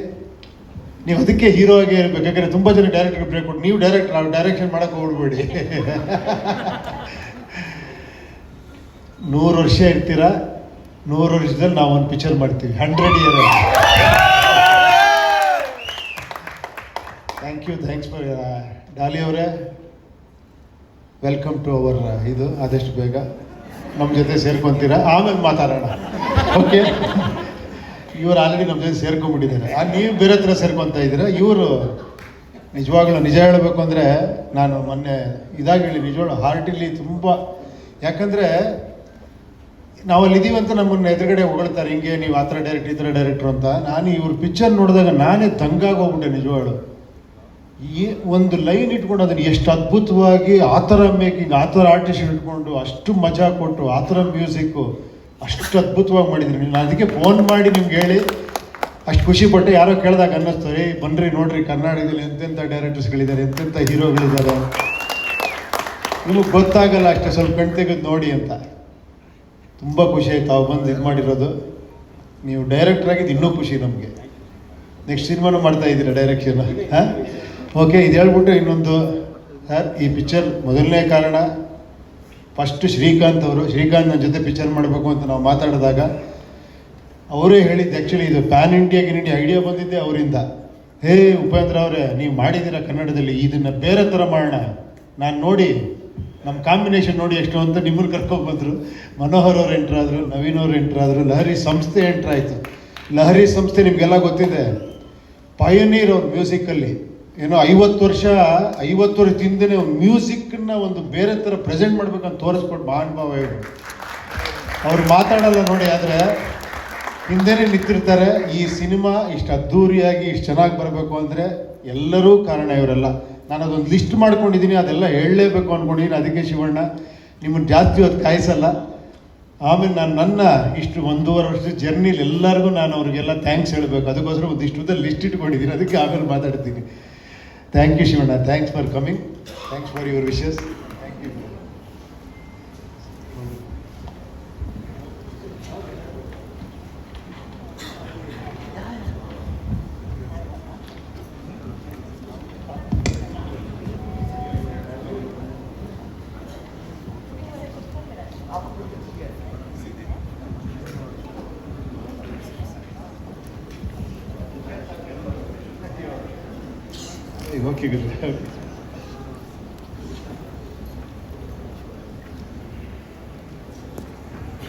ನೀವು ಅದಕ್ಕೆ ಹೀರೋ ಆಗೇ ಇರಬೇಕು. ಯಾಕಂದರೆ ತುಂಬ ಜನ ಡೈರೆಕ್ಟರ್ಗೆ ಬ್ರೇಕ್ ಕೊಟ್ಟು, ನೀವು ಡೈರೆಕ್ಷನ್ ಮಾಡೋಕ್ಕೆ ಹೋಗ್ಬಿಡ್ಬೇಡಿ. 100 ವರ್ಷ ಇರ್ತೀರಾ, 100 ವರ್ಷದಲ್ಲಿ ನಾವು ಒಂದು ಪಿಕ್ಚರ್ ಮಾಡ್ತೀವಿ, 100 ಇಯರ್. ಥ್ಯಾಂಕ್ಸ್ ಫಾರ್ ಡಾಲಿ ಅವರೇ. ವೆಲ್ಕಮ್ ಟು ಅವರ್ ಇದು. ಆದಷ್ಟು ಬೇಗ ನಮ್ಮ ಜೊತೆ ಸೇರ್ಕೊತೀರಾ, ಆಮೇಲೆ ಮಾತಾಡೋಣ. ಓಕೆ, ಇವರು ಆಲ್ರೆಡಿ ನಮ್ಮ ಜೊತೆ ಸೇರ್ಕೊಂಡ್ಬಿಟ್ಟಿದ್ದಾರೆ. ನೀವು ಬೇರೆ ಹತ್ರ ಸೇರ್ಕೊತಾ ಇದ್ದೀರಾ. ಇವರು ನಿಜವಾಗ್ಲೂ ನಿಜ ಹೇಳಬೇಕು ಅಂದರೆ, ನಾನು ಮೊನ್ನೆ ಇದಾಗಿ ಹೇಳಿ, ನಿಜವಾಗ್ಲೂ ಹಾರ್ಟಿಲಿ ತುಂಬ, ಯಾಕಂದರೆ ನಾವಲ್ಲಿದ್ದೀವಿ ಅಂತ ನಮ್ಮನ್ನು ಎದುರುಗಡೆ ಹೊಗಳ್ತಾರೆ, ಹಿಂಗೆ ನೀವು ಆ ಥರ ಡೈರೆಕ್ಟರ್ ಈ ಥರ ಡೈರೆಕ್ಟ್ರು ಅಂತ. ನಾನು ಇವ್ರ ಪಿಕ್ಚರ್ ನೋಡಿದಾಗ ನಾನೇ ದಂಗಾಗಿ ಹೋಗ್ಬಿಟ್ಟೆ ನಿಜವಾಗ್ಲು. ಈ ಒಂದು ಲೈನ್ ಇಟ್ಕೊಂಡು ಅದನ್ನು ಎಷ್ಟು ಅದ್ಭುತವಾಗಿ ಆ ಥರ ಮೇಕಿಂಗ್, ಆ ಥರ ಆರ್ಟಿಸ್ಟ್ ಇಟ್ಕೊಂಡು ಅಷ್ಟು ಮಜಾ ಕೊಟ್ಟು ಆ ಥರ ಮ್ಯೂಸಿಕ್ಕು ಅಷ್ಟು ಅದ್ಭುತವಾಗಿ ಮಾಡಿದ್ರಿ. ನಾನು ಅದಕ್ಕೆ ಫೋನ್ ಮಾಡಿ ನಿಮ್ಗೆ ಹೇಳಿ ಅಷ್ಟು ಖುಷಿಪಟ್ಟೆ. ಯಾರೋ ಕೇಳಿದಾಗ ಅನ್ನಿಸ್ತು, ಬನ್ನಿರಿ ನೋಡ್ರಿ ಕರ್ನಾಟಕದಲ್ಲಿ ಎಂತೆಂಥ ಡೈರೆಕ್ಟರ್ಸ್ಗಳಿದ್ದಾರೆ, ಎಂತೆಂಥ ಹೀರೋಗಳಿದ್ದಾರೆ, ನಿಮಗೆ ಗೊತ್ತಾಗಲ್ಲ ಅಷ್ಟೇ, ಸ್ವಲ್ಪ ಕಣ್ ತೆಗೆದು ನೋಡಿ ಅಂತ. ತುಂಬ ಖುಷಿ ಆಯ್ತು ತಾವು ಬಂದು ಇದು ಮಾಡಿರೋದು. ನೀವು ಡೈರೆಕ್ಟರ್ ಆಗಿದ್ದು ಇನ್ನೂ ಖುಷಿ ನಮಗೆ. ನೆಕ್ಸ್ಟ್ ಸಿನಿಮಾನು ಮಾಡ್ತಾ ಇದ್ದೀರಾ ಡೈರೆಕ್ಷನ್. ಹಾಂ, ಓಕೆ. ಇದು ಹೇಳ್ಬಿಟ್ಟು ಇನ್ನೊಂದು ಸರ್, ಈ ಪಿಕ್ಚರ್ ಮೊದಲನೇ ಕಾರಣ ಫಸ್ಟ್ ಶ್ರೀಕಾಂತ್ ನನ್ನ ಜೊತೆ ಪಿಕ್ಚರ್ ಮಾಡಬೇಕು ಅಂತ ನಾವು ಮಾತಾಡಿದಾಗ ಅವರೇ ಹೇಳಿದ್ದು. ಆ್ಯಕ್ಚುಲಿ ಇದು ಪ್ಯಾನ್ ಇಂಡಿಯಾ ಐಡಿಯಾ ಬಂದಿದ್ದೆ ಅವರಿಂದ. ಉಪೇಂದ್ರ ಅವರೇ, ನೀವು ಮಾಡಿದ್ದೀರಾ ಕನ್ನಡದಲ್ಲಿ, ಇದನ್ನು ಬೇರೆ ಥರ ಮಾಡೋಣ, ನಾನು ನೋಡಿ ನಮ್ಮ ಕಾಂಬಿನೇಷನ್ ನೋಡಿ ಎಷ್ಟು ಅಂತ ನಿಮ್ಮನ್ನು ಕರ್ಕೊಂಡ್ಬಂದರು. ಮನೋಹರ್ ಅವ್ರು ಎಂಟ್ರಾದರು, ನವೀನ್ ಅವ್ರು ಎಂಟ್ರಾದರು, ಲಹರಿ ಸಂಸ್ಥೆ ಎಂಟ್ರಾಯಿತು. ಲಹರಿ ಸಂಸ್ಥೆ ನಿಮಗೆಲ್ಲ ಗೊತ್ತಿದೆ, ಪಯನೀರ್ ಅವ್ರ ಮ್ಯೂಸಿಕ್ಕಲ್ಲಿ. ಏನೋ 50 ವರ್ಷದಿಂದ ಒಂದು ಮ್ಯೂಸಿಕ್ಕನ್ನು ಒಂದು ಬೇರೆ ಥರ ಪ್ರೆಸೆಂಟ್ ಮಾಡ್ಬೇಕಂತ ತೋರಿಸ್ಕೊಟ್ಟು ಮಹಾನುಭಾವ ಇವರು. ಅವ್ರು ಮಾತಾಡಲ್ಲ ನೋಡಿ, ಆದರೆ ಹಿಂದೆನೇ ನಿಂತಿರ್ತಾರೆ. ಈ ಸಿನಿಮಾ ಇಷ್ಟು ಅದ್ಧೂರಿಯಾಗಿ ಇಷ್ಟು ಚೆನ್ನಾಗಿ ಬರಬೇಕು ಅಂದರೆ ಎಲ್ಲರೂ ಕಾರಣ ಇವರೆಲ್ಲ. ನಾನು ಅದೊಂದು ಲಿಸ್ಟ್ ಮಾಡ್ಕೊಂಡಿದ್ದೀನಿ, ಅದೆಲ್ಲ ಹೇಳಲೇಬೇಕು ಅಂದ್ಕೊಂಡಿದ್ದೀನಿ. ಅದಕ್ಕೆ ಶಿವಣ್ಣ ನಿಮ್ಮನ್ನು ಜಾಸ್ತಿ ಹೊತ್ತು ಕಾಯಿಸಲ್ಲ. ಆಮೇಲೆ ನನ್ನ ಇಷ್ಟು 1.5 ವರ್ಷದ ಜರ್ನಿಲಿ ಎಲ್ಲರಿಗೂ ನಾನು ಅವ್ರಿಗೆಲ್ಲ ಥ್ಯಾಂಕ್ಸ್ ಹೇಳಬೇಕು. ಅದಕ್ಕೋಸ್ಕರ ಒಂದಿಷ್ಟು ಲಿಸ್ಟ್ ಇಟ್ಕೊಂಡಿದ್ದೀನಿ, ಅದಕ್ಕೆ ಆಮೇಲೆ ಮಾತಾಡ್ತೀನಿ. Thank you Shivanna, thanks for coming, thanks for your wishes. Thank you. Okay, good.